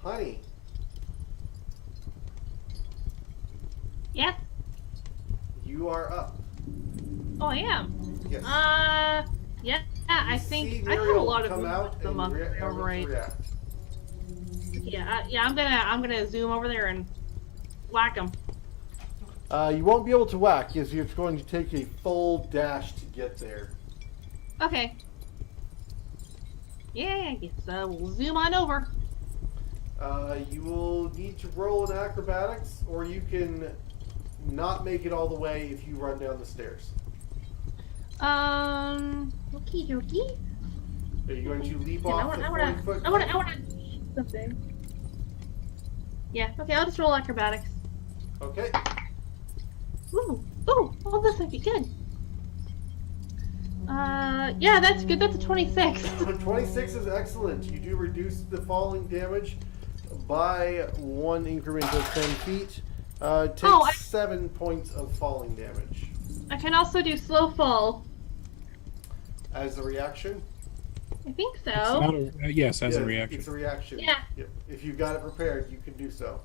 Honey. Yeah. You are up. Oh, I am. Yes. Yeah. I think I have a lot of the month right. Yeah. I'm gonna zoom over there and whack him. You won't be able to whack, as you're going to take a full dash to get there. Okay. Yeah, so we'll zoom on over. You will need to roll an acrobatics, or you can not make it all the way if you run down the stairs. Okie dokie. Are you going to leap Yeah, off the 40-foot? I wanna something. Yeah, okay, I'll just roll acrobatics. Okay. Ooh, oh, this might be good. Yeah, that's good. That's a 26. 26 is excellent. You do reduce the falling damage by 1 increment of 10 feet. Take 7 points of falling damage. I can also do slow fall. As a reaction? I think It's so. not yes, as a Yeah, reaction. It's a reaction. Yeah. Yep. If you've got it prepared, you can do so.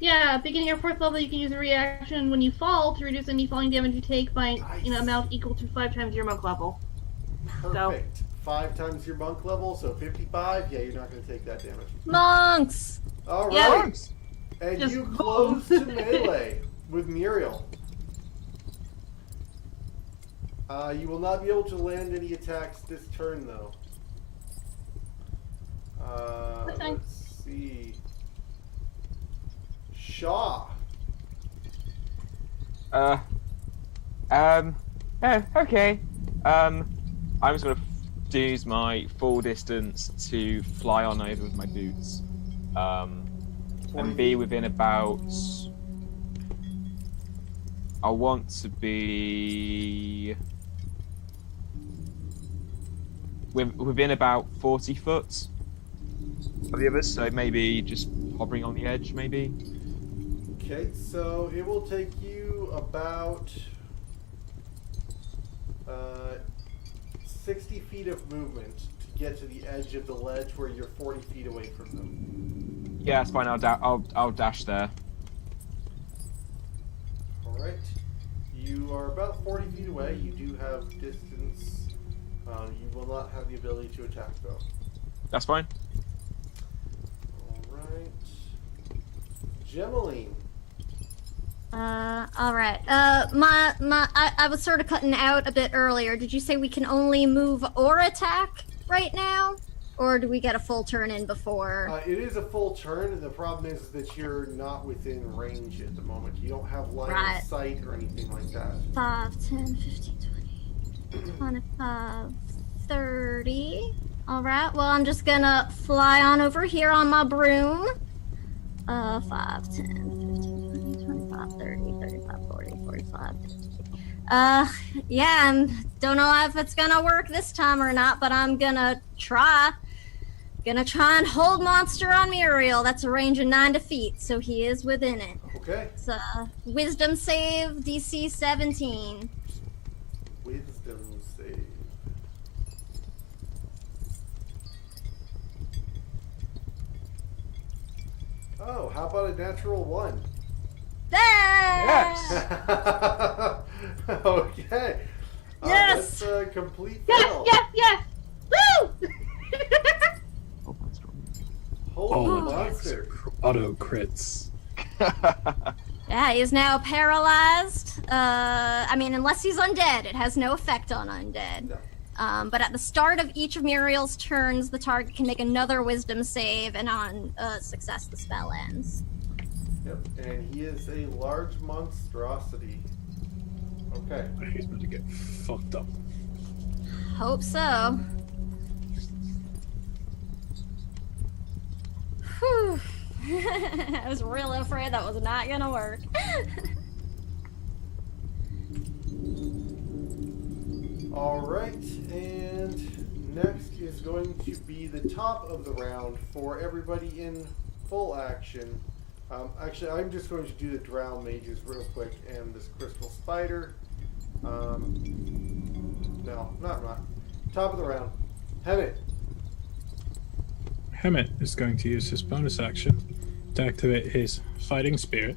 Yeah, beginning of 4th level, you can use a reaction when you fall to reduce any falling damage you take by an amount equal to 5 times your monk level. Perfect. 5 times your monk level, so 55. Yeah, you're not going to take that damage. Monks! All Yeah. right. And Just you close to melee with Muriel. You will not be able to land any attacks this turn, though. Okay. Let's see. Shaw. Okay. I'm just gonna use my full distance to fly on over with my boots. And be within about. I want to be within about 40 foot of the others, so maybe just hovering on the edge, maybe. Okay, so it will take you about 60 feet of movement to get to the edge of the ledge where you're 40 feet away from them. Yeah, it's fine. I'll dash there. All right. You are about 40 feet away. You do have distance. You will not have the ability to attack, though. That's fine. All right. Gemeline. All right. I was sort of cutting out a bit earlier. Did you say we can only move or attack right now? Or do we get a full turn in before? It is a full turn. The problem is that you're not within range at the moment. You don't have line Right. of sight or anything like that. 5, 10, 15, 20, 25, 30. All right. Well, I'm just gonna fly on over here on my broom. 5, 10, 15, 20, 25, 30, 35, 40, 45, 50. Yeah, don't know if it's gonna work this time or not, but I'm gonna try. Gonna try and hold monster on Muriel. That's a range of 9 feet, so he is within it. Okay. It's wisdom save, DC 17. Wisdom save. Oh, how about a natural 1? Yes! Okay. Yes! That's a complete Yes, fail. yes! Woo! Hold Oh, the monster. auto crits. Yeah, he is now paralyzed. I mean, unless he's undead, it has no effect on undead. No. But at the start of each of Muriel's turns, the target can make another wisdom save, and on success, the spell ends. Yep, and he is a large monstrosity. Okay. He's about to get fucked up. Hope so. Whew. I was really afraid that was not gonna work. All right, and next is going to be the top of the round for everybody in full action. Actually, I'm just going to do the drow mages real quick and this crystal spider. No, not. Top of the round. Hemet. Hemet is going to use his bonus action to activate his fighting spirit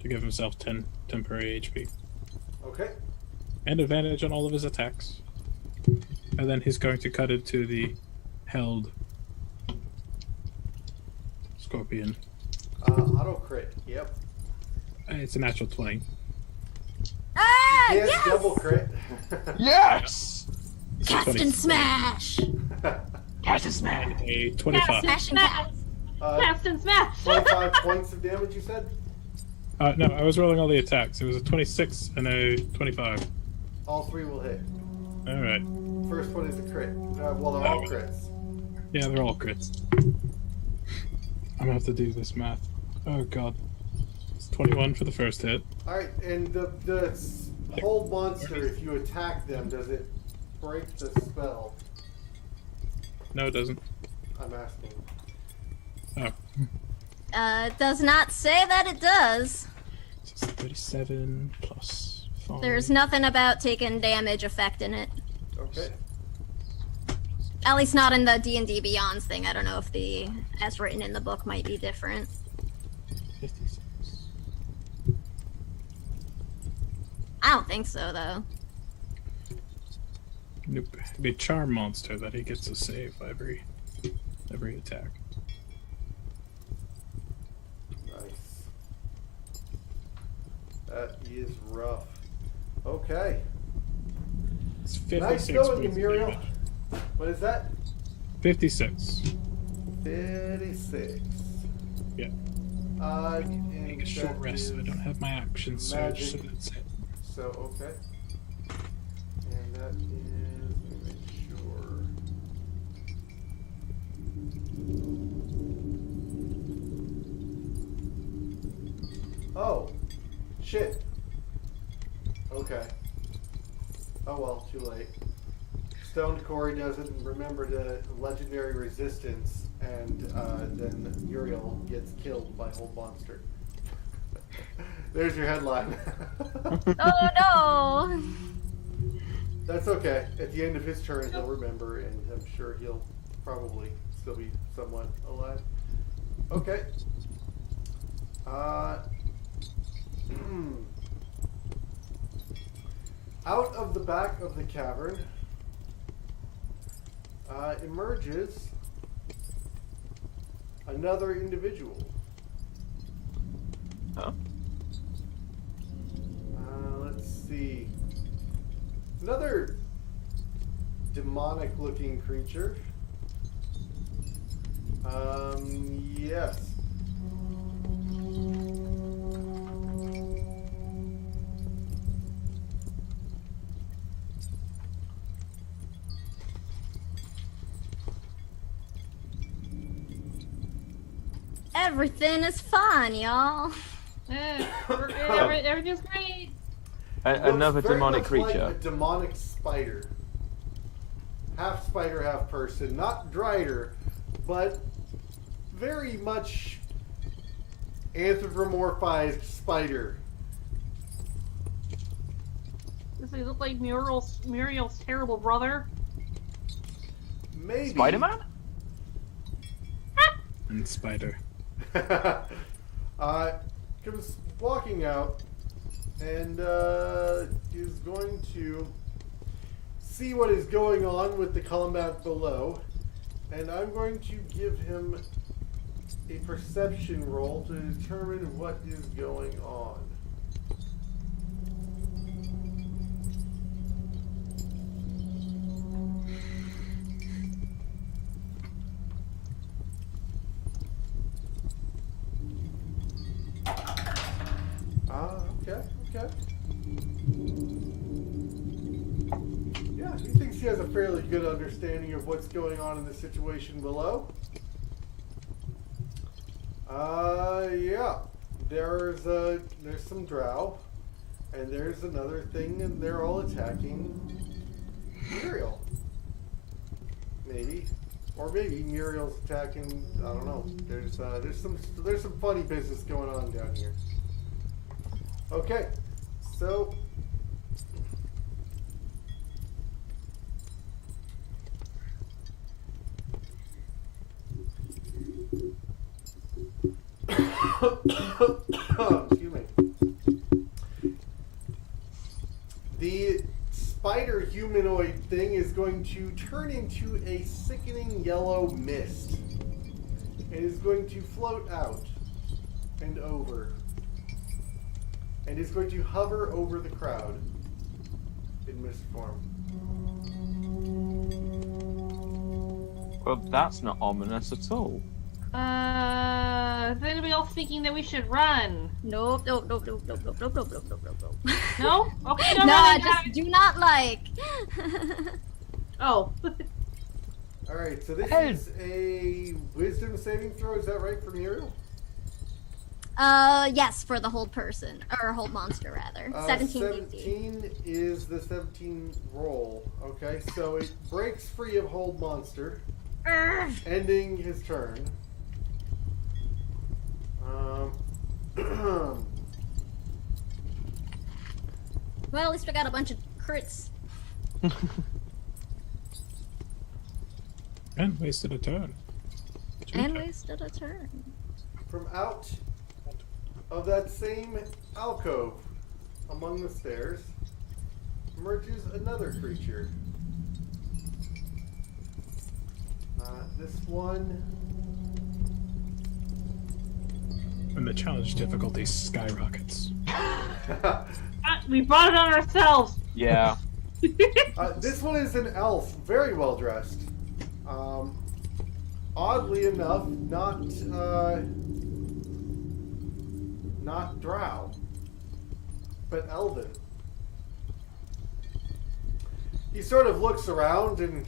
to give himself 10 temporary HP Okay. and advantage on all of his attacks. And then he's going to cut it to the held scorpion. Auto crit. Yep. It's a natural 20. Ah, Yes, yes! double crit. Yes! It's a Cast 20 and smash! Cast and smash! and a 25. Smash and cast. Cast and smash! 25 points of damage, you said? No, I was rolling all the attacks. It was a 26 and a 25. All 3 will hit. Alright. First one is a crit. Well, they're all crits. Yeah, they're all crits. I'm gonna have to do this math. Oh god. It's 21 for the first hit. Alright, and the whole monster, if you attack them, does it break the spell? No, it doesn't. I'm asking. Oh. It does not say that it does. So it's 37 plus 5. There's nothing about taking damage affecting it. Okay. At least not in the D&D Beyond thing. I don't know if the as written in the book might be different. 56. I don't think so, though. Nope. It'd be a charm monster that he gets to save every attack. Nice. That is rough. Okay. It's Nice 56 going, points of Muriel. damage. What is that? 56. 56. Yeah. And Take a short that rest so I is don't have my action surge, so magic. that's it. So, okay. And that is, let me make sure. Oh, shit. Okay. Oh well, too late. Stoned Corey doesn't remember the legendary resistance, and then Muriel gets killed by Old Monster. There's your headline. Oh no! That's okay. At the end of his turn, he'll remember, and I'm sure he'll probably still be somewhat alive. Okay. Out of the back of the cavern emerges another individual. Huh? Let's see. Another demonic-looking creature. Yes. Everything is fine, y'all. Everything's great. Another Looks very demonic much creature. like a demonic spider. Half spider, half person. Not Drider, but very much anthropomorphized spider. Does he look like Muriel's terrible brother? Maybe. Spider-Man? And spider. Comes walking out and is going to see what is going on with the combat below, and I'm going to give him a perception roll to determine what is going on. Okay. Yeah, he thinks he has a fairly good understanding of what's going on in the situation below. Yeah. There's some drow, and there's another thing, and they're all attacking Muriel. Maybe. Or maybe Muriel's attacking, I don't know. There's some funny business going on down here. Okay, so excuse me. The spider humanoid thing is going to turn into a sickening yellow mist. It is going to float out and over. And is going to hover over the crowd in mist form. Well, that's not ominous at all. Is anybody else thinking that we should run? Nope. No? Okay, No, don't I run. just do not like. Oh. Alright, so this is a wisdom saving throw, is that right, for Muriel? Yes, for the hold person, or hold monster rather. 17 DC. 17 is the 17 roll. Okay, so it breaks free of hold monster, ending his turn. Well, at least we got a bunch of crits. And wasted a turn. And wasted a turn. From out of that same alcove among the stairs emerges another creature. This one... And the challenge difficulty skyrockets. We brought it on ourselves. Yeah. This one is an elf, very well dressed. Oddly enough, not drow, but elven. He sort of looks around and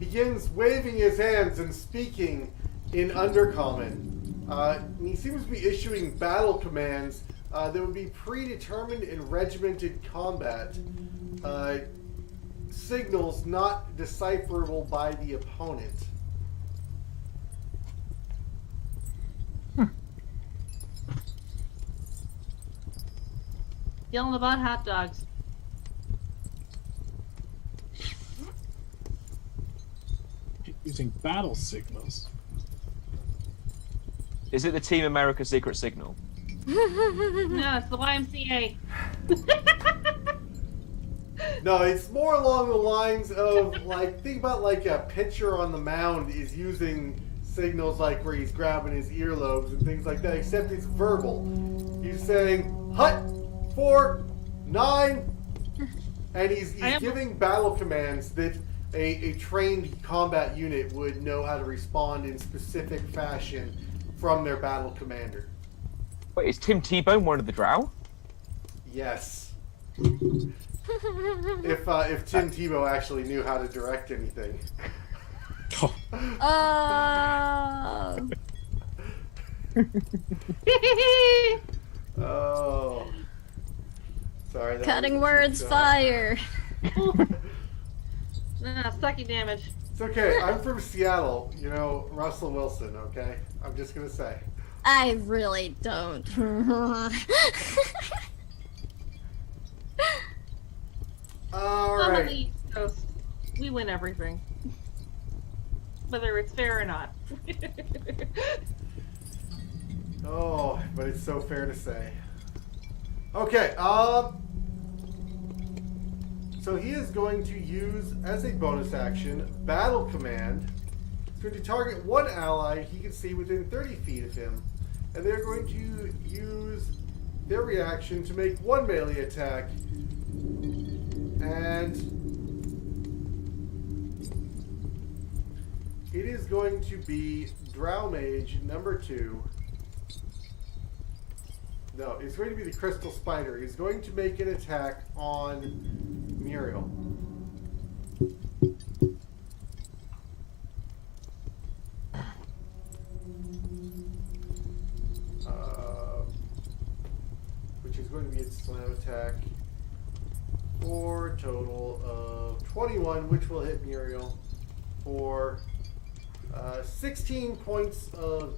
begins waving his hands and speaking in Undercommon. He seems to be issuing battle commands that would be predetermined in regimented combat, signals not decipherable by the opponent. Yelling about hot dogs. Using battle signals. Is it the Team America secret signal? No, it's the YMCA. No, it's more along the lines of, like, think about like a pitcher on the mound is using signals like where he's grabbing his earlobes and things like that, except it's verbal. He's saying, hut, 4, 9, and he's giving battle commands that a trained combat unit would know how to respond in specific fashion from their battle commander. Wait, is Tim Tebow one of the Drow? Yes. If Tim Tebow actually knew how to direct anything. Oh, Oh. Sorry. That Cutting was a cheap words shot. fire. Sucky damage. It's okay. I'm from Seattle. You know, Russell Wilson, okay? I'm just going to say. I really don't. All I'm on the right. East Coast. We win everything. Whether it's fair or not. Oh, but it's so fair to say. Okay, so he is going to use, as a bonus action, Battle Command. He's going to target one ally he can see within 30 feet of him. And they're going to use their reaction to make one melee attack. And it is going to be Drow Mage number 2. No, it's going to be the Crystal Spider. He's going to make an attack on Murial. Which is going to be its slam attack for a total of 21, which will hit Murial for 16 points of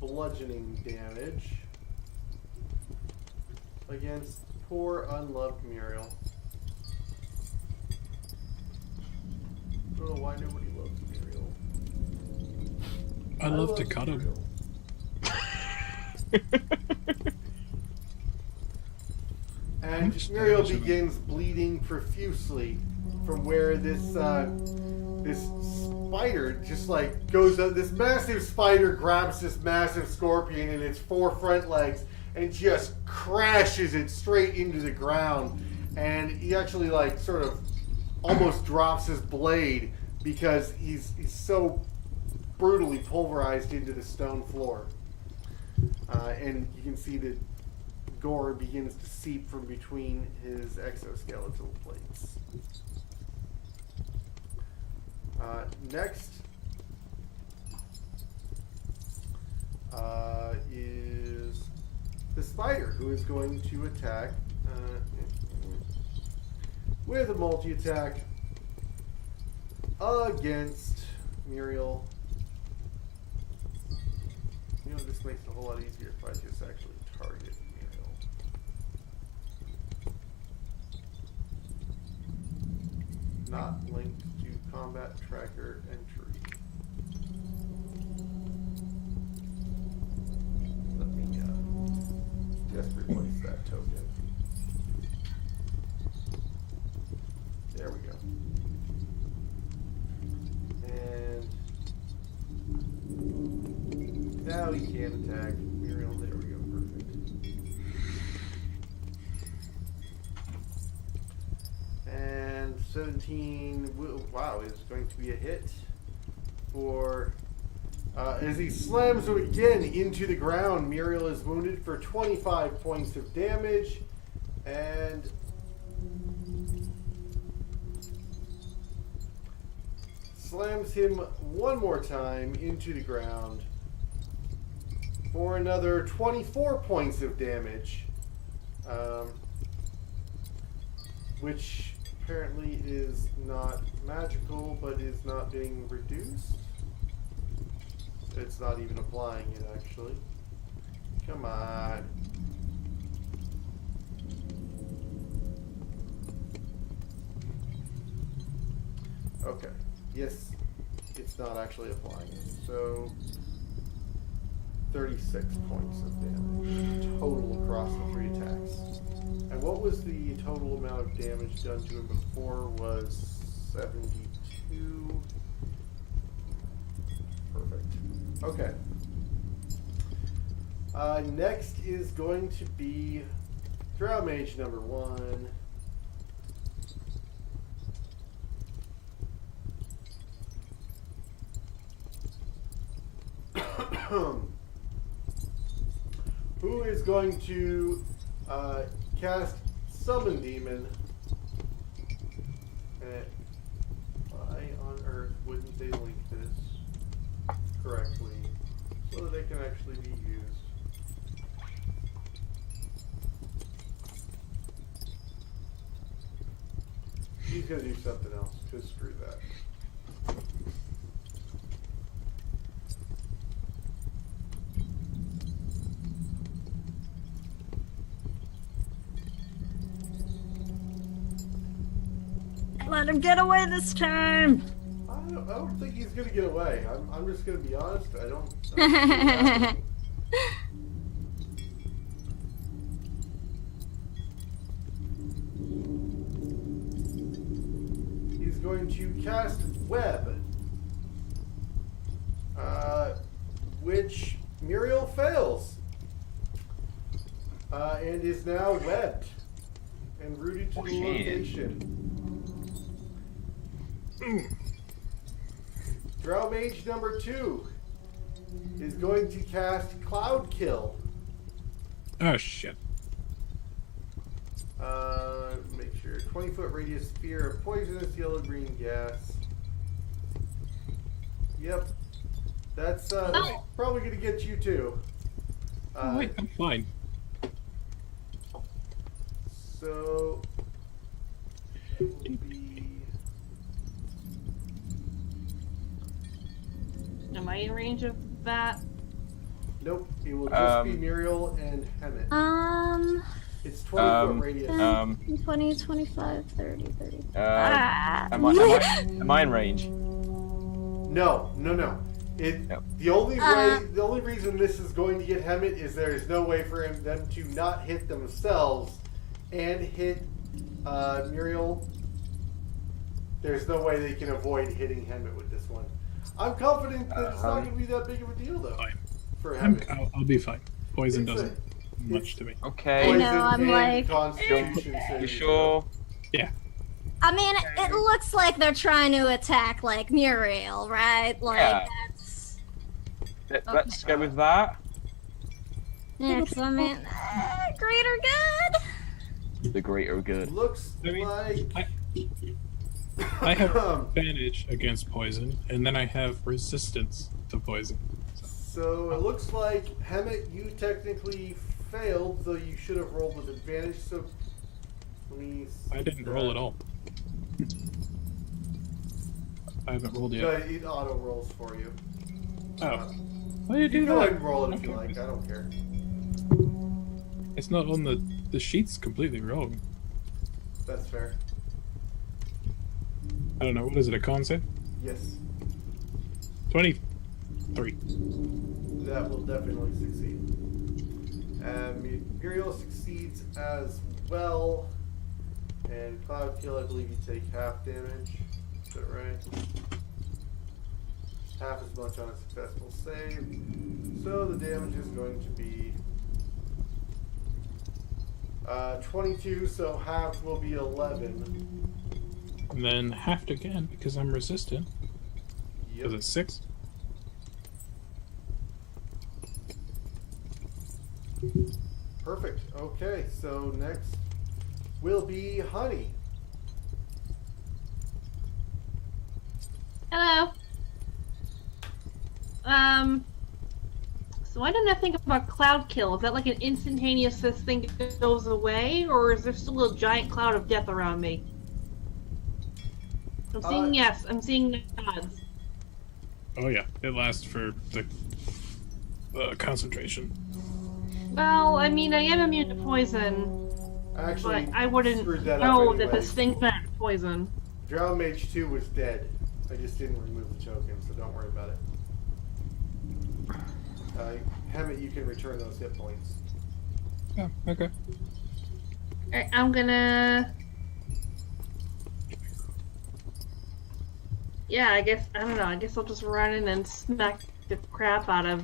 bludgeoning damage against poor, unloved Muriel. I don't know why nobody loves Muriel. I love to cut him. Muriel. And Muriel begins bleeding profusely from where this spider just like goes up. This massive spider grabs this massive scorpion in its 4 front legs and just crashes it straight into the ground. And he actually like sort of almost drops his blade because he's so brutally pulverized into the stone floor. And you can see that gore begins to seep from between his exoskeletal plates. Next is the spider, who is going to attack with a multi-attack against Muriel. You know, this makes it a whole lot easier if I just actually target Muriel. Not linked to combat tracker entry. Let me just replace that token. There we go. And now he can attack Muriel. There we go. Perfect. And 17. Wow, is going to be a hit for. As he slams him again into the ground, Muriel is wounded for 25 points of damage. And slams him one more time into the ground for another 24 points of damage, which apparently is not magical, but is not being reduced. It's not even applying it, actually. Come on. Okay. Yes, it's not actually applying it. So, 36 points of damage total across the 3 attacks. And what was the total amount of damage done to him before? Was 72. Perfect. Okay. Next is going to be Drow Mage number 1. Who is going to cast Summon Demon? Why on earth wouldn't they link this correctly so that they can actually be used? He's gonna do something else, because screw that. Let him get away this time. I don't think he's gonna get away. I'm just gonna be honest. I don't see it happening. He's going to cast Web, which Muriel fails, and is now webbed and rooted to the location. Drow Mage number 2 is going to cast Cloud Kill. Oh shit. Make sure 20-foot radius sphere of poisonous yellow-green gas. Yep, that's probably gonna get you too. Oh, wait, I'm fine. So it will be. Am I in range of that? Nope, it will just be Muriel and Hemet. It's 20-foot radius. 20, 25, 30, 30. Am I in range? No. The only reason this is going to get Hemet is there is no way for them to not hit themselves and hit Muriel. There's no way they can avoid hitting Hemet with this one. I'm confident that it's not going to be that big of a deal, though. Fine. For Hemet. I'll be fine. Poison It's doesn't much to me. Okay. Poison I'm and like- Constitution You saving sure? Yeah. I mean, it looks like they're trying to attack, like, Muriel, right? Like, Yeah. that's... Let's go with that. Yeah, 'cause I mean, greater good? The greater good. Looks I mean, like... I have advantage against poison, and then I have resistance to poison. So it looks like Hemet, you technically failed, though you should have rolled with advantage. So let me. I didn't roll at all. I haven't rolled No, yet. it auto rolls for you. Oh. Why do you do You can go that? ahead and roll it if you like. I don't care. It's not on the sheet's completely wrong. That's fair. I don't know, what is it, a con save? Yes, 23. that will definitely succeed. Muriel succeeds as well. And Cloud Kill, I believe you take half damage. Is that right? Half as much on a successful save. So the damage is going to be 22, so half will be 11. And then halved again because I'm resistant. Yep. Is it 6? Perfect. Okay, so next will be Honey. Hello. So why didn't I think about Cloud Kill? Is that like an instantaneous this thing goes away, or is there still a giant cloud of death around me? I'm seeing yes. I'm seeing nods. Oh yeah, it lasts for the concentration. Well, I mean, I am immune to poison, Actually, but I wouldn't screwed that know up that anyways. this thing's not poison. Drow Mage 2 was dead. I just didn't remove the token, so don't worry about it. Hammett, you can return those hit points. Yeah, okay. Alright, I'm gonna... Yeah, I guess, I don't know, I guess I'll just run in and smack the crap out of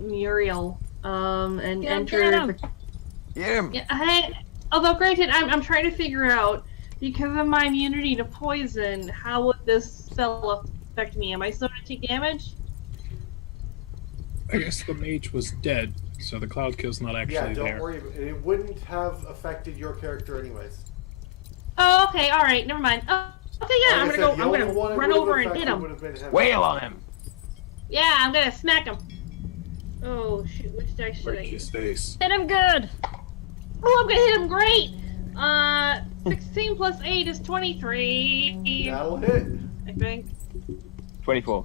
Muriel, and Get enter him. the... Yeah. Yeah, although granted, I'm trying to figure out, because of my immunity to poison, how would this spell affect me? Am I still gonna take damage? I guess the mage was dead, so the cloud kill's not actually Yeah, don't there. worry. It wouldn't have affected your character anyways. Oh, okay, alright, never mind. Oh, okay, yeah, Like I I'm gonna said, the I'm only gonna one it run would've over and affected hit him. would've been him. Wail on him. Yeah, I'm gonna smack him. Oh, shoot, which dice should I Break his use? face. Hit him good. Oh, I'm gonna hit him great! 16 plus 8 is 23, That'll hit. I think. 24.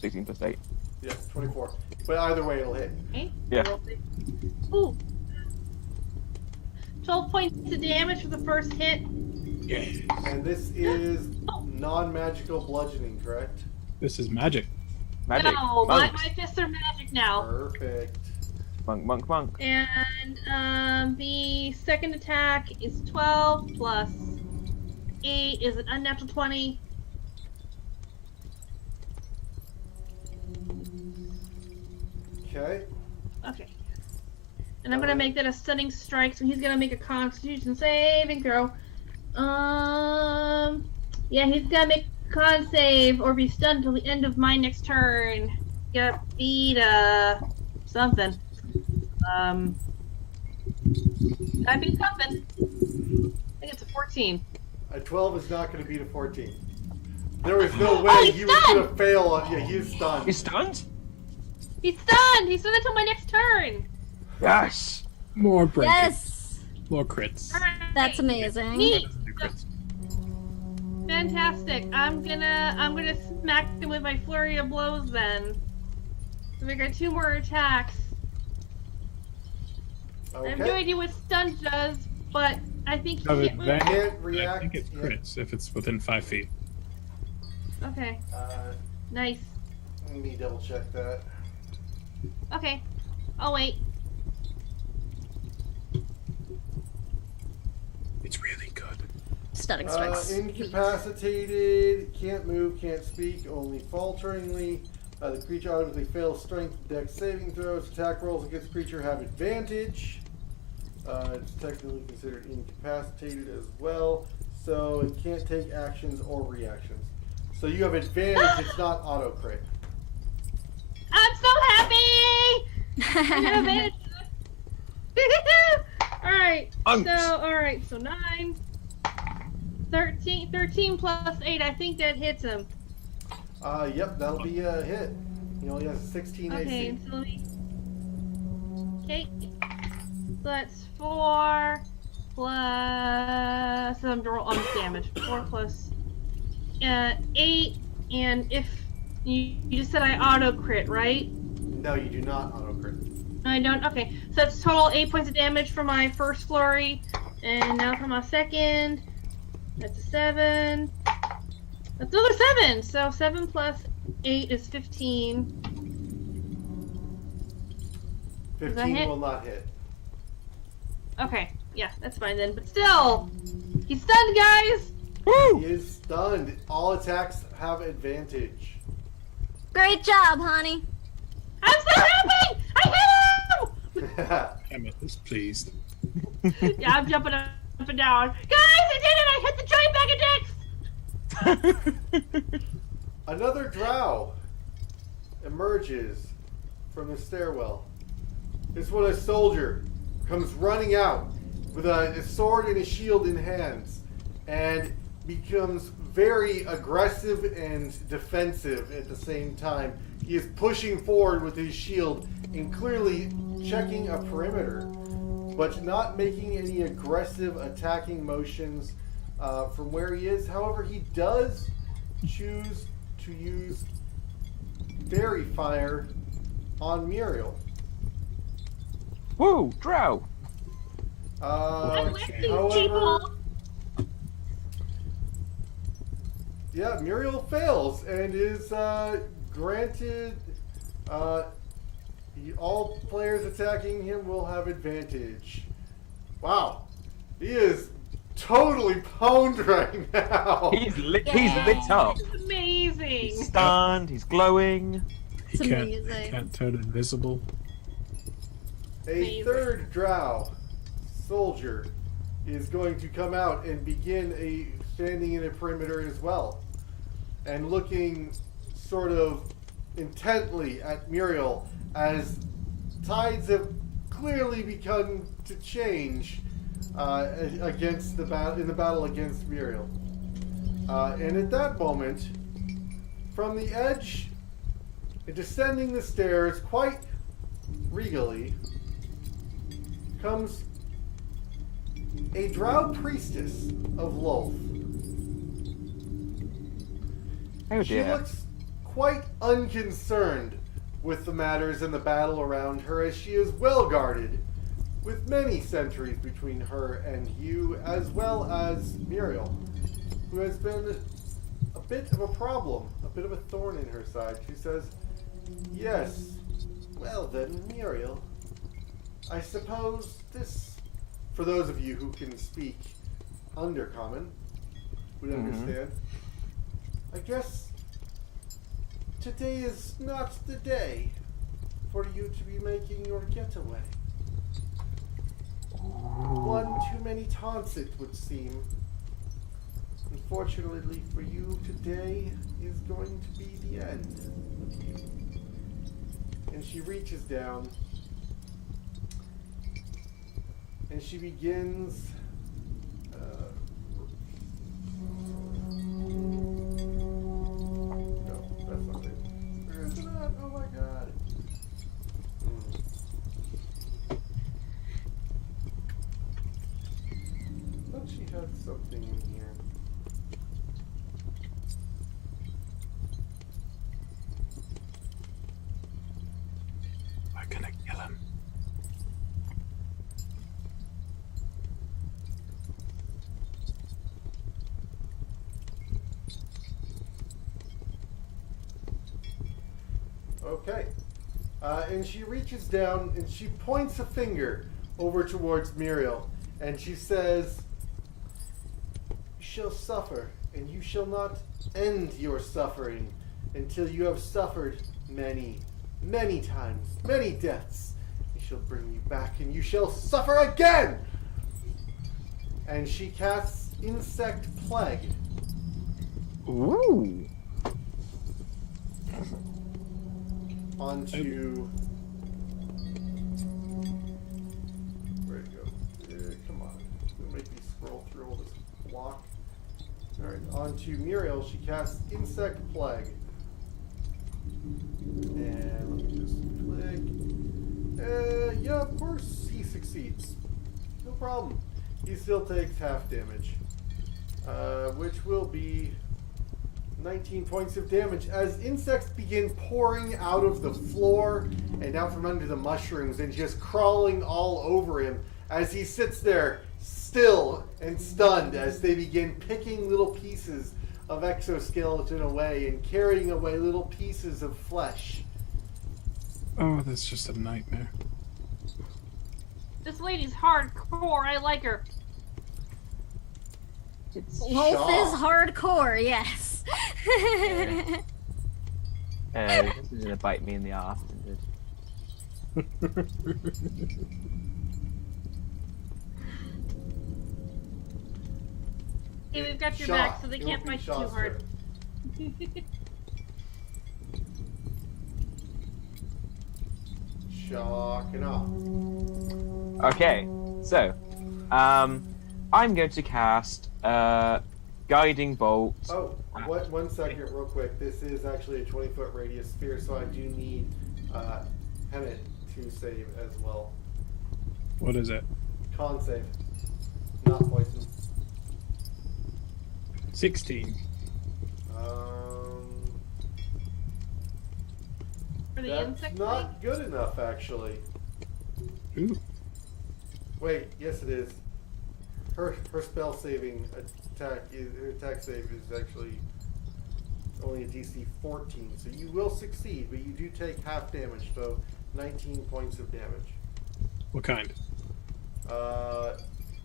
16 plus 8. Yes, 24. But either way, it'll hit. Okay. Yeah. Ooh. 12 points of damage for the first hit. Yeah. And this is non-magical bludgeoning, correct? This is magic. Magic. No, my Monks. fists are magic now. Perfect. Monk, monk, monk. And the second attack is 12 plus 8 is an unnatural 20. Okay. Okay. And I'm gonna make that a stunning strike, so he's gonna make a Constitution saving throw. Yeah, he's gonna make a con save or be stunned until the end of my next turn. Gotta beat something. Gotta beat something. I think it's a 14. A 12 is not going to beat a 14. There was no way Oh, he's he was stunned! going to fail on you. He's stunned. He's stunned? He's stunned! He's stunned until my next turn! Yes! More break. Yes. More crits. Alright. That's amazing. Neat! More crits. Fantastic. I'm gonna smack him with my flurry of blows then. So we got 2 more attacks. I have no Okay. idea what stun does, but I think he Have can't move. advantage. Can't I react. think it's Yeah. crits if it's within 5 feet. Okay, nice. Let me double check that. Okay, I'll wait. It's really good. Stunning strikes. Incapacitated, can't move, can't speak, only falteringly. The creature automatically fails strength, dex saving throws, attack rolls against the creature have advantage. It's technically considered incapacitated as well, so it can't take actions or reactions. So you have advantage, it's not auto crit. I'm so happy! I have advantage. Alright, so 9, 13 plus 8, I think that hits him. Yep, that'll be a hit. He only has a 16 Okay, AC. so let me... Okay. So that's 4 plus... So I'm roll on damage. 4 plus... 8, and if... You just said I auto-crit, right? No, you do not auto crit. I don't... Okay, so that's total 8 points of damage for my first flurry. And now for my second... That's a 7. That's another 7! So 7 plus 8 is 15. 15 hit? will not hit. Okay, yeah, that's fine then. But still, he's stunned, guys. He is stunned. All attacks have advantage. Great job, honey. I'm so happy! I hit him! Emmett is pleased. Yeah, I'm jumping up and down. Guys, I did it! I hit the giant bag of dicks. Another drow emerges from the stairwell. This one, a soldier, comes running out with a sword and a shield in hands and becomes very aggressive and defensive at the same time. He is pushing forward with his shield and clearly checking a perimeter, but not making any aggressive attacking motions. from where he is. However, he does choose to use Fairy Fire on Muriel. Woo, drow. I'm with these However, people. yeah, Muriel fails and is granted. All players attacking him will have advantage. Wow, he is totally pwned right now. He's lit up. It's amazing. He's stunned. He's glowing. He It's can't, amazing. he can't turn invisible. A Amazing. third drow soldier is going to come out and begin standing in a perimeter as well, and looking sort of intently at Muriel as tides have clearly begun to change against the in the battle against Muriel. And at that moment, from the edge, descending the stairs quite regally, comes a drow priestess of Lolth. Oh She dear. looks quite unconcerned with the matters in the battle around her, as she is well guarded, with many sentries between her and you, as well as Muriel, who has been a bit of a problem, a bit of a thorn in her side. She says, "Yes, well then, Muriel, I suppose this, for those of you who can speak Undercommon, would understand. I guess today is not the day for you to be making your getaway. One too many taunts, it would seem. Unfortunately for you, today is going to be the end of you." And she reaches down and she begins no, that's not it. Where is that? Oh my god. I thought she had something in here. We're gonna kill him. Okay. And she reaches down and she points a finger over towards Muriel, and she says, "You shall suffer, and you shall not end your suffering until you have suffered many, many times, many deaths. He shall bring you back, and you shall suffer again." And she casts Insect Plague. Ooh. Onto. Where'd it go? Come on. It'll make me scroll through all this block. Alright, onto Muriel, she casts Insect Plague. And let me just click. Yeah, of course he succeeds. No problem. He still takes half damage. Which will be 19 points of damage as insects begin pouring out of the floor and out from under the mushrooms and just crawling all over him as he sits there still and stunned as they begin picking little pieces of exoskeleton away and carrying away little pieces of flesh. Oh, that's just a nightmare. This lady's hardcore. I like her. Wolf Shaw. is hardcore, yes. This is gonna bite me in the ass. Hey, we've got your Shaw. back, so they It can't will be fight you too Shaw's hard. turn. Shocking off. Okay, so, I'm going to cast Guiding Bolt. Oh, one second, real quick. This is actually a 20-foot radius sphere, so I do need Pennant to save as well. What is it? Con save, not poison. 16. For the That's insect not good enough, actually. Ooh. Wait, yes it is. Her spell saving attack, her attack save is actually only a DC 14, so you will succeed, but you do take half damage, so 19 points of damage. What kind?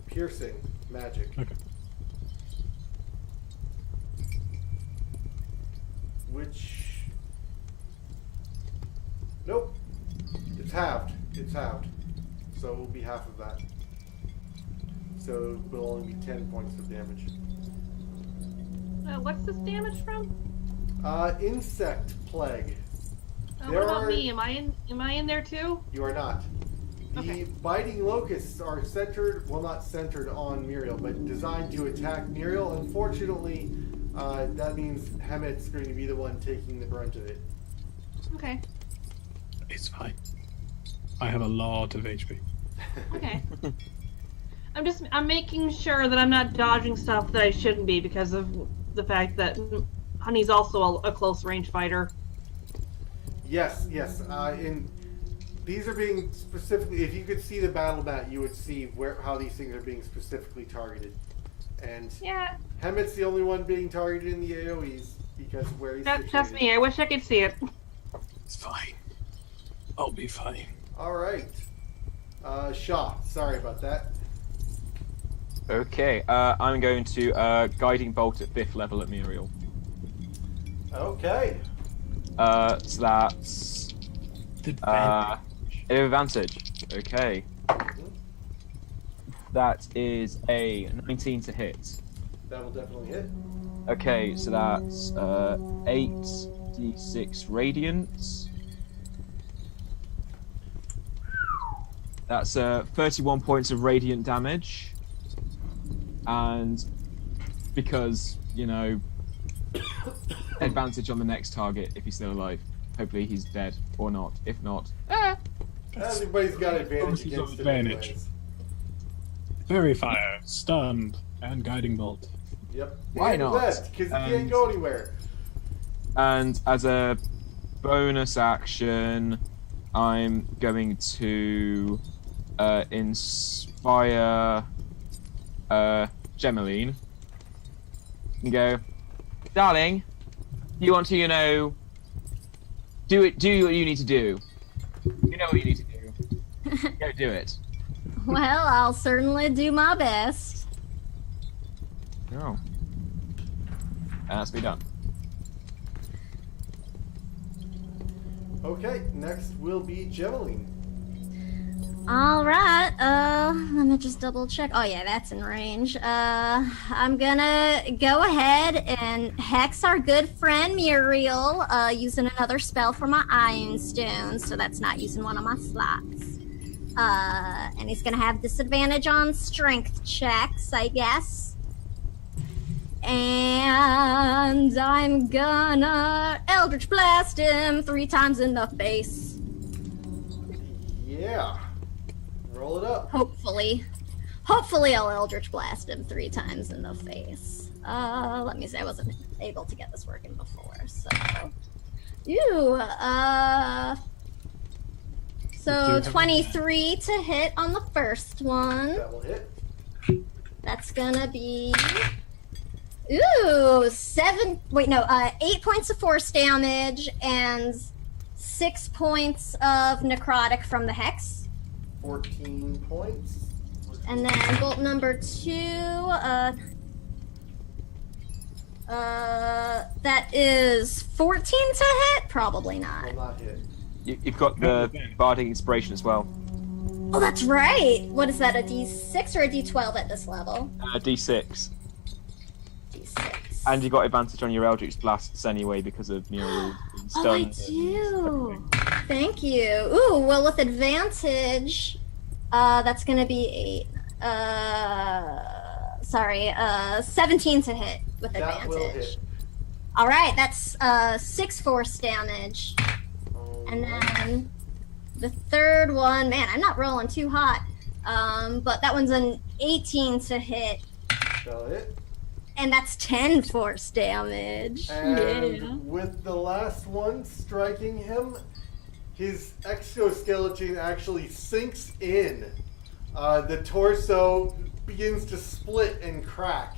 Piercing magic. Okay. Which, nope, it's halved. It's halved, so it will be half of that. So it will only be 10 points of damage. What's this damage from? Insect plague. What There about are- me? Am I in there too? You are not. The Okay. biting locusts are centered, well, not centered on Muriel, but designed to attack Muriel. Unfortunately, that means Hemet's going to be the one taking the brunt of it. Okay. It's fine. I have a lot of HP. Okay. I'm making sure that I'm not dodging stuff that I shouldn't be because of the fact that Honey's also a close range fighter. Yes, yes. And these are being specifically. If you could see the battle mat, you would see how these things are being specifically targeted. And Yeah. Hemet's the only one being targeted in the AOE's because of where he's situated. That's me. I wish I could see it. It's fine. I'll be fine. All right. Shaw, sorry about that. Okay, I'm going to guiding bolt at 5th level at Muriel. Okay. So that's advantage. Okay. That is a 19 to hit. That will definitely hit. Okay, so that's 8d6 radiant. That's 31 points of radiant damage. And because, you know, advantage on the next target if he's still alive. Hopefully he's dead or not. If not, Everybody's got advantage Obviously got against it advantage. anyways. Fairy fire, stunned, and guiding bolt. Yep. Why And not? Because he can't go anywhere. and as a bonus action, I'm going to inspire Gemeline and go, darling, you want to, do what you need to do. You know what you need to do. Go do it. Well, I'll certainly do my best. Oh. That's me done. Okay, next will be Gemeline. Alright, let me just double check. Oh yeah, that's in range. I'm gonna go ahead and hex our good friend Muriel, using another spell for my Iron Stone, so that's not using one of my slots. And he's gonna have disadvantage on strength checks, I guess. And I'm gonna Eldritch Blast him 3 times in the face. Yeah. Roll it up. Hopefully I'll Eldritch Blast him 3 times in the face. Let me see, I wasn't able to get this working before, so. So 23 to hit on the first one. That will hit. That's gonna be 8 points of force damage and 6 points of necrotic from the hex. 14 points. And then bolt number 2, that is 14 to hit? Probably not. Will not hit. You've got the Bardic Inspiration as well. Oh, that's right! What is that, a D6 or a D12 at this level? D6. D6. And you got advantage on your Eldritch Blasts anyway because of Muriel being Oh, I stunned. do! Thank you. Ooh, well, with advantage, that's gonna be 17 to hit with That will advantage. hit. Alright, that's 6 force damage. And Alright. then the third one, man, I'm not rolling too hot. But that one's an 18 to hit. That'll hit. And that's 10 force damage. And Yeah. with the last one striking him, his exoskeleton actually sinks in. The torso begins to split and crack.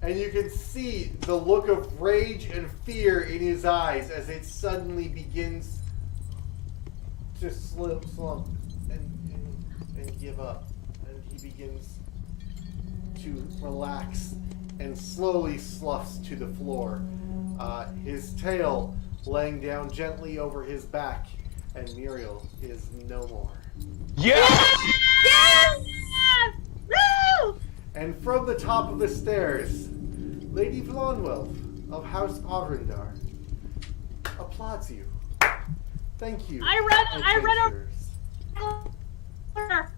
And you can see the look of rage and fear in his eyes as it suddenly begins to slump and give up. And he begins to relax and slowly sloughs to the floor. His tail laying down gently over his back, and Muriel is no more. Yes! Yes! Woo! And from the top of the stairs, Lady Vlonwell of House Avrindar applauds you. Thank you. I read adventurers. over.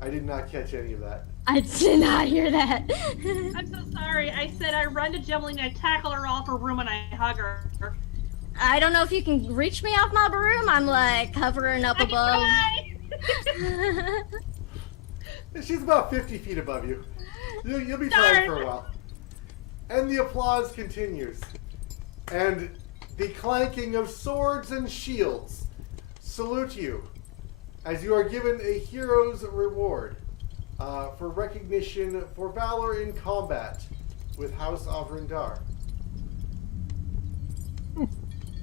I did not catch any of that. I did not hear that. I'm so sorry. I said I run to Gemini, I tackle her off her room, and I hug her. I don't know if you can reach me off my broom. I'm like hovering up I can above. try. She's about 50 feet above you. You'll be Darn. fine for a while. And the applause continues. And the clanking of swords and shields salute you as you are given a hero's reward for recognition for valor in combat with House Avrindar.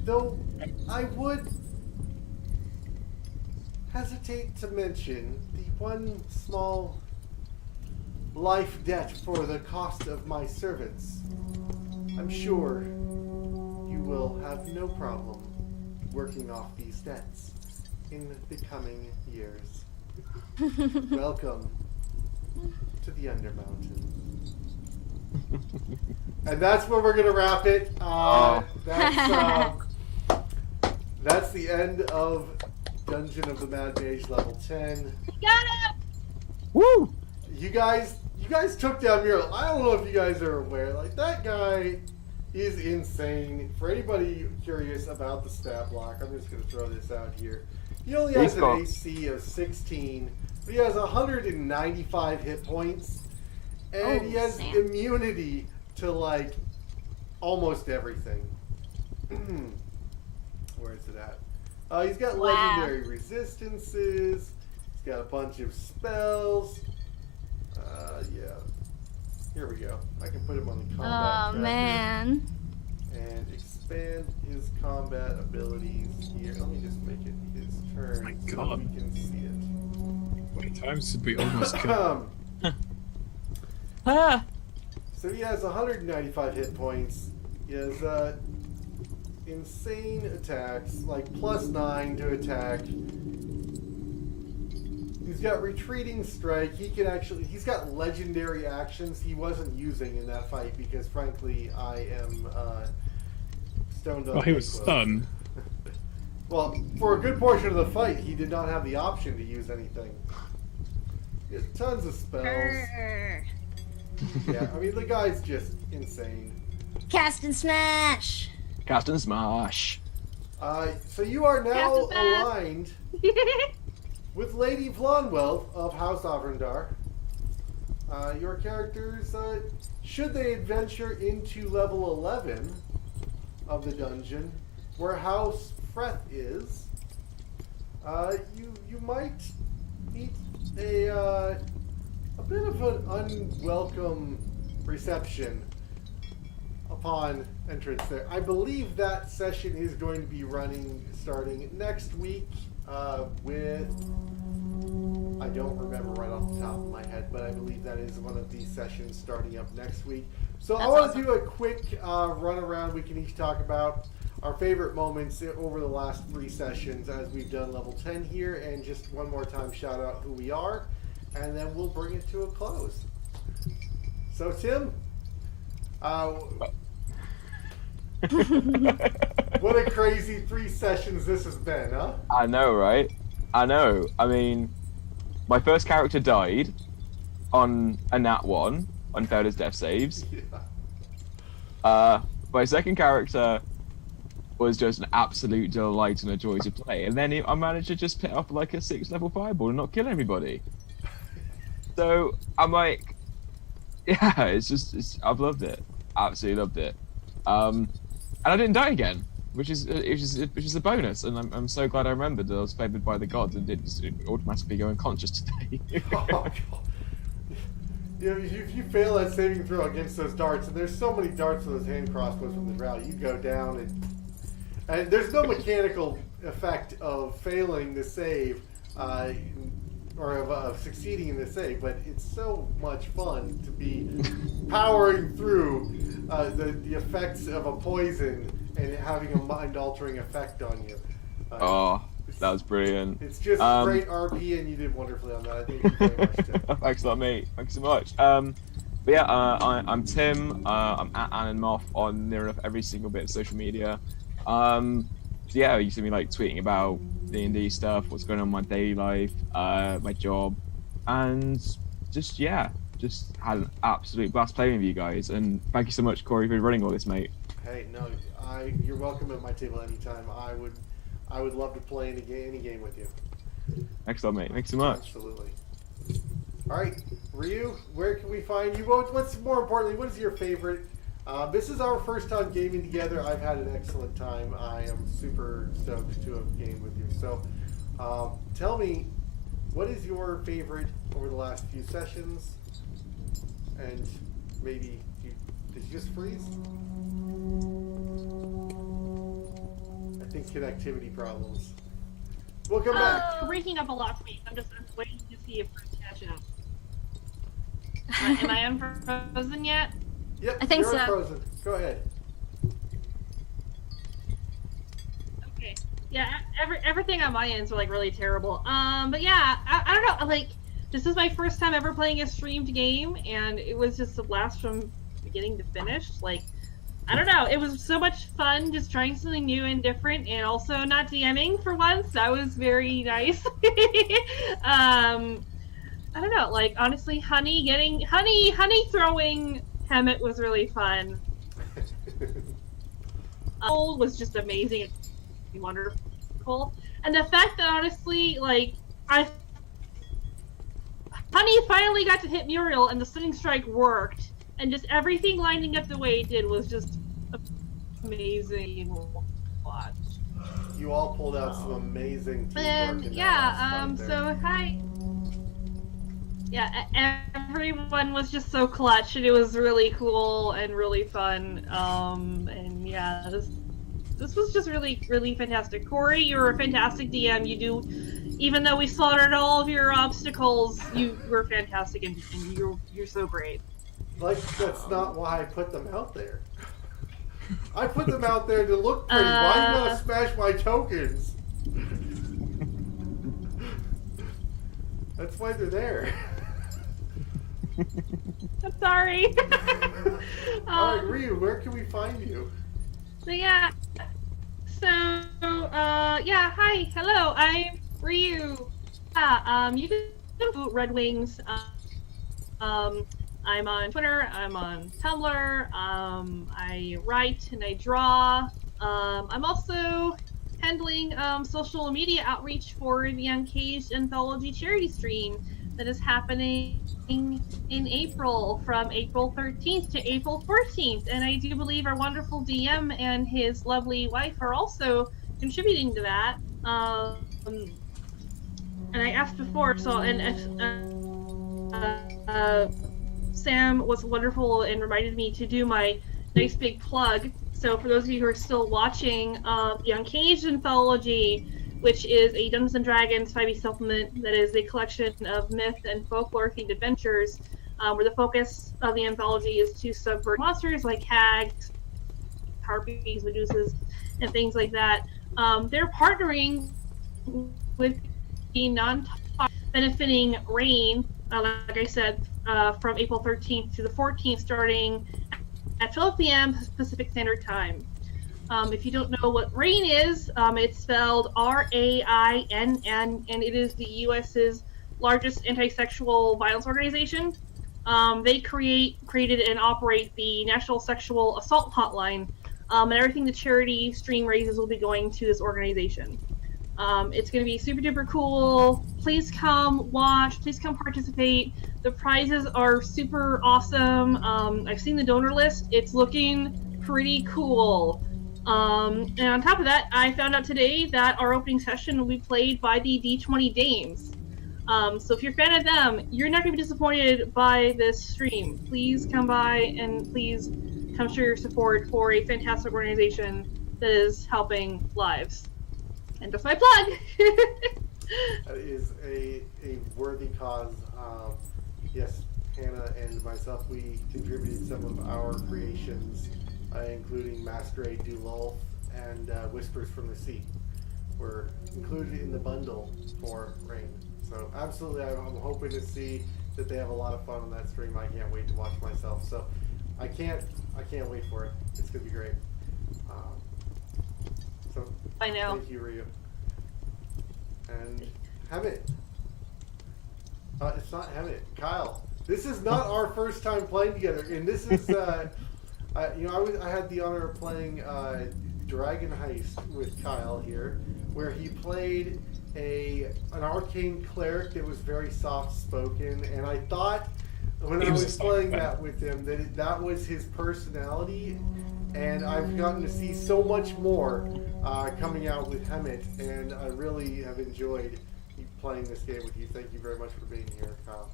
Though I would hesitate to mention the one small life debt for the cost of my servants. I'm sure you will have no problem working off these debts in the coming years. Welcome to the Undermountain. And that's where we're gonna wrap it. That's the end of Dungeon of the Mad Mage level 10. Got it! Woo! You guys took down Muriel. I don't know if you guys are aware. Like, that guy is insane. For anybody curious about the stat block, I'm just gonna throw this out here. He only has an AC of 16, but he has 195 hit points, and he has immunity to like almost everything. Where is it at? He's got legendary resistances. He's got a bunch of spells. Yeah. Here we go. I can put him on the combat tracker Man. and expand his combat abilities here. Let me just make it his turn My so God. we can see it. How many times did we almost kill? Ah! So he has 195 hit points. He has insane attacks, like +9 to attack. He's got retreating strike. He's got legendary actions he wasn't using in that fight because, frankly, I am stoned up. Well, he was stunned. Well, for a good portion of the fight, he did not have the option to use anything. He has tons of spells. Yeah, I mean, the guy's just insane. Cast and smash. Cast and smash. So you are now Cast and smash. aligned with Lady Vlonwell of House Avrindar. Your characters, should they adventure into level 11 of the dungeon, where House Freth is, you might meet a bit of an unwelcome reception upon entrance there. I believe that session is going to be running starting next week with, I don't remember right off the top of my head, but I believe that is one of these sessions starting up next week. So I want to do a quick run around. We can each talk about our favorite moments over the last 3 sessions as we've done level 10 here, and just one more time shout out who we are, and then we'll bring it to a close. So Tim, what a crazy 3 sessions this has been, huh? I know, right? I know. I mean, my first character died on a nat 1 on failed his death saves. Yeah. My second character was just an absolute delight and a joy to play, and then I managed to just pick up like a 6 level fireball and not kill everybody. So I'm like, yeah, I've loved it, absolutely loved it, and I didn't die again, which is a bonus, and I'm so glad I remembered that I was favored by the gods and didn't just automatically go unconscious today. Oh, God. You know, if you fail that saving throw against those darts, and there's so many darts with those hand crossbows from the drow, you go down, and there's no mechanical effect of failing the save, or of succeeding in the save, but it's so much fun to be powering through the effects of a poison and having a mind-altering effect on you. Oh, that was brilliant. It's just great RP, and you did wonderfully on that. Thank you very much, Tim. Thanks a lot, mate. Thanks so much. But yeah, I'm Tim. I'm at Anonmoth on near enough every single bit of social media. So yeah, you see me like tweeting about D&D stuff, what's going on in my daily life, my job, and just had an absolute blast playing with you guys. And thank you so much, Corey, for running all this, mate. Hey, no, you're welcome at my table anytime. I would love to play any game with you. Thanks a lot, mate. Thanks so much. Absolutely. All right, Ryu, where can we find you? What's more importantly, what is your favorite? This is our first time gaming together. I've had an excellent time. I am super stoked to have gamed with you. So, tell me, what is your favorite over the last few sessions? And maybe did you just freeze? I think connectivity problems. We'll come back. You're breaking up a lot for me. I'm waiting to see if we're catching up. Am I unfrozen yet? Yep, I think you're so. unfrozen. Go ahead. Okay. Yeah, everything on my ends are like really terrible. But yeah, I don't know. Like, this is my first time ever playing a streamed game, and it was just a blast from beginning to finish. Like, I don't know. It was so much fun just trying something new and different, and also not DMing for once. That was very nice. I don't know. Like, honestly, honey throwing Hemet was really fun. Was just amazing and wonderful. And the fact that honestly, like, Honey finally got to hit Murial and the Stunning Strike worked, and just everything lining up the way it did was just amazing to watch. You all pulled out some amazing teamwork. And in that yeah, last fight there. so hi. Yeah, everyone was just so clutch, and it was really cool and really fun. And yeah, this was just really, really fantastic. Corey, you're a fantastic DM. You do, even though we slaughtered all of your obstacles, you were fantastic, and you're so great. Like, that's not why I put them out there. I put them out there to look pretty. Why do you want to smash my tokens? That's why they're there. I'm sorry. Alright, Ryu, where can we find you? So yeah. Yeah, hi, hello, I'm Ryu. Yeah, you can vote Red Wings. I'm on Twitter, I'm on Tumblr, I write and I draw. I'm also handling social media outreach for the Uncaged Anthology charity stream that is happening in April, from April 13th to April 14th. And I do believe our wonderful DM and his lovely wife are also contributing to that. And I asked before, so, Sam was wonderful and reminded me to do my nice big plug. So for those of you who are still watching, the Uncaged Anthology, which is a Dungeons & Dragons 5e supplement that is a collection of myth and folklore-themed adventures, where the focus of the anthology is to subvert monsters like hags, harpies, medusas, and things like that. They're partnering with the non-toxic benefiting Rain, like I said, from April 13th to the 14th, starting at 12 p.m. Pacific Standard Time. If you don't know what RAIN is, it's spelled RAINN, and it is the U.S.'s largest anti-sexual violence organization. They created and operate the National Sexual Assault Hotline, and everything the charity stream raises will be going to this organization. It's going to be super duper cool. Please come watch. Please come participate. The prizes are super awesome. I've seen the donor list. It's looking pretty cool. And on top of that, I found out today that our opening session will be played by the D20 Dames. So if you're a fan of them, you're not going to be disappointed by this stream. Please come by and please come show your support for a fantastic organization that is helping lives. And just my plug. That is a worthy cause. Yes, Hannah and myself, we contributed some of our creations, including Masquerade Du Lulf and Whispers from the Sea, were included in the bundle for Rain. So absolutely, I'm hoping to see that they have a lot of fun on that stream. I can't wait to watch myself. So I can't wait for it. It's gonna be great. So I know. thank you, Ryu. And Hammett. It's not Hammett. Kyle. This is not our first time playing together, and this is I had the honor of playing Dragon Heist with Kyle here, where he played an arcane cleric that was very soft spoken, and I thought when I was playing that with him that was his personality, and I've gotten to see so much more coming out with Hammett, and I really have enjoyed playing this game with you. Thank you very much for being here, Kyle.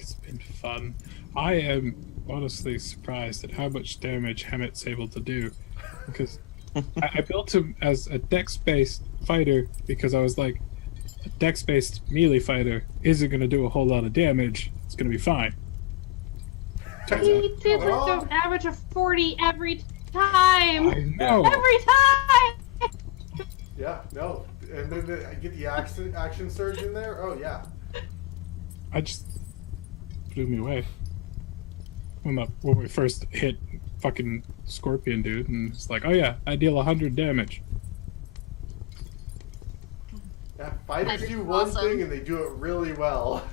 It's been fun. I am honestly surprised at how much damage Hammett's able to do, because I built him as a dex-based fighter because I was like, a dex-based melee fighter isn't going to do a whole lot of damage. It's going to be fine. Turns out, He did like an average of 40 every time. I know. Every time. Yeah, no. And then I get the action surge in there. Oh yeah. I just blew me away when we first hit fucking Scorpion dude, and it's like, oh yeah, I deal 100 damage. Yeah, fighters That's do one awesome. thing and they do it really well.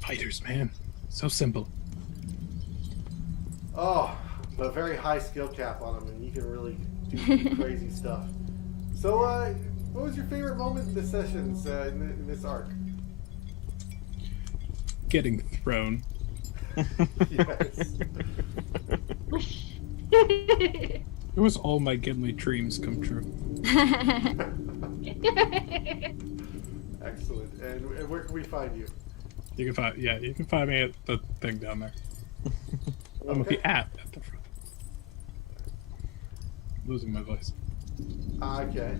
Fighters, man, so simple. Oh, but very high skill cap on them, and you can really do crazy stuff. So, what was your favorite moment in the sessions in this arc? Getting thrown. Yes. It was all my Gimli dreams come true. Excellent. And where can we find you? You can find me at the thing down there. I'm with Okay. the app at the front. I'm losing my voice. Okay.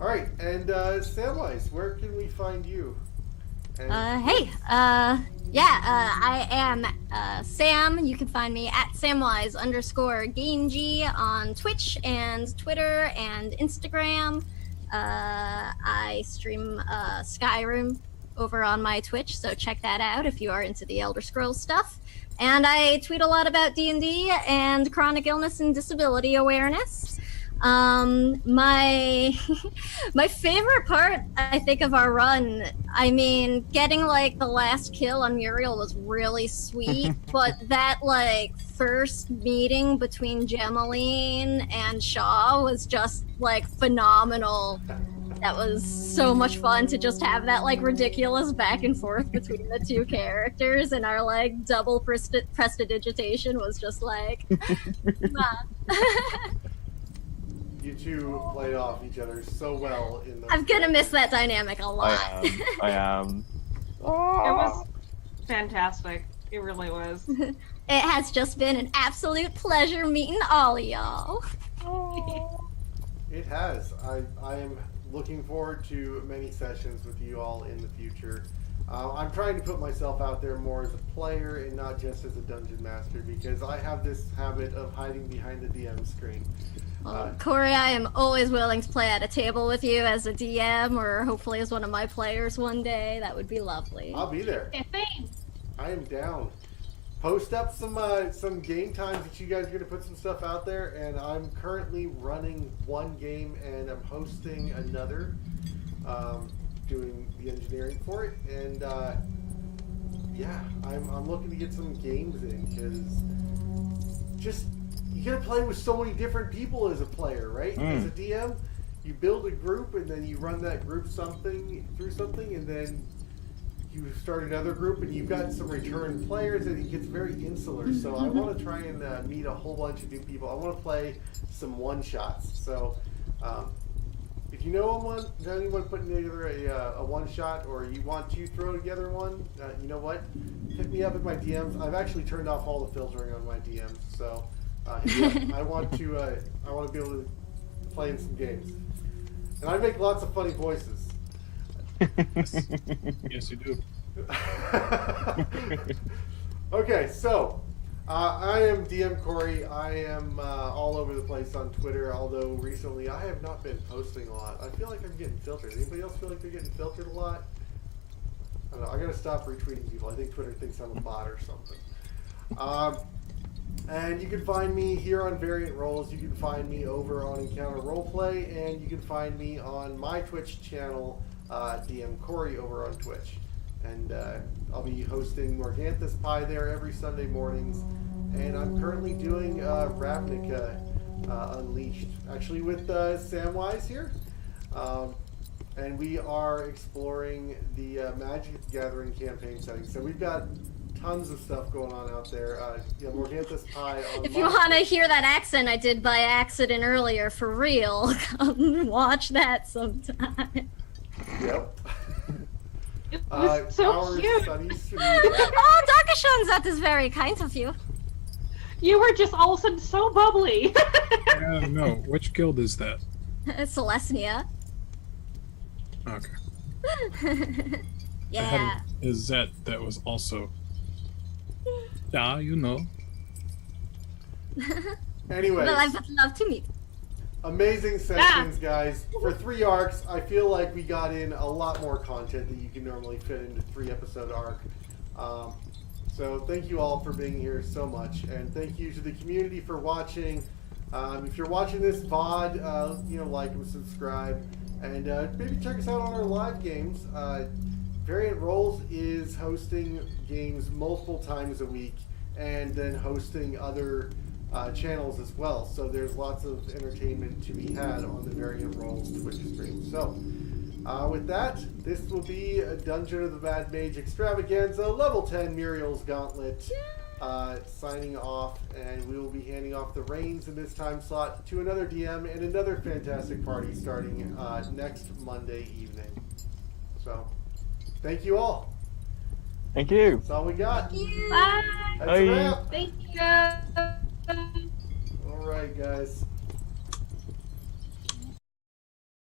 All right. And Samwise, where can we find you? And Hey, I am Sam. You can find me at Samwise_GameG on Twitch and Twitter and Instagram. I stream Skyrim over on my Twitch, so check that out if you are into the Elder Scrolls stuff. And I tweet a lot about D&D and chronic illness and disability awareness. My favorite part, I think, of our run, I mean, getting like the last kill on Murial was really sweet, but that like first meeting between Gemaline and Shaw was just like phenomenal. That was so much fun to just have that like ridiculous back and forth between the two characters, and our like double prestidigitation was just like you two played off each other so well in those. I'm gonna miss that dynamic a lot. I am. It was fantastic. It really was. It has just been an absolute pleasure meeting all of y'all. It has. I am looking forward to many sessions with you all in the future. I'm trying to put myself out there more as a player and not just as a dungeon master, because I have this habit of hiding behind the DM screen. Well, Corey, I am always willing to play at a table with you as a DM, or hopefully as one of my players one day. That would be lovely. I'll be there. Yeah, thanks. I am down. Post up some game times that you guys are gonna put some stuff out there, and I'm currently running one game and I'm hosting another, doing the engineering for it, and yeah, I'm looking to get some games in, because just you get to play with so many different people as a player, right? As a DM, you build a group and then you run that group through something, and then you start another group and you've got some return players, and it gets very insular. So I want to try and meet a whole bunch of new people. I want to play some one-shots. So if you know anyone putting together a one-shot, or you want to throw together one, you know what? Hit me up in my DMs. I've actually turned off all the filtering on my DMs, so I want to be able to play in some games. And I make lots of funny voices. Yes, you do. Okay, so I am DM Corey. I am all over the place on Twitter, although recently I have not been posting a lot. I feel like I'm getting filtered. Anybody else feel like they're getting filtered a lot? I don't know. I gotta stop retweeting people. I think Twitter thinks I'm a bot or something. And you can find me here on Variant Roles. You can find me over on Encounter Roleplay, and you can find me on my Twitch channel, DM Corey, over on Twitch. And I'll be hosting Morganthus Pie there every Sunday mornings. And I'm currently doing Ravnica Unleashed, actually with Samwise here. And we are exploring the Magic the Gathering campaign setting. So we've got tons of stuff going on out there. Morganthus Pie. If you want to hear that accent I did by accident earlier, for real, come watch that sometime. Yep. It was so cute. Oh, Dakashon, that is very kind of you. You were just all of a sudden so bubbly. No, which guild is that? Celestia. Okay. Yeah. I had a Zet that was also. Yeah, you know. Anyways. Well, I would love to meet. Amazing sessions, guys. For 3 arcs, I feel like we got in a lot more content than you can normally fit into 3-episode arc. So thank you all for being here so much, and thank you to the community for watching. If you're watching this VOD, like and subscribe, and maybe check us out on our live games. Variant Roles is hosting games multiple times a week, and then hosting other channels as well. So there's lots of entertainment to be had on the Variant Roles Twitch stream. So with that, this will be a Dungeon of the Mad Mage Extravaganza, level 10 Murial's Gauntlet, signing off, and we will be handing off the reins in this time slot to another DM and another fantastic party starting next Monday evening. So, thank you all. Thank you. That's all we got. Thank you. Bye. That's a wrap. Thank you. All right, guys.